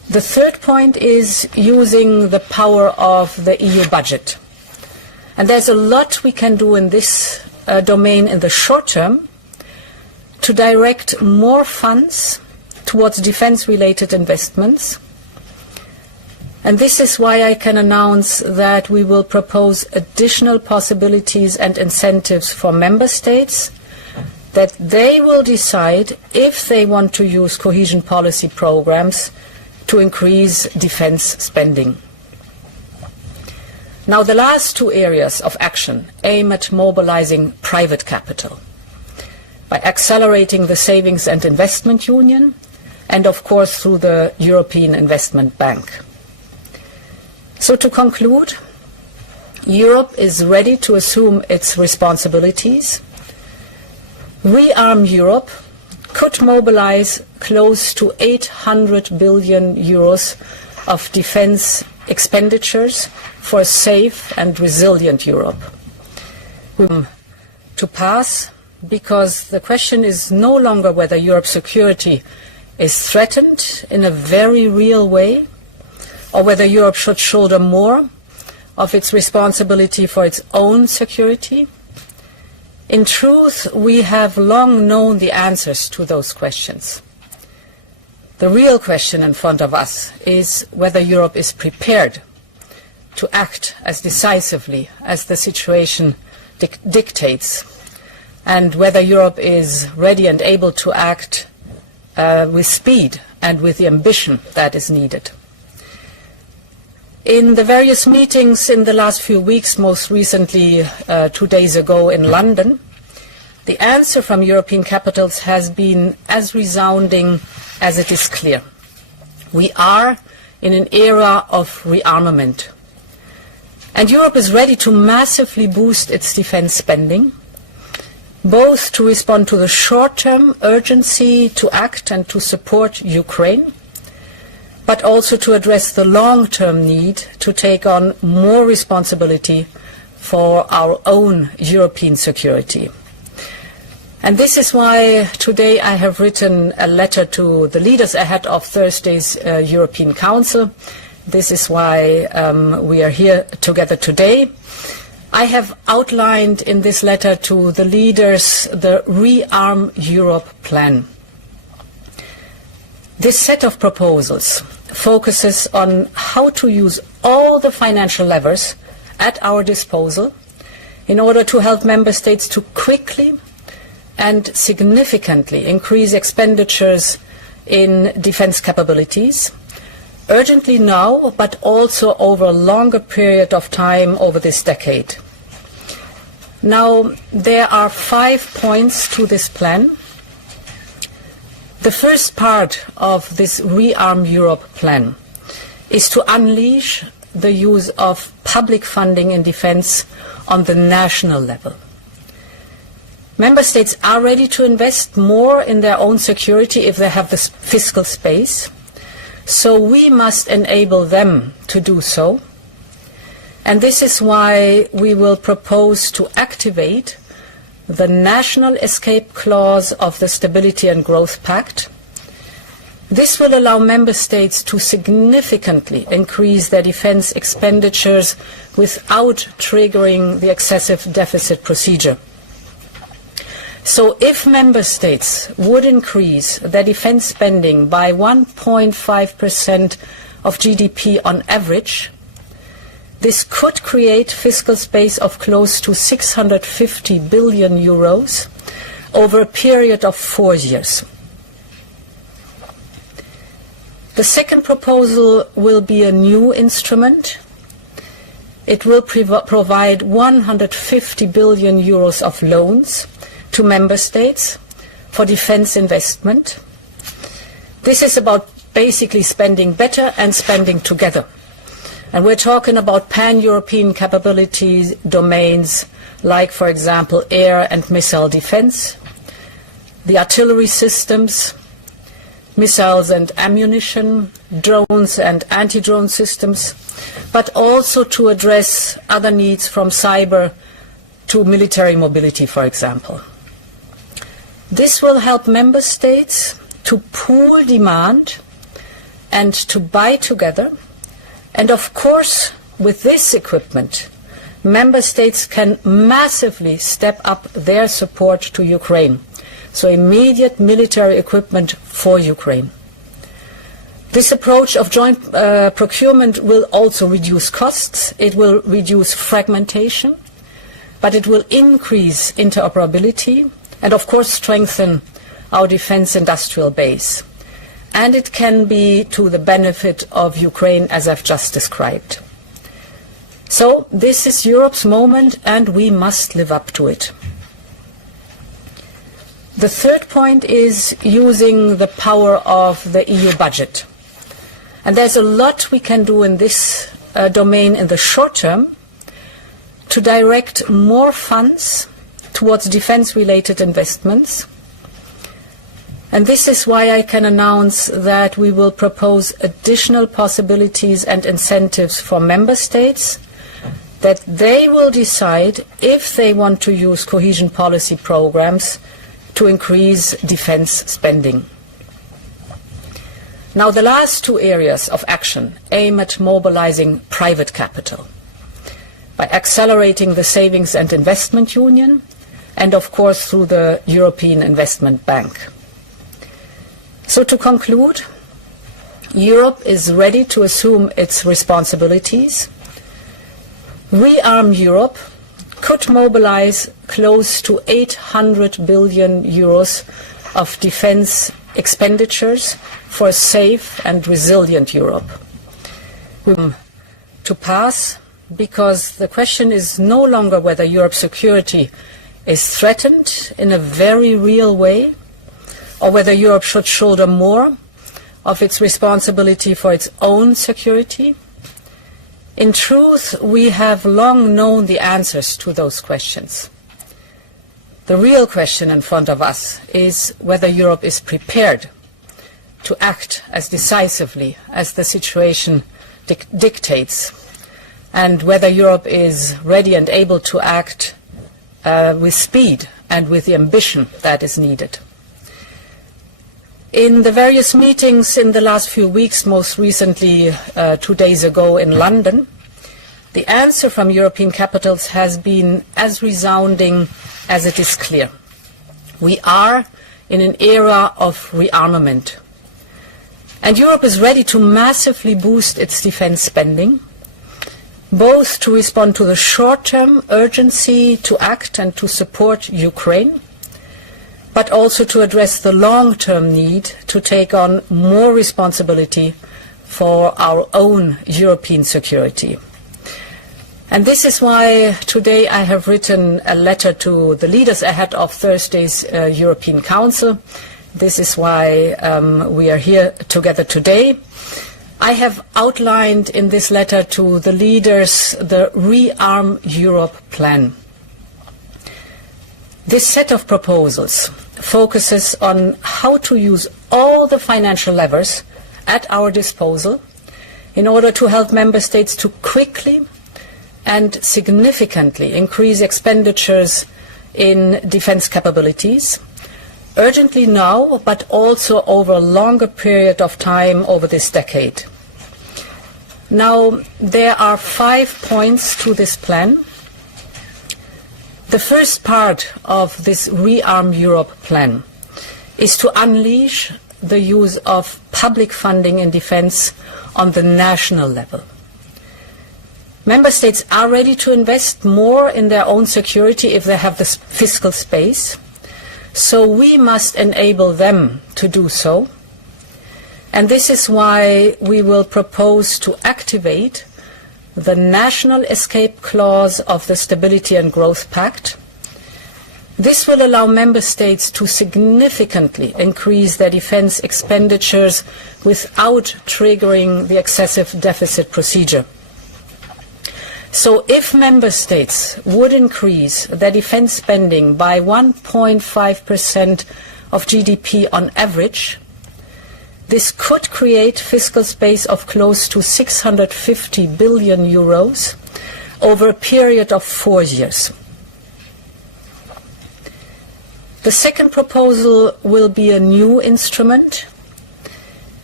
The third point is using the power of the EU budget. And there's a lot we can do in this domain in the short term to direct more funds towards defense-related investments. And this is why I can announce that we will propose additional possibilities and incentives for member states, that they will decide if they want to use cohesion policy programs to increase defense spending. Now, the last two areas of action aim at mobilizing private capital by accelerating the Savings and Investment Union and, of course, through the European Investment Bank. So to conclude, Europe is ready to assume its responsibilities. Rearm Europe could mobilize close to 800 billion euros of defense expenditures for a safe and resilient Europe. To pass, because the question is no longer whether Europe's security is threatened in a very real way, or whether Europe should shoulder more of its responsibility for its own security. In truth, we have long known the answers to those questions. The real question in front of us is whether Europe is prepared to act as decisively as the situation dictates, and whether Europe is ready and able to act with speed and with the ambition that is needed. In the various meetings in the last few weeks, most recently 2 days ago in London, the answer from European capitals has been as resounding as it is clear. We are in an era of rearmament. And Europe is ready to massively boost its defense spending, both to respond to the short-term urgency to act and to support Ukraine, but also to address the long-term need to take on more responsibility for our own European security. And this is why today I have written a letter to the leaders ahead of Thursday's European Council. This is why we are here together today. I have outlined in this letter to the leaders the Rearm Europe plan. This set of proposals focuses on how to use all the financial levers at our disposal in order to help member states to quickly and significantly increase expenditures in defense capabilities, urgently now, but also over a longer period of time over this decade. Now, there are 5 points to this plan. The first part of this Rearm Europe plan is to unleash the use of public funding in defense on the national level. Member states are ready to invest more in their own security if they have the fiscal space, so we must enable them to do so. And this is why we will propose to activate the national escape clause of the Stability and Growth Pact. This will allow member states to significantly increase their defense expenditures without triggering the excessive deficit procedure. So if member states would increase their defense spending by 1.5% of GDP on average, this could create fiscal space of close to 650 billion euros over a period of 4 years. The second proposal will be a new instrument. It will provide 150 billion euros of loans to member states for defense investment. This is about basically spending better and spending together. And we're talking about pan-European capabilities domains like, for example, air and missile defense, the artillery systems, missiles and ammunition, drones and anti-drone systems, but also to address other needs from cyber to military mobility, for example. This will help member states to pool demand and to buy together. And of course, with this equipment, member states can massively step up their support to Ukraine. So immediate military equipment for Ukraine. This approach of joint procurement will also reduce costs, it will reduce fragmentation, but it will increase interoperability and of course strengthen our defense industrial base. And it can be to the benefit of Ukraine, as I've just described. So this is Europe's moment and we must live up to it. The third point is using the power of the EU budget. And there's a lot we can do in this domain in the short term to direct more funds towards defense-related investments. And this is why I can announce that we will propose additional possibilities and incentives for member states, that they will decide if they want to use cohesion policy programs to increase defense spending. Now, the last two areas of action aim at mobilizing private capital by accelerating the savings and investment union and, of course, through the European Investment Bank. So to conclude, Europe is ready to assume its responsibilities. Rearm Europe could mobilize close to 800 billion euros of defense expenditures for a safe and resilient Europe. To pass, because the question is no longer whether Europe's security is threatened in a very real way, or whether Europe should shoulder more of its responsibility for its own security. In truth, we have long known the answers to those questions. The real question in front of us is whether Europe is prepared to act as decisively as the situation dictates, and whether Europe is ready and able to act with speed and with the ambition that is needed. In the various meetings in the last few weeks, most recently 2 days ago in London, the answer from European capitals has been as resounding as it is clear. We are in an era of rearmament. And Europe is ready to massively boost its defense spending, both to respond to the short-term urgency to act and to support Ukraine, but also to address the long-term need to take on more responsibility for our own European security. And this is why today I have written a letter to the leaders ahead of Thursday's European Council. This is why we are here together today. I have outlined in this letter to the leaders the Rearm Europe plan. This set of proposals focuses on how to use all the financial levers at our disposal in order to help member states to quickly and significantly increase expenditures in defense capabilities, urgently now, but also over a longer period of time over this decade. Now, there are 5 points to this plan. The first part of this Rearm Europe plan is to unleash the use of public funding in defense on the national level. Member states are ready to invest more in their own security if they have the fiscal space, so we must enable them to do so. And this is why we will propose to activate the national escape clause of the Stability and Growth Pact. This will allow member states to significantly increase their defense expenditures without triggering the excessive deficit procedure. So if member states would increase their defense spending by 1.5% of GDP on average, this could create fiscal space of close to 650 billion euros over a period of 4 years. The second proposal will be a new instrument.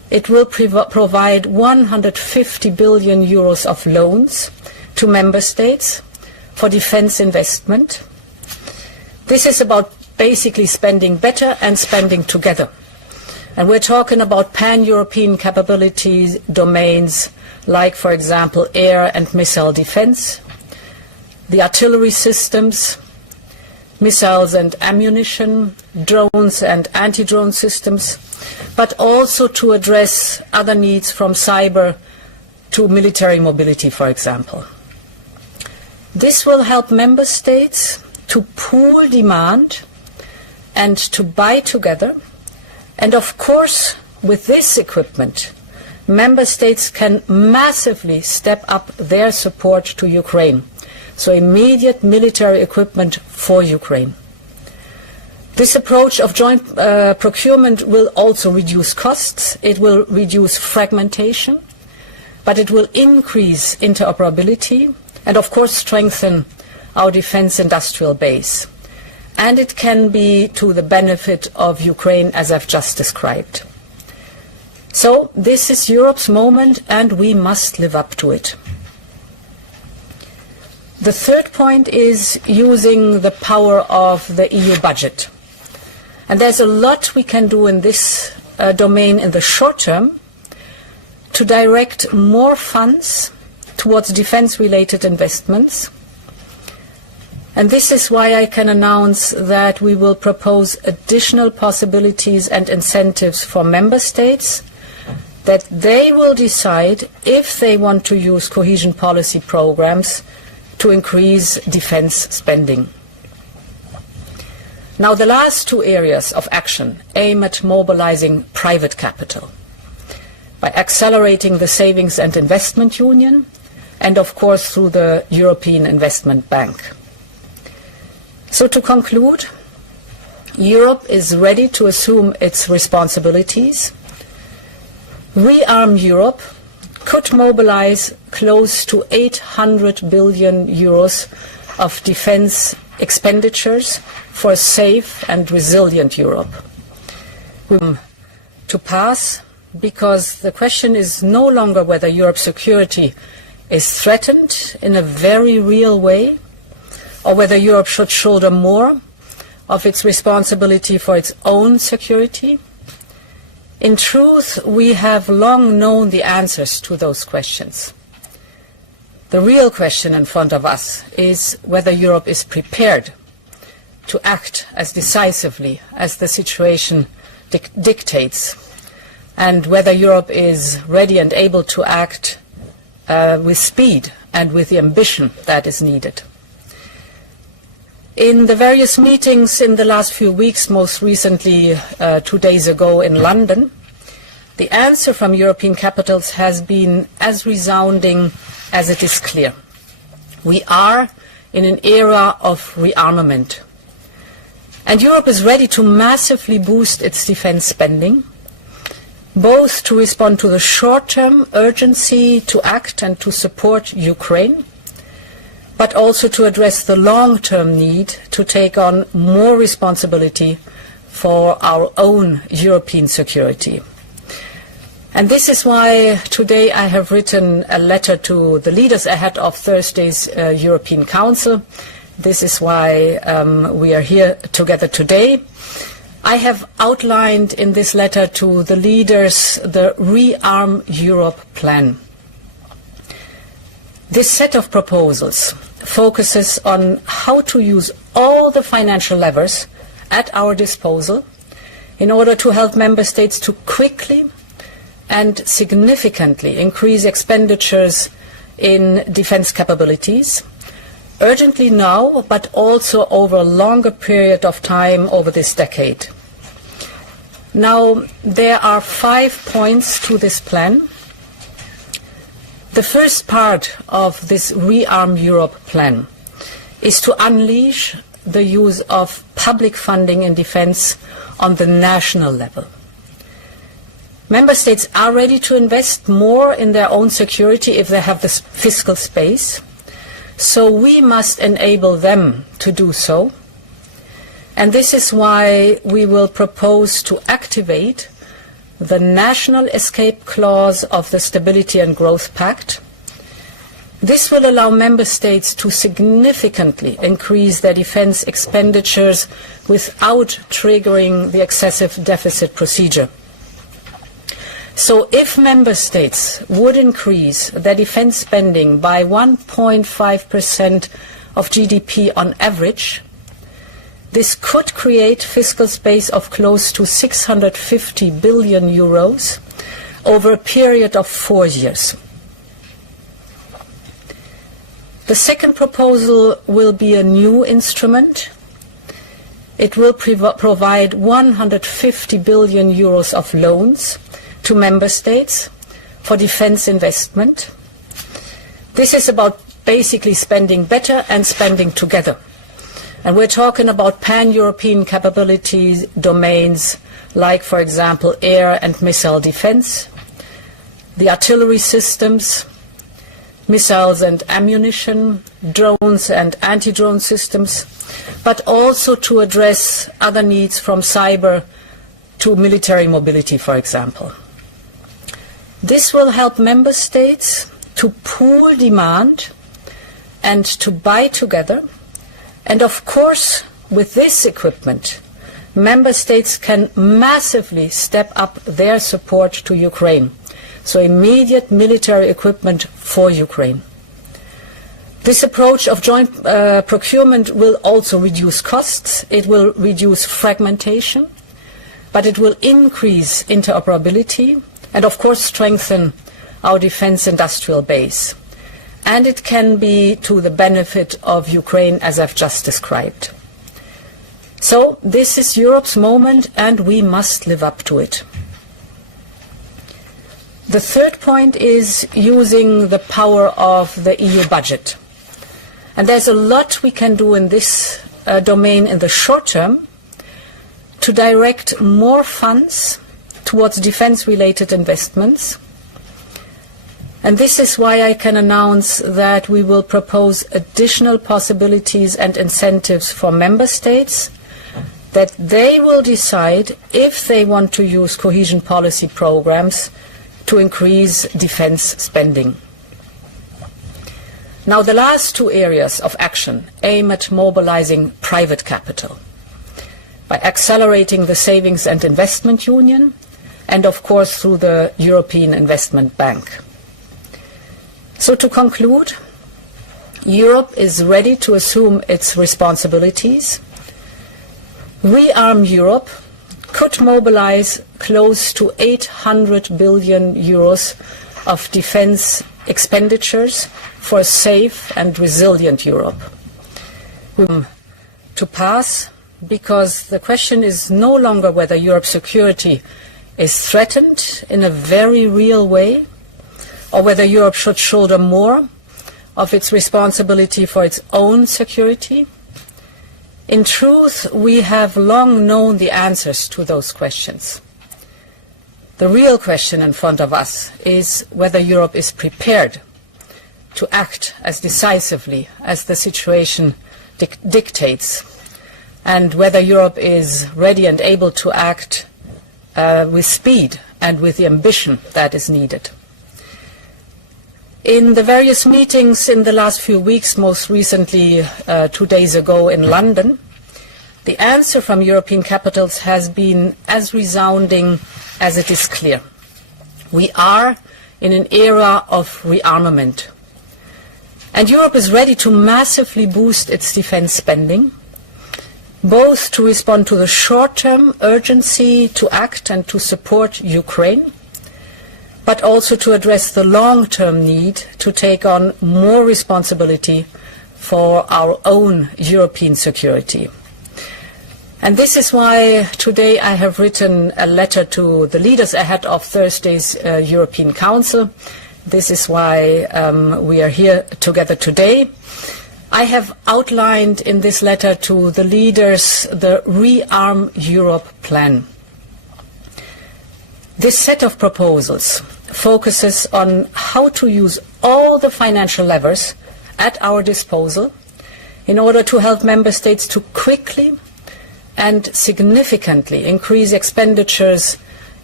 It will provide 150 billion euros of loans to member states for defense investment. This is about basically spending better and spending together. And we're talking about pan-European capabilities domains like, for example, air and missile defense, the artillery systems, missiles and ammunition, drones and anti-drone systems, but also to address other needs from cyber to military mobility, for example. This will help member states to pool demand and to buy together. And of course, with this equipment, member states can massively step up their support to Ukraine. So immediate military equipment for Ukraine. This approach of joint procurement will also reduce costs, it will reduce fragmentation, but it will increase interoperability and of course strengthen our defense industrial base. And it can be to the benefit of Ukraine, as I've just described. So this is Europe's moment and we must live up to it. The third point is using the power of the EU budget. And there's a lot we can do in this domain in the short term to direct more funds towards defense-related investments. And this is why I can announce that we will propose additional possibilities and incentives for member states, that they will decide if they want to use cohesion policy programs to increase defense spending. Now, the last two areas of action aim at mobilizing private capital by accelerating the savings and investment union and, of course, through the European Investment Bank. So to conclude, Europe is ready to assume its responsibilities. Rearm Europe could mobilize close to 800 billion euros of defense expenditures for a safe and resilient Europe. To pass, because the question is no longer whether Europe's security is threatened in a very real way, or whether Europe should shoulder more of its responsibility for its own security. In truth, we have long known the answers to those questions. The real question in front of us is whether Europe is prepared to act as decisively as the situation dictates, and whether Europe is ready and able to act with speed and with the ambition that is needed. In the various meetings in the last few weeks, most recently 2 days ago in London, the answer from European capitals has been as resounding as it is clear. We are in an era of rearmament. And Europe is ready to massively boost its defense spending, both to respond to the short-term urgency to act and to support Ukraine, but also to address the long-term need to take on more responsibility for our own European security. And this is why today I have written a letter to the leaders ahead of Thursday's European Council. This is why we are here together today. I have outlined in this letter to the leaders the Rearm Europe plan. This set of proposals focuses on how to use all the financial levers at our disposal in order to help member states to quickly and significantly increase expenditures in defense capabilities, urgently now, but also over a longer period of time over this decade. Now, there are 5 points to this plan. The first part of this Rearm Europe plan is to unleash the use of public funding in defense on the national level. Member states are ready to invest more in their own security if they have the fiscal space, so we must enable them to do so. And this is why we will propose to activate the national escape clause of the Stability and Growth Pact. This will allow member states to significantly increase their defense expenditures without triggering the excessive deficit procedure. So if member states would increase their defense spending by 1.5% of GDP on average, this could create fiscal space of close to 650 billion euros over a period of 4 years. The second proposal will be a new instrument. It will provide 150 billion euros of loans to member states for defense investment. This is about basically spending better and spending together. And we're talking about pan-European capabilities domains like, for example, air and missile defense, the artillery systems, missiles and ammunition, drones and anti-drone systems, but also to address other needs from cyber to military mobility, for example. This will help member states to pool demand and to buy together. And of course, with this equipment, member states can massively step up their support to Ukraine. So immediate military equipment for Ukraine. This approach of joint procurement will also reduce costs. It will reduce fragmentation, but it will increase interoperability and, of course, strengthen our defense industrial base. And it can be to the benefit of Ukraine, as I've just described. So this is Europe's moment, and we must live up to it. The third point is using the power of the EU budget. And there's a lot we can do in this domain in the short term to direct more funds towards defense-related investments. And this is why I can announce that we will propose additional possibilities and incentives for member states, that they will decide if they want to use cohesion policy programs to increase defense spending. Now, the last two areas of action aim at mobilizing private capital by accelerating the savings and investment union and, of course, through the European Investment Bank. So to conclude, Europe is ready to assume its responsibilities. Rearm Europe could mobilize close to 800 billion euros of defense expenditures for a safe and resilient Europe. To pass, because the question is no longer whether Europe's security is threatened in a very real way, or whether Europe should shoulder more of its responsibility for its own security. In truth, we have long known the answers to those questions. The real question in front of us is whether Europe is prepared to act as decisively as the situation dictates, and whether Europe is ready and able to act with speed and with the ambition that is needed. In the various meetings in the last few weeks, most recently 2 days ago in London, the answer from European capitals has been as resounding as it is clear. We are in an era of rearmament. And Europe is ready to massively boost its defense spending, both to respond to the short-term urgency to act and to support Ukraine, but also to address the long-term need to take on more responsibility for our own European security. And this is why today I have written a letter to the leaders ahead of Thursday's European Council. This is why we are here together today. I have outlined in this letter to the leaders the Rearm Europe plan. This set of proposals focuses on how to use all the financial levers at our disposal in order to help member states to quickly and significantly increase expenditures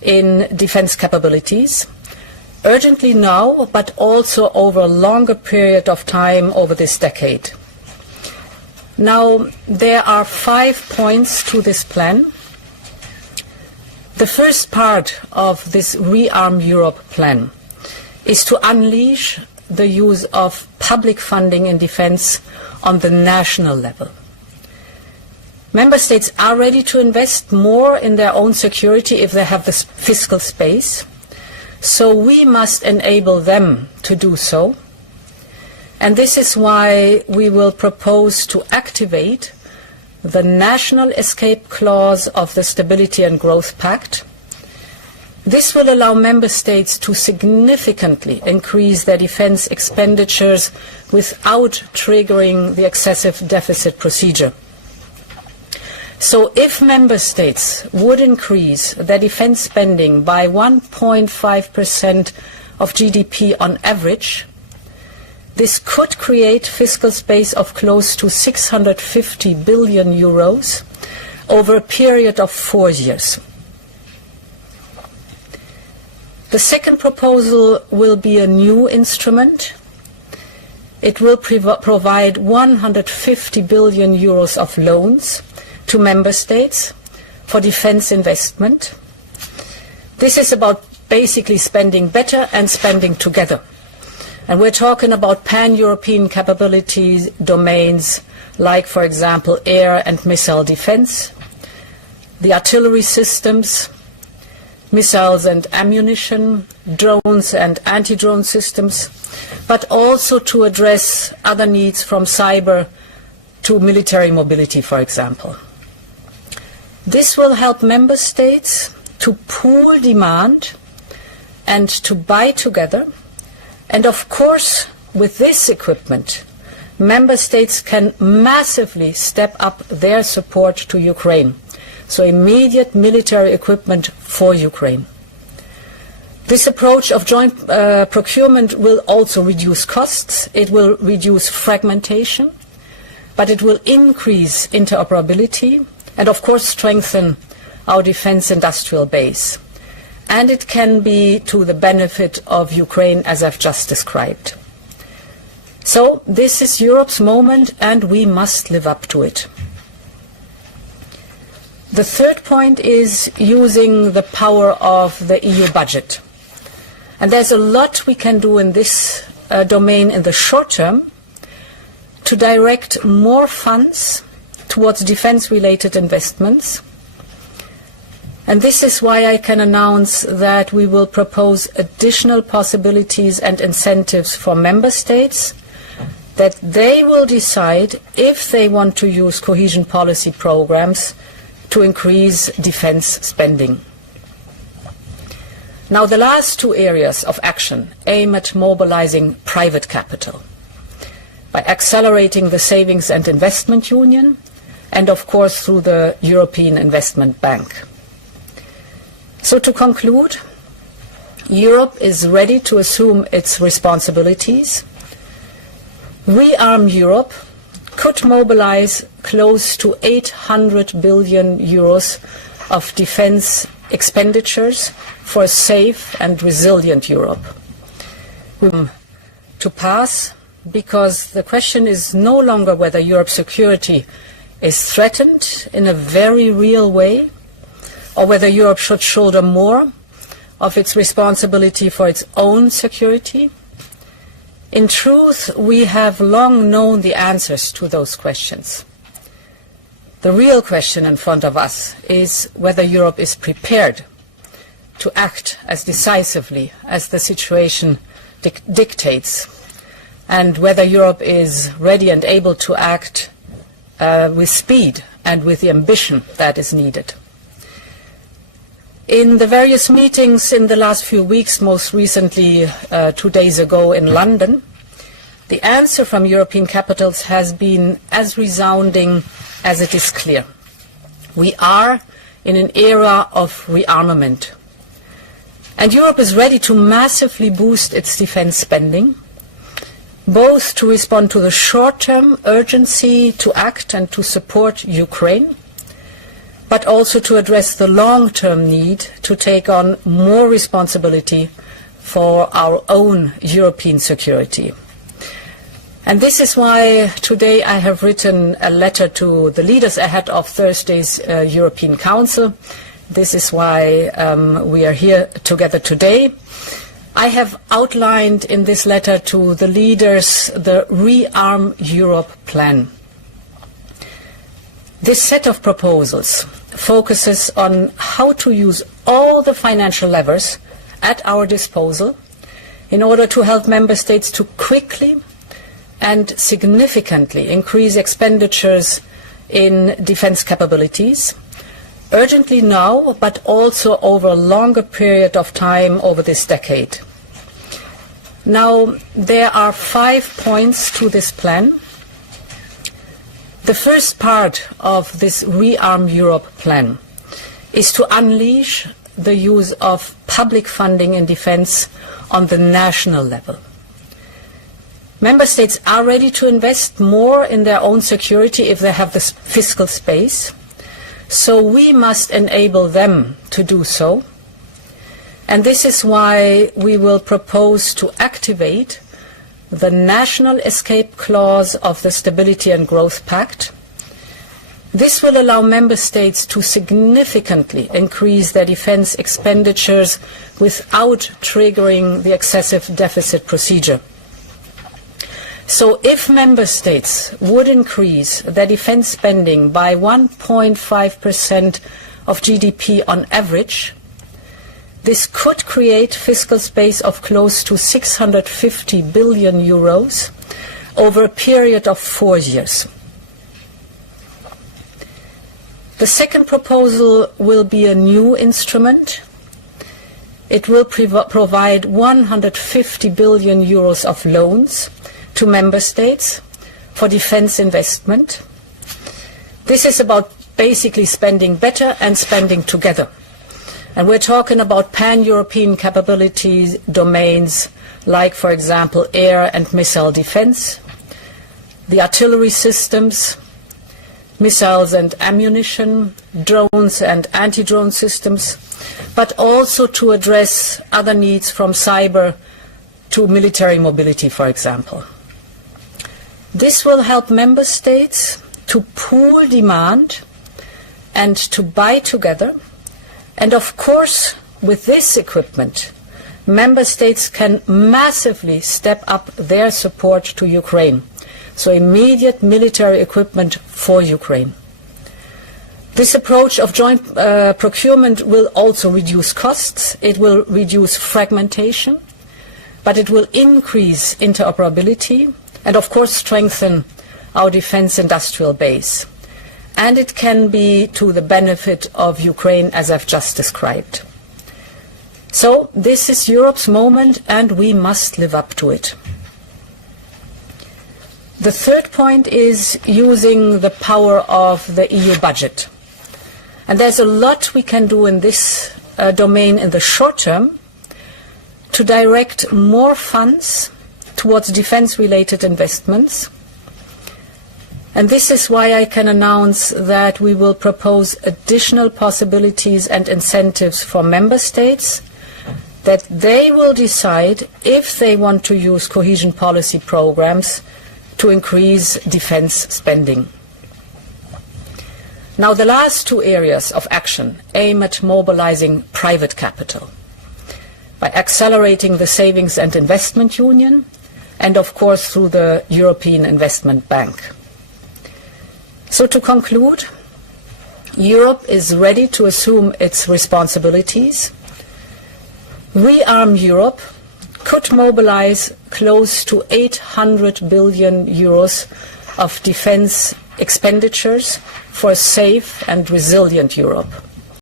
in defense capabilities, urgently now, but also over a longer period of time over this decade. Now, there are 5 points to this plan. The first part of this Rearm Europe plan is to unleash the use of public funding in defense on the national level. Member states are ready to invest more in their own security if they have the fiscal space, so we must enable them to do so. And this is why we will propose to activate the national escape clause of the Stability and Growth Pact. This will allow member states to significantly increase their defense expenditures without triggering the excessive deficit procedure. So if member states would increase their defense spending by 1.5% of GDP on average, this could create fiscal space of close to 650 billion euros over a period of 4 years. The second proposal will be a new instrument. It will provide 150 billion euros of loans to member states for defense investment. This is about basically spending better and spending together. And we're talking about pan-European capabilities domains like, for example, air and missile defense, the artillery systems, missiles and ammunition, drones and anti-drone systems, but also to address other needs from cyber to military mobility, for example. This will help member states to pool demand and to buy together. And of course, with this equipment, member states can massively step up their support to Ukraine. So immediate military equipment for Ukraine. This approach of joint procurement will also reduce costs. It will reduce fragmentation, but it will increase interoperability and, of course, strengthen our defense industrial base. And it can be to the benefit of Ukraine, as I've just described. So this is Europe's moment, and we must live up to it. The third point is using the power of the EU budget. And there's a lot we can do in this domain in the short term to direct more funds towards defense-related investments. And this is why I can announce that we will propose additional possibilities and incentives for member states, that they will decide if they want to use cohesion policy programs to increase defense spending. Now, the last 2 areas of action aim at mobilizing private capital by accelerating the Savings and Investment Union and, of course, through the European Investment Bank. So to conclude, Europe is ready to assume its responsibilities. Rearm Europe could mobilize close to 800 billion euros of defense expenditures for a safe and resilient Europe. To pass, because the question is no longer whether Europe's security is threatened in a very real way, or whether Europe should shoulder more of its responsibility for its own security. In truth, we have long known the answers to those questions. The real question in front of us is whether Europe is prepared to act as decisively as the situation dictates, and whether Europe is ready and able to act with speed and with the ambition that is needed. In the various meetings in the last few weeks, most recently 2 days ago in London, the answer from European capitals has been as resounding as it is clear. We are in an era of rearmament. And Europe is ready to massively boost its defense spending, both to respond to the short-term urgency to act and to support Ukraine, but also to address the long-term need to take on more responsibility for our own European security. And this is why today I have written a letter to the leaders ahead of Thursday's European Council. This is why we are here together today. I have outlined in this letter to the leaders the Rearm Europe plan. This set of proposals focuses on how to use all the financial levers at our disposal in order to help member states to quickly and significantly increase expenditures in defense capabilities, urgently now, but also over a longer period of time over this decade. Now, there are 5 points to this plan. The first part of this Rearm Europe plan is to unleash the use of public funding in defense on the national level. Member states are ready to invest more in their own security if they have the fiscal space. So we must enable them to do so. And this is why we will propose to activate the national escape clause of the Stability and Growth Pact. This will allow member states to significantly increase their defense expenditures without triggering the excessive deficit procedure. So if member states would increase their defense spending by 1.5% of GDP on average, this could create fiscal space of close to 650 billion euros over a period of 4 years. The second proposal will be a new instrument. It will provide 150 billion euros of loans to member states for defense investment. This is about basically spending better and spending together. And we're talking about pan-European capabilities domains like, for example, air and missile defense, the artillery systems, missiles and ammunition, drones and anti-drone systems, but also to address other needs from cyber to military mobility, for example. This will help member states to pool demand and to buy together. And of course, with this equipment, member states can massively step up their support to Ukraine. So immediate military equipment for Ukraine. This approach of joint procurement will also reduce costs. It will reduce fragmentation, but it will increase interoperability and, of course, strengthen our defense industrial base. And it can be to the benefit of Ukraine, as I've just described. So this is Europe's moment, and we must live up to it. The third point is using the power of the EU budget. And there's a lot we can do in this domain in the short term to direct more funds towards defense-related investments. And this is why I can announce that we will propose additional possibilities and incentives for member states, that they will decide if they want to use cohesion policy programs to increase defense spending. Now, the last 2 areas of action aim at mobilizing private capital by accelerating the savings and investment union and, of course, through the European Investment Bank. So to conclude, Europe is ready to assume its responsibilities. Rearm Europe could mobilize close to 800 billion euros of defense expenditures for a safe and resilient Europe.